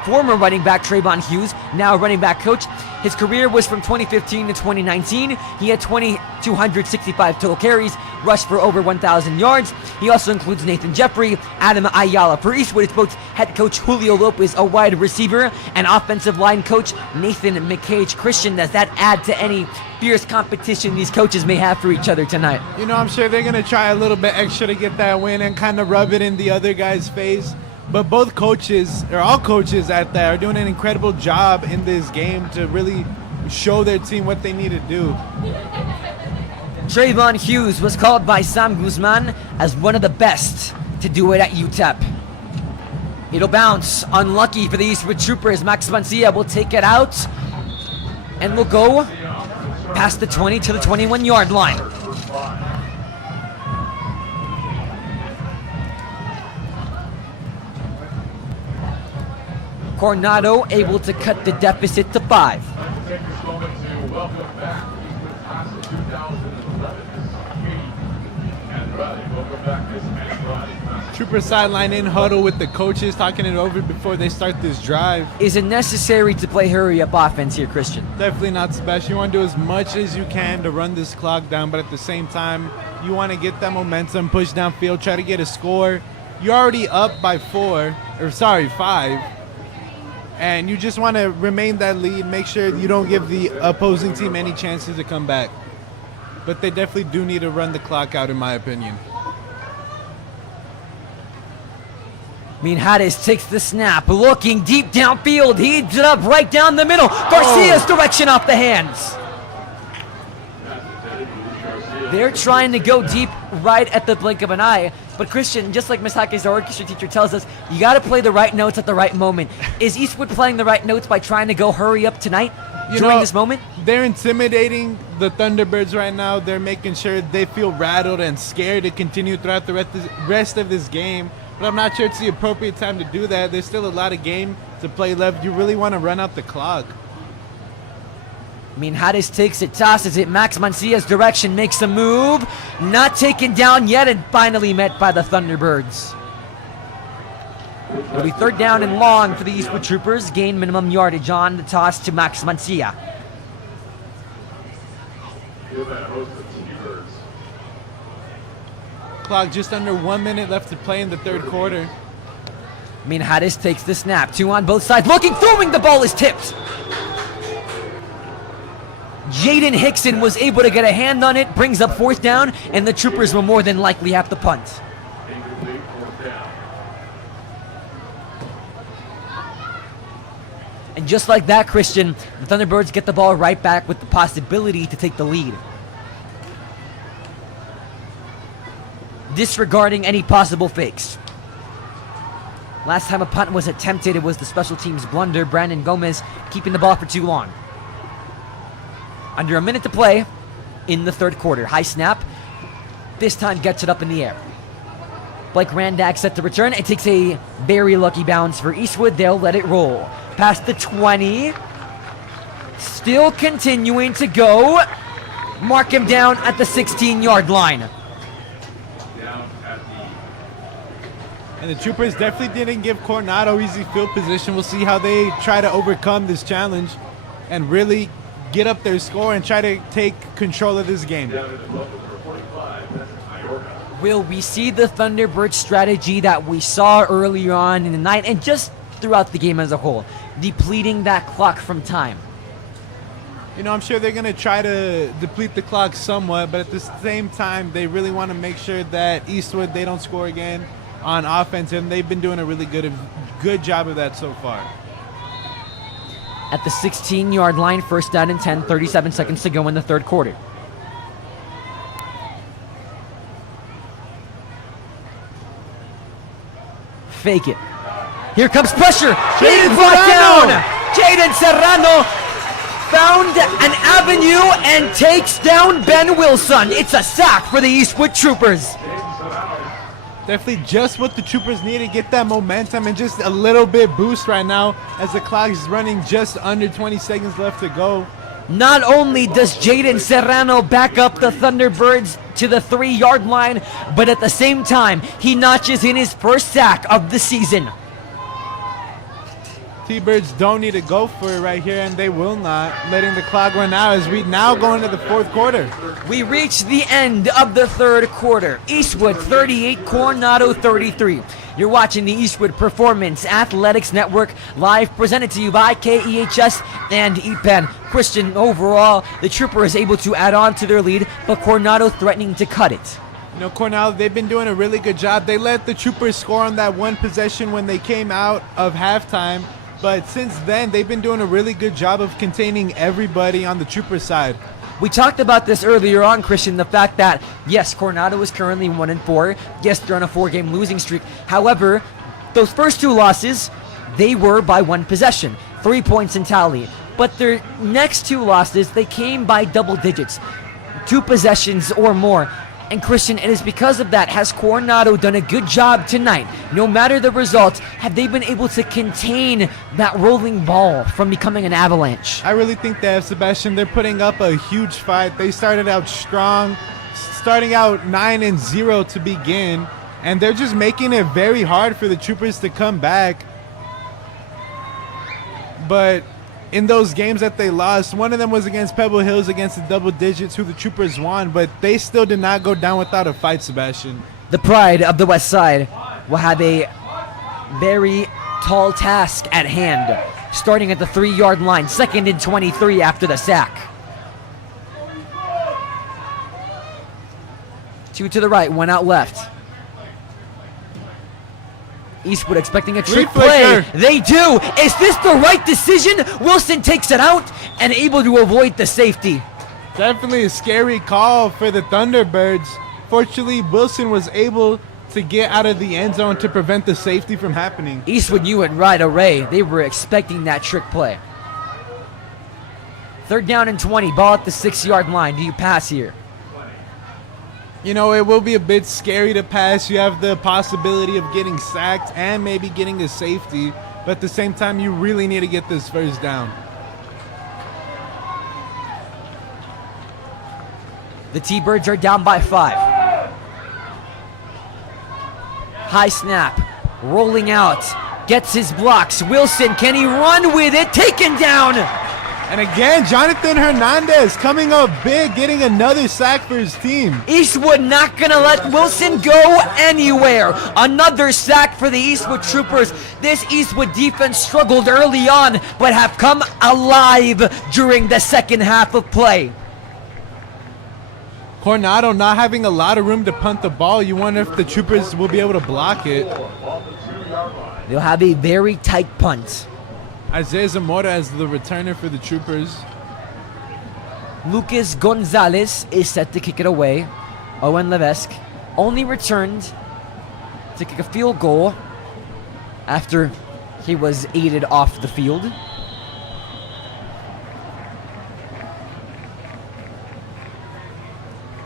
Former running back Trayvon Hughes, now running back coach, His career was from 2015 to 2019. He had 2,265 total carries, rushed for over 1,000 yards. He also includes Nathan Jeffrey, Adam Ayala. For Eastwood, it's both head coach Julio Lopez, a wide receiver, and offensive line coach Nathan McCage. Christian, does that add to any fierce competition these coaches may have for each other tonight? You know, I'm sure they're going to try a little bit extra to get that win and kind of rub it in the other guy's face. But both coaches, or all coaches at that, are doing an incredible job in this game to really show their team what they need to do. Trayvon Hughes was called by Sam Guzman as one of the best to do it at UTEP. It'll bounce. Unlucky for the Eastwood Troopers. Max Mancia will take it out and will go past the 20 to the 21-yard line. Coronado able to cut the deficit to 5. Trooper sideline in huddle with the coaches, talking it over before they start this drive. Is it necessary to play hurry-up offense here, Christian? Definitely not, Sebastian. You want to do as much as you can to run this clock down, but at the same time, you want to get that momentum, push downfield, try to get a score. You're already up by 5. And you just want to remain that lead, make sure you don't give the opposing team any chances to come back. But they definitely do need to run the clock out, in my opinion. Minjares takes the snap, looking deep downfield. He heaves it up right down the middle. Garcia's direction off the hands. They're trying to go deep right at the blink of an eye. But Christian, just like Ms. Hake's orchestra teacher tells us, you got to play the right notes at the right moment. Is Eastwood playing the right notes by trying to go hurry up tonight during this moment? They're intimidating the Thunderbirds right now. They're making sure they feel rattled and scared to continue throughout the rest of this game. But I'm not sure it's the appropriate time to do that. There's still a lot of game to play left. You really want to run out the clock. Minjares takes it, tosses it. Max Mancia's direction, makes a move. Not taken down yet, and finally met by the Thunderbirds. It'll be 3rd down and long for the Eastwood Troopers. Gain minimum yardage on the toss to Max Mancia. Clock just under 1 minute left to play in the 3rd quarter. Minjares takes the snap. 2 on both sides. Looking, throwing, the ball is tipped. Jaden Hickson was able to get a hand on it, brings up 4th down, and the Troopers will more than likely have to punt. And just like that, Christian, the Thunderbirds get the ball right back with the possibility to take the lead. Disregarding any possible fakes. Last time a punt was attempted, it was the special teams blunder. Brandon Gomez keeping the ball for too long. Under a minute to play in the 3rd quarter. High snap. This time gets it up in the air. Blake Randak set to return. It takes a very lucky bounce for Eastwood. They'll let it roll. Past the 20. Still continuing to go. Mark him down at the 16-yard line. And the Troopers definitely didn't give Coronado easy field position. We'll see how they try to overcome this challenge and really get up their score and try to take control of this game. Will we see the Thunderbird strategy that we saw earlier on in the night and just throughout the game as a whole, depleting that clock from time? You know, I'm sure they're going to try to deplete the clock somewhat, but at the same time, they really want to make sure that Eastwood, they don't score again on offense, and they've been doing a really good job of that so far. At the 16-yard line, 1st down and 10, 37 seconds to go in the 3rd quarter. Fake it. Here comes pressure. Jaden brought down. Jaden Serrano found an avenue and takes down Ben Wilson. It's a sack for the Eastwood Troopers. Definitely just what the Troopers need to get that momentum and just a little bit boost right now as the clock is running just under 20 seconds left to go. Not only does Jaden Serrano back up the Thunderbirds to the 3-yard line, but at the same time, he notches in his first sack of the season. T-Birds don't need to go for it right here, and they will not, letting the clock run out as we now go into the fourth quarter. We reach the end of the third quarter. Eastwood 38, Coronado 33. You're watching the Eastwood Performance Athletics Network, live presented to you by KEHS and EPEN. Christian, overall, the Trooper is able to add on to their lead, but Coronado threatening to cut it. You know, Coronado, they've been doing a really good job. They let the Troopers score on that one possession when they came out of halftime. But since then, they've been doing a really good job of containing everybody on the Trooper side. We talked about this earlier on, Christian, the fact that, yes, Coronado is currently 1-4. Yes, they're on a 4-game losing streak. However, those first 2 losses, they were by 1 possession, 3 points in tally. But their next 2 losses, they came by double digits, 2 possessions or more. And Christian, it is because of that, has Coronado done a good job tonight? No matter the results, have they been able to contain that rolling ball from becoming an avalanche? I really think they have, Sebastian. They're putting up a huge fight. They started out strong, starting out 9-0 to begin, and they're just making it very hard for the Troopers to come back. But in those games that they lost, one of them was against Pebble Hills against the double digits, who the Troopers won, but they still did not go down without a fight, Sebastian. The pride of the West Side will have a very tall task at hand, starting at the 3-yard line, 2nd and 23 after the sack. 2 to the right, 1 out left. Eastwood expecting a trick play. They do. Is this the right decision? Wilson takes it out and able to avoid the safety. Definitely a scary call for the Thunderbirds. Fortunately, Wilson was able to get out of the end zone to prevent the safety from happening. Eastwood knew it right away. They were expecting that trick play. 3rd down and 20. Ball at the 6-yard line. Do you pass here? You know, it will be a bit scary to pass. You have the possibility of getting sacked and maybe getting a safety. But at the same time, you really need to get this first down. The T-Birds are down by 5. High snap. Rolling out. Gets his blocks. Wilson, can he run with it? Taken down. And again, Jonathan Hernandez coming up big, getting another sack for his team. Eastwood not going to let Wilson go anywhere. Another sack for the Eastwood Troopers. This Eastwood defense struggled early on, but have come alive during the second half of play. Coronado not having a lot of room to punt the ball. You wonder if the Troopers will be able to block it. They'll have a very tight punt. Isaiah Zamora as the returner for the Troopers. Lucas Gonzalez is set to kick it away. Owen Levesque only returned to kick a field goal after he was aided off the field.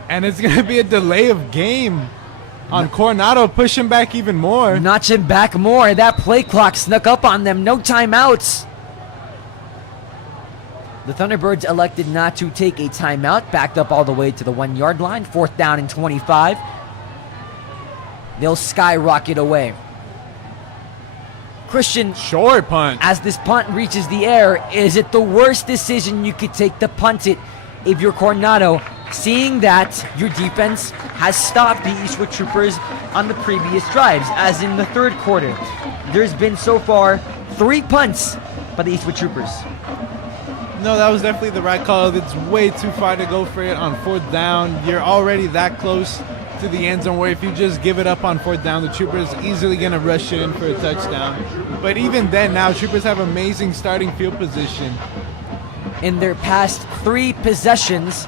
And it's going to be a delay of game on Coronado, pushing back even more. Notching back more. That play clock snuck up on them. No timeouts. The Thunderbirds elected not to take a timeout. Backed up all the way to the 1-yard line. 4th down and 25. They'll skyrocket away. Christian, short punt. As this punt reaches the air, is it the worst decision you could take to punt it if you're Coronado, seeing that your defense has stopped the Eastwood Troopers on the previous drives, as in the 3rd quarter? There's been so far 3 punts by the Eastwood Troopers. No, that was definitely the right call. It's way too far to go for it on 4th down. You're already that close to the end zone where if you just give it up on 4th down, the Troopers easily going to rush it in for a touchdown. But even then now, Troopers have amazing starting field position. In their past 3 possessions,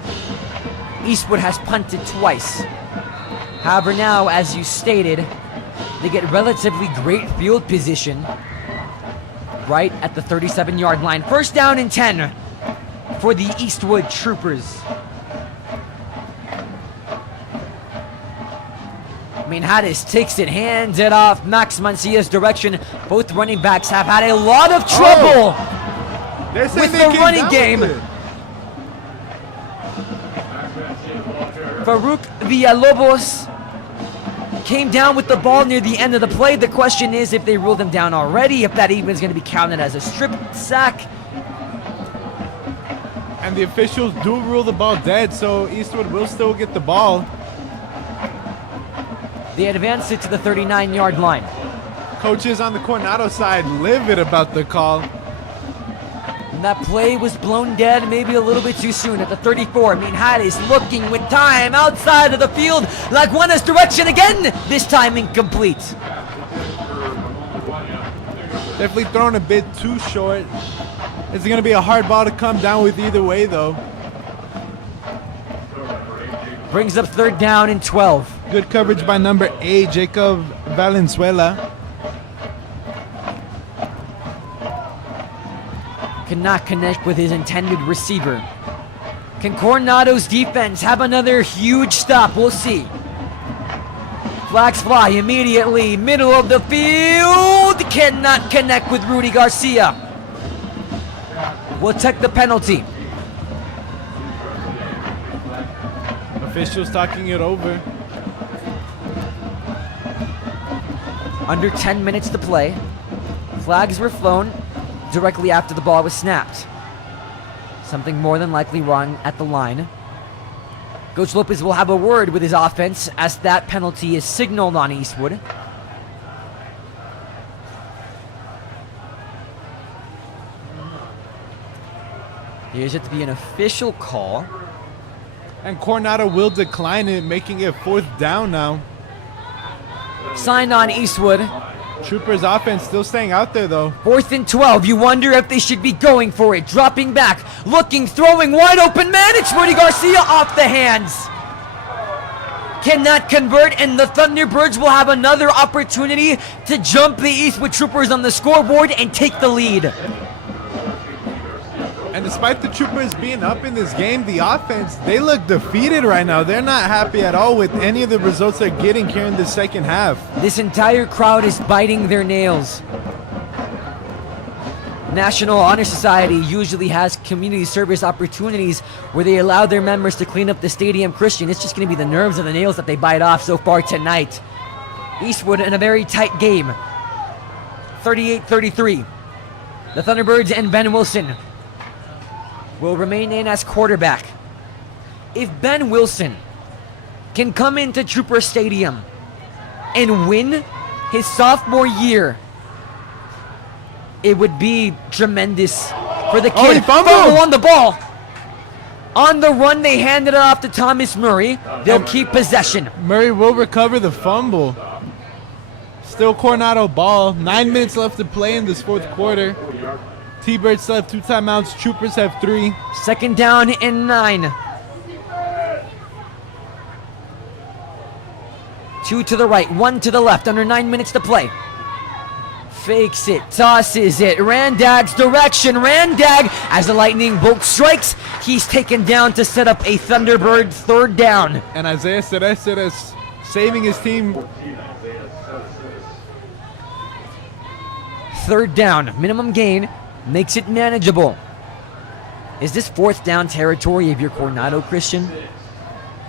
Eastwood has punted twice. However, now, as you stated, they get relatively great field position right at the 37-yard line. 1st down and 10 for the Eastwood Troopers. Minhades takes it, hands it off Max Mancia's direction. Both running backs have had a lot of trouble with the running game. Farouk Villalobos came down with the ball near the end of the play. The question is if they ruled him down already, if that even is going to be counted as a strip sack. And the officials do rule the ball dead, so Eastwood will still get the ball. They advance it to the 39-yard line. Coaches on the Coronado side livid about the call. And that play was blown dead maybe a little bit too soon at the 34. Minhal is looking with time outside of the field. Laguana's direction again, this time incomplete. Definitely thrown a bit too short. It's going to be a hard ball to come down with either way, though. Brings up 3rd down and 12. Good coverage by number 8, Jacob Valenzuela. Cannot connect with his intended receiver. Can Coronado's defense have another huge stop? We'll see. Flags fly immediately. Middle of the field. Cannot connect with Rudy Garcia. We'll take the penalty. Officials talking it over. Under 10 minutes to play. Flags were flown directly after the ball was snapped. Something more than likely wrong at the line. Coach Lopez will have a word with his offense as that penalty is signaled on Eastwood. Here's it to be an official call. And Coronado will decline it, making it 4th down now. Signed on Eastwood. Troopers offense still staying out there, though. 4th and 12. You wonder if they should be going for it. Dropping back. Looking. Throwing. Wide open man. It's Rudy Garcia off the hands. Cannot convert. And the Thunderbirds will have another opportunity to jump the Eastwood Troopers on the scoreboard and take the lead. And despite the Troopers being up in this game, the offense, they look defeated right now. They're not happy at all with any of the results they're getting here in the second half. This entire crowd is biting their nails. National Honor Society usually has community service opportunities where they allow their members to clean up the stadium. Christian, it's just going to be the nerves of the nails that they bite off so far tonight. Eastwood in a very tight game. 38-33. The Thunderbirds and Ben Wilson will remain in as quarterback. If Ben Wilson can come into Trooper Stadium and win his sophomore year, it would be tremendous for the kid. Oh, he fumbled. Fumble on the ball. On the run, they handed it off to Thomas Murray. They'll keep possession. Murray will recover the fumble. Still Coronado ball. 9 minutes left to play in this 4th quarter. T-Birds still have 2 timeouts. Troopers have 3. 2nd down and 9. 2 to the right, 1 to the left. Under 9 minutes to play. Fakes it, tosses it. Randag's direction. Randag, as the lightning bolt strikes, he's taken down to set up a Thunderbird 3rd down. And Isaiah Ceres saving his team. 3rd down, minimum gain. Makes it manageable. Is this 4th down territory of your Coronado, Christian?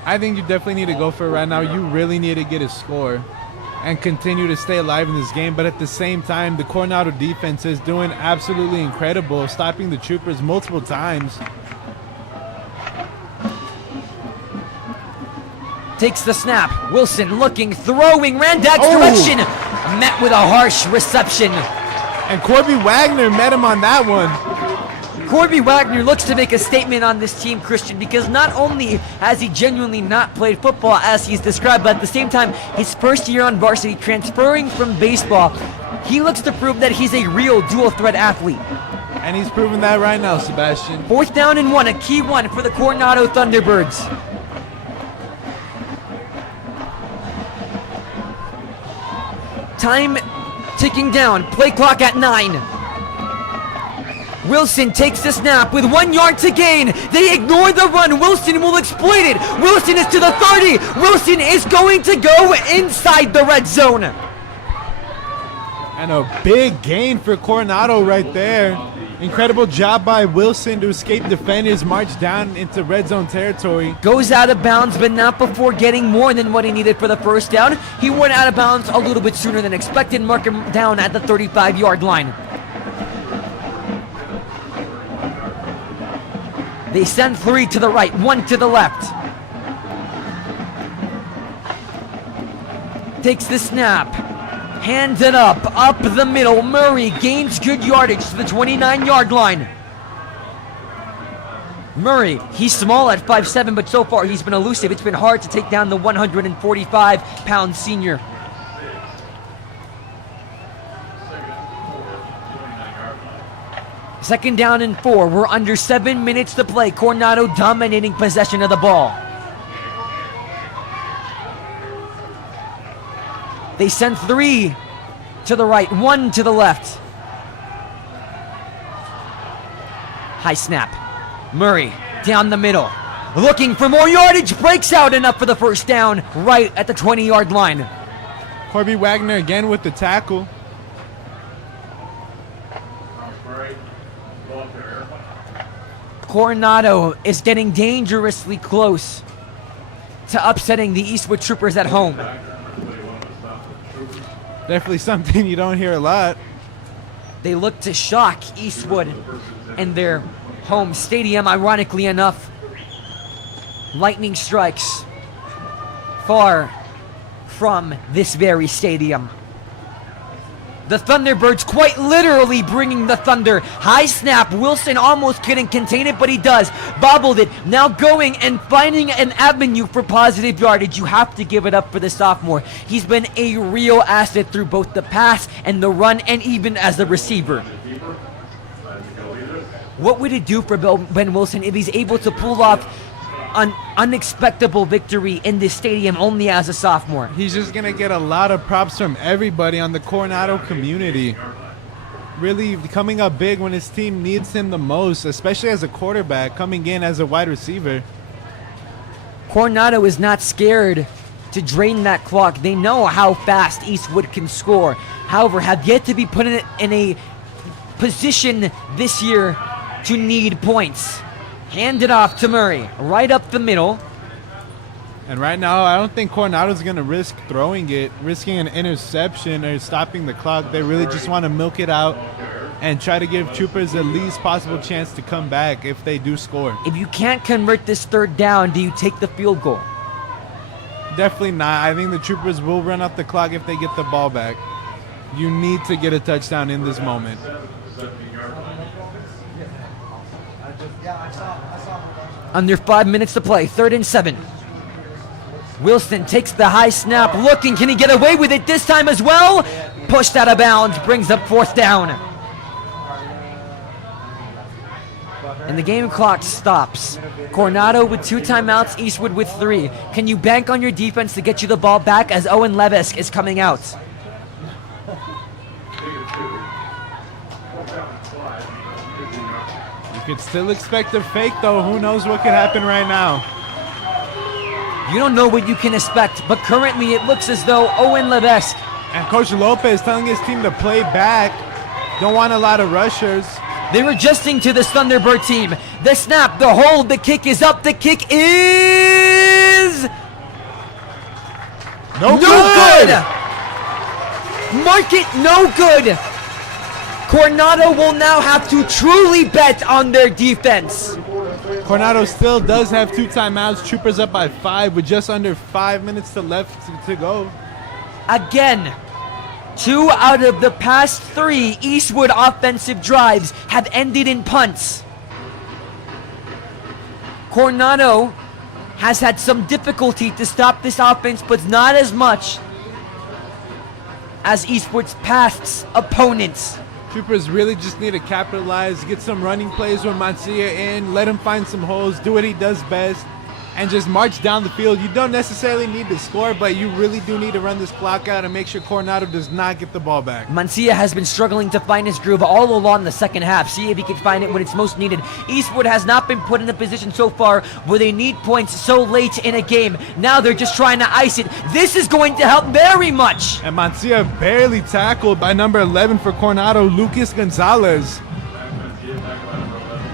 I think you definitely need to go for it right now. You really need to get a score and continue to stay alive in this game. But at the same time, the Coronado defense is doing absolutely incredible, stopping the Troopers multiple times. Takes the snap. Wilson looking, throwing. Randag's direction. Met with a harsh reception. And Corby Wagner met him on that one. Corby Wagner looks to make a statement on this team, Christian, because not only has he genuinely not played football as he's described, but at the same time, his first year on varsity, transferring from baseball, he looks to prove that he's a real dual-threat athlete. And he's proven that right now, Sebastian. 4th down and 1, a key one for the Coronado Thunderbirds. Time ticking down, play clock at 9. Wilson takes the snap with 1 yard to gain. They ignore the run. Wilson will exploit it. Wilson is to the 30. Wilson is going to go inside the red zone. And a big gain for Coronado right there. Incredible job by Wilson to escape defenders, march down into red zone territory. Goes out of bounds, but not before getting more than what he needed for the first down. He went out of bounds a little bit sooner than expected, mark him down at the 35-yard line. They send 3 to the right, 1 to the left. Takes the snap. Hands it up the middle. Murray gains good yardage to the 29-yard line. Murray, he's small at 5'7", but so far he's been elusive. It's been hard to take down the 145-pound senior. Second down and 4. We're under 7 minutes to play. Coronado dominating possession of the ball. They send 3 to the right, 1 to the left. High snap. Murray down the middle. Looking for more yardage. Breaks out enough for the first down right at the 20-yard line. Corby Wagner again with the tackle. Coronado is getting dangerously close to upsetting the Eastwood Troopers at home. Definitely something you don't hear a lot. They look to shock Eastwood in their home stadium, ironically enough. Lightning strikes far from this very stadium. The Thunderbirds quite literally bringing the thunder. High snap. Wilson almost couldn't contain it, but he does. Bobbled it. Now going and finding an avenue for positive yardage. You have to give it up for the sophomore. He's been a real asset through both the pass and the run, and even as a receiver. What would it do for Ben Wilson if he's able to pull off an unexpected victory in this stadium only as a sophomore? He's just going to get a lot of props from everybody on the Coronado community. Really coming up big when his team needs him the most, especially as a quarterback, coming in as a wide receiver. Coronado is not scared to drain that clock. They know how fast Eastwood can score. However, have yet to be put in a position this year to need points. Hand it off to Murray, right up the middle. And right now, I don't think Coronado's going to risk throwing it, risking an interception or stopping the clock. They really just want to milk it out and try to give Troopers the least possible chance to come back if they do score. If you can't convert this third down, do you take the field goal? Definitely not. I think the Troopers will run up the clock if they get the ball back. You need to get a touchdown in this moment. Under 5 minutes to play, 3rd and 7. Wilson takes the high snap, looking, can he get away with it this time as well? Pushed out of bounds, brings up 4th down. And the game clock stops. Coronado with 2 timeouts, Eastwood with 3. Can you bank on your defense to get you the ball back as Owen Levesk is coming out? You could still expect a fake, though. Who knows what could happen right now? You don't know what you can expect, but currently it looks as though Owen Levesk and Coach Lopez telling his team to play back. Don't want a lot of rushers. They're adjusting to this Thunderbird team. The snap, the hold, the kick is up. The kick is no good. Mark it no good. Coronado will now have to truly bet on their defense. Coronado still does have 2 timeouts. Troopers up by 5 with just under 5 minutes left to go. Again, 2 out of the past 3 Eastwood offensive drives have ended in punts. Coronado has had some difficulty to stop this offense, but not as much as Eastwood's past opponents. Troopers really just need to capitalize, get some running plays with Mancia in, let him find some holes, do what he does best, and just march down the field. You don't necessarily need to score, but you really do need to run this clock out and make sure Coronado does not get the ball back. Mancia has been struggling to find his groove all along the second half. See if he can find it when it's most needed. Eastwood has not been put in a position so far where they need points so late in a game. Now they're just trying to ice it. This is going to help very much. And Mancia barely tackled by number 11 for Coronado, Lucas Gonzalez.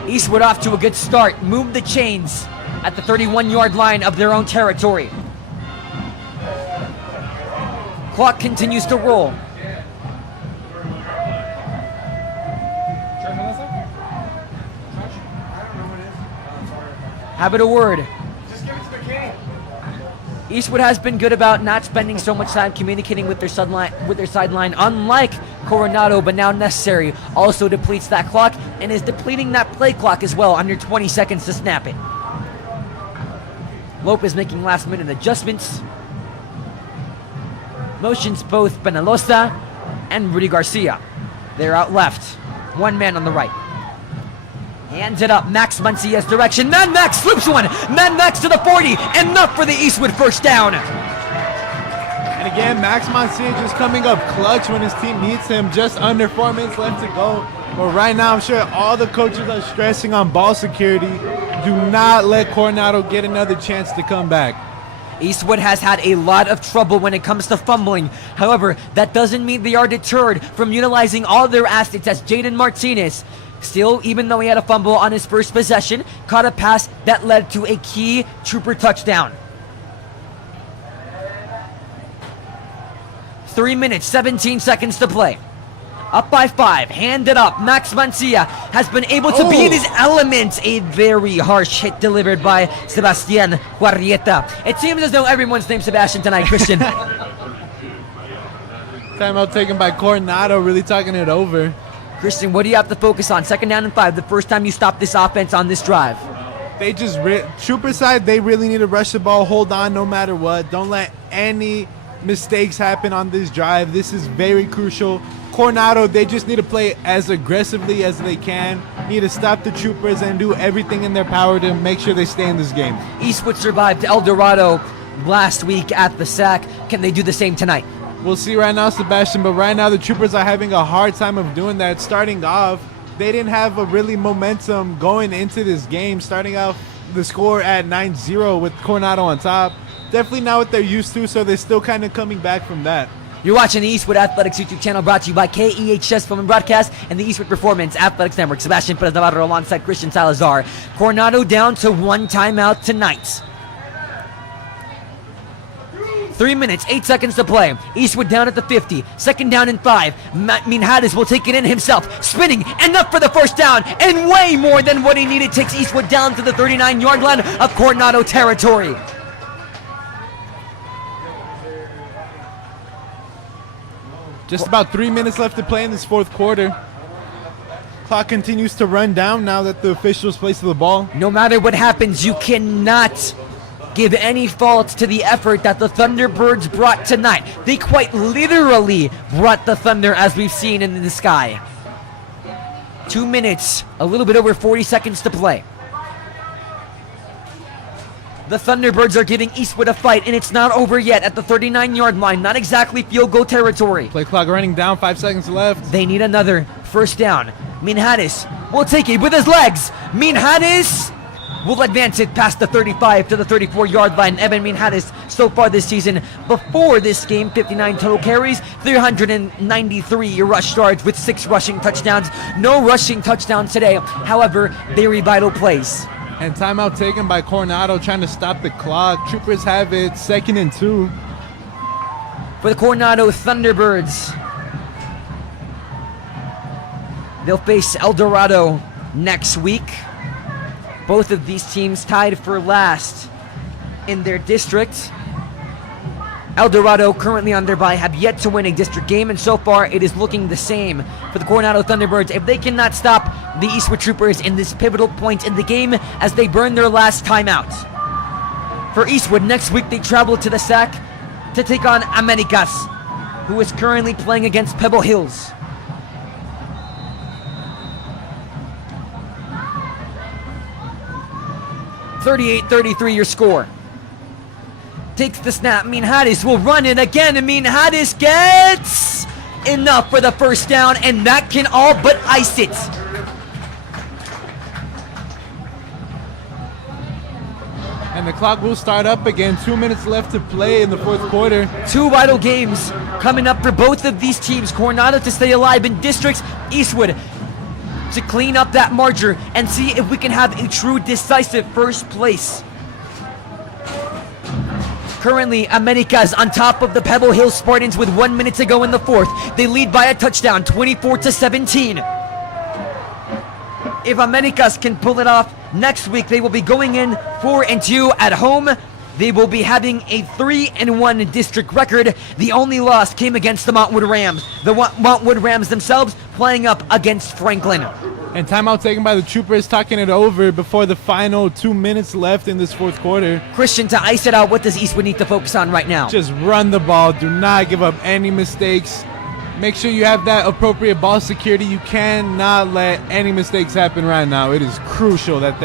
Eastwood off to a good start. Move the chains at the 31-yard line of their own territory. Clock continues to roll. Have it a word. Eastwood has been good about not spending so much time communicating with their sideline, unlike Coronado, but now necessary. Also depletes that clock and is depleting that play clock as well, under 20 seconds to snap it. Lopez making last-minute adjustments. Motions both Penalosa and Rudy Garcia. They're out left. One man on the right. Hands it up, Max Mancia's direction. Mad Max slips one. Mad Max to the 40. Enough for the Eastwood first down. And again, Max Mancia just coming up clutch when his team needs him. Just under 4 minutes left to go. But right now, I'm sure all the coaches are stressing on ball security. Do not let Coronado get another chance to come back. Eastwood has had a lot of trouble when it comes to fumbling. However, that doesn't mean they are deterred from utilizing all their assets, as Jaden Martinez, still, even though he had a fumble on his first possession, caught a pass that led to a key Trooper touchdown. 3 minutes, 17 seconds to play. Up by 5, hand it up. Max Mancia has been able to be in his element. A very harsh hit delivered by Sebastian Guarrieta. It seems as though everyone's named Sebastian tonight, Christian. Timeout taken by Coronado, really talking it over. Christian, what do you have to focus on? 2nd down and 5, the first time you stop this offense on this drive. They just, Trooper side, they really need to rush the ball, hold on no matter what. Don't let any mistakes happen on this drive. This is very crucial. Coronado, they just need to play as aggressively as they can. Need to stop the Troopers and do everything in their power to make sure they stay in this game. Eastwood survived El Dorado last week at the sack. Can they do the same tonight? We'll see right now, Sebastian, but right now the Troopers are having a hard time of doing that. Starting off, they didn't have a really momentum going into this game. Starting off the score at 9-0 with Coronado on top. Definitely not what they're used to, so they're still kind of coming back from that. You're watching the Eastwood Athletics YouTube channel, brought to you by KEHS Film and Broadcast and the Eastwood Performance Athletics Network. Sebastian Perez Navarro alongside Christian Salazar. Coronado down to 1 timeout tonight. 3 minutes, 8 seconds to play. Eastwood down at the 50. 2nd down and 5. Minhades will take it in himself. Spinning, enough for the first down, and way more than what he needed. Takes Eastwood down to the 39-yard line of Coronado territory. Just about 3 minutes left to play in this 4th quarter. Clock continues to run down now that the officials place the ball. No matter what happens, you cannot give any fault to the effort that the Thunderbirds brought tonight. They quite literally brought the thunder, as we've seen in the sky. 2 minutes, a little bit over 40 seconds to play. The Thunderbirds are giving Eastwood a fight, and it's not over yet at the 39-yard line. Not exactly field goal territory. Play clock running down, 5 seconds left. They need another first down. Minhades will take it with his legs. Minhades will advance it past the 35 to the 34-yard line. Evan Minhades, so far this season, before this game, 59 total carries, 393 rush yards with 6 rushing touchdowns. No rushing touchdowns today. However, very vital plays. And timeout taken by Coronado, trying to stop the clock. Troopers have it, 2nd and 2. For the Coronado Thunderbirds, they'll face El Dorado next week. Both of these teams tied for last in their district. El Dorado, currently on their bye, have yet to win a district game, and so far it is looking the same for the Coronado Thunderbirds. If they cannot stop the Eastwood Troopers in this pivotal point in the game as they burn their last timeout. For Eastwood, next week they travel to the SAC to take on Americas, who is currently playing against Pebble Hills. 38-33 your score. Takes the snap. Minharis will run it again, and Minharis gets enough for the first down, and that can all but ice it. And the clock will start up again. 2 minutes left to play in the fourth quarter. Two vital games coming up for both of these teams. Coronado to stay alive in districts. Eastwood to clean up that margin and see if we can have a true decisive first place. Currently, Americas on top of the Pebble Hill Spartans with 1 minute to go in the fourth. They lead by a touchdown, 24-17. If Americas can pull it off next week, they will be going in 4-2 at home. They will be having a 3-1 district record. The only loss came against the Montwood Rams. The Montwood Rams themselves playing up against Franklin. And timeout taken by the Troopers, talking it over before the final 2 minutes left in this fourth quarter. Christian, to ice it out, what does Eastwood need to focus on right now? Just run the ball. Do not give up any mistakes. Make sure you have that appropriate ball security. You cannot let any mistakes happen right now. It is crucial that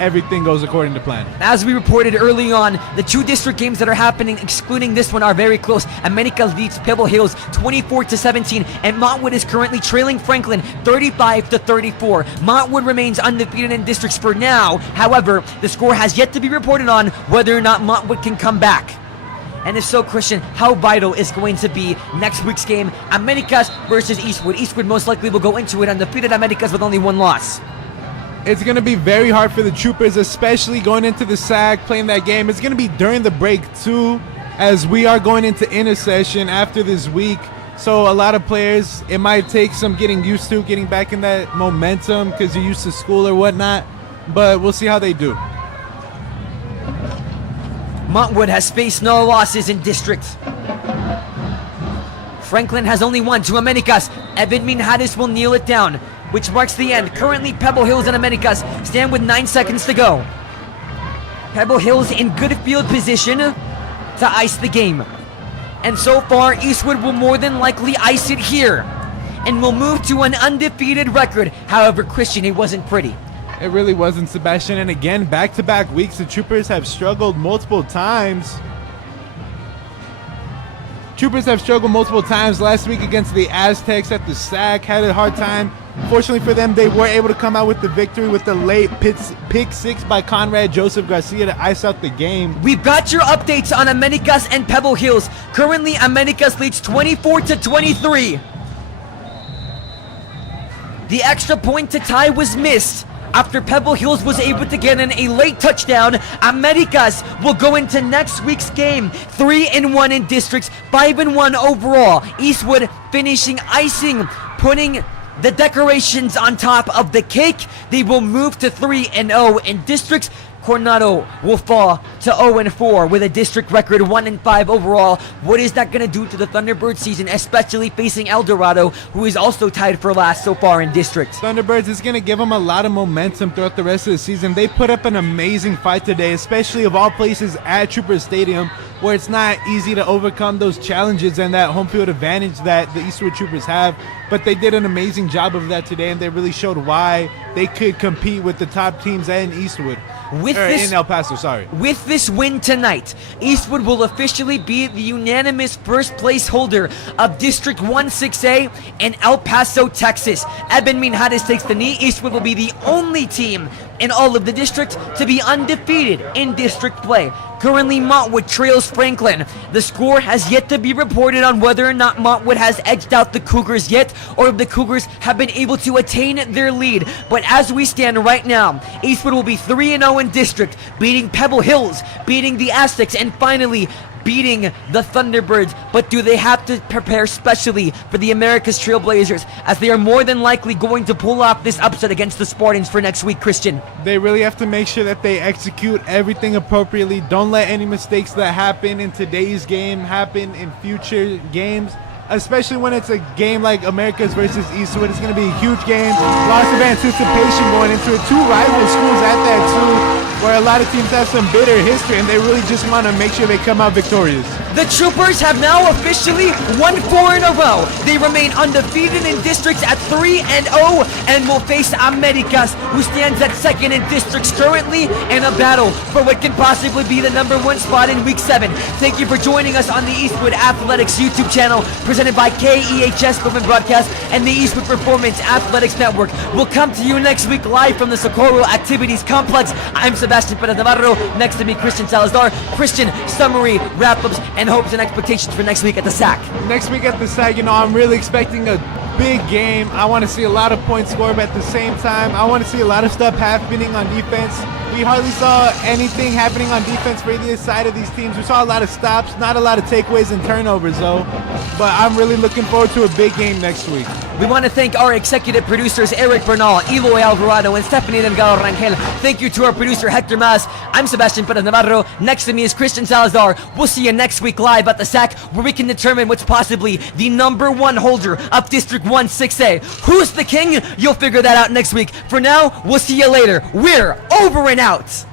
everything goes according to plan. As we reported early on, the two district games that are happening, excluding this one, are very close. Americas leads Pebble Hills 24-17, and Montwood is currently trailing Franklin 35-34. Montwood remains undefeated in districts for now. However, the score has yet to be reported on whether or not Montwood can come back. And if so, Christian, how vital is going to be next week's game, Americas versus Eastwood? Eastwood most likely will go into it undefeated, Americas with only one loss. It's going to be very hard for the Troopers, especially going into the SAC, playing that game. It's going to be during the break, too, as we are going into intercession after this week. So a lot of players, it might take some getting used to, getting back in that momentum because you're used to school or whatnot. But we'll see how they do. Montwood has faced no losses in district. Franklin has only won to Americas. Evan Minharis will kneel it down, which marks the end. Currently, Pebble Hills and Americas stand with 9 seconds to go. Pebble Hills in good field position to ice the game. And so far, Eastwood will more than likely ice it here and will move to an undefeated record. However, Christian, it wasn't pretty. It really wasn't, Sebastian. And again, back-to-back weeks, the Troopers have struggled multiple times. Troopers have struggled multiple times. Last week against the Aztecs at the SAC, had a hard time. Fortunately for them, they were able to come out with the victory with the late pick six by Conrad Joseph Garcia to ice out the game. We've got your updates on Americas and Pebble Hills. Currently, Americas leads 24-23. The extra point to tie was missed. After Pebble Hills was able to get in a late touchdown, Americas will go into next week's game 3-1 in districts, 5-1 overall. Eastwood finishing icing, putting the decorations on top of the cake. They will move to 3-0 in districts. Coronado will fall to 0-4 with a district record 1-5 overall. What is that going to do to the Thunderbirds season, especially facing El Dorado, who is also tied for last so far in district? Thunderbirds is going to give them a lot of momentum throughout the rest of the season. They put up an amazing fight today, especially of all places at Trooper Stadium, where it's not easy to overcome those challenges and that home field advantage that the Eastwood Troopers have. But they did an amazing job of that today, and they really showed why they could compete with the top teams in Eastwood. In El Paso, sorry. With this win tonight, Eastwood will officially be the unanimous first place holder of District 1-6A in El Paso, Texas. Eben Minharis takes the knee. Eastwood will be the only team in all of the district to be undefeated in district play. Currently, Montwood trails Franklin. The score has yet to be reported on whether or not Montwood has edged out the Cougars yet, or if the Cougars have been able to attain their lead. But as we stand right now, Eastwood will be 3-0 in district, beating Pebble Hills, beating the Aztecs, and finally beating the Thunderbirds. But do they have to prepare specially for the Americas Trailblazers, as they are more than likely going to pull off this upset against the Spartans for next week, Christian? They really have to make sure that they execute everything appropriately. Don't let any mistakes that happen in today's game happen in future games, especially when it's a game like Americas versus Eastwood. It's going to be a huge game. Lots of anticipation going into it. Two rival schools at that too, where a lot of teams have some bitter history, and they really just want to make sure they come out victorious. The Troopers have now officially won 4 in a row. They remain undefeated in districts at 3-0 and will face Americas, who stands at 2nd in districts currently, in a battle for what can possibly be the #1 spot in Week 7. Thank you for joining us on the Eastwood Athletics YouTube channel, presented by KEHS Movement Broadcast and the Eastwood Performance Athletics Network. We'll come to you next week live from the Socorro Activities Complex. I'm Sebastian Perez Navarro. Next to me, Christian Salazar. Christian, summary, wrap-ups, and hopes and expectations for next week at the SAC. Next week at the SAC, I'm really expecting a big game. I want to see a lot of points scored, but at the same time, I want to see a lot of stuff happening on defense. We hardly saw anything happening on defense for either side of these teams. We saw a lot of stops, not a lot of takeaways and turnovers, though. But I'm really looking forward to a big game next week. We want to thank our executive producers, Eric Bernal, Eloy Alvarado, and Stephanie Delgado Rangel. Thank you to our producer, Hector Mas. I'm Sebastian Perez Navarro. Next to me is Christian Salazar. We'll see you next week live at the SAC, where we can determine what's possibly the #1 holder of District 1 6A. Who's the king? You'll figure that out next week. For now, we'll see you later. We're over and out.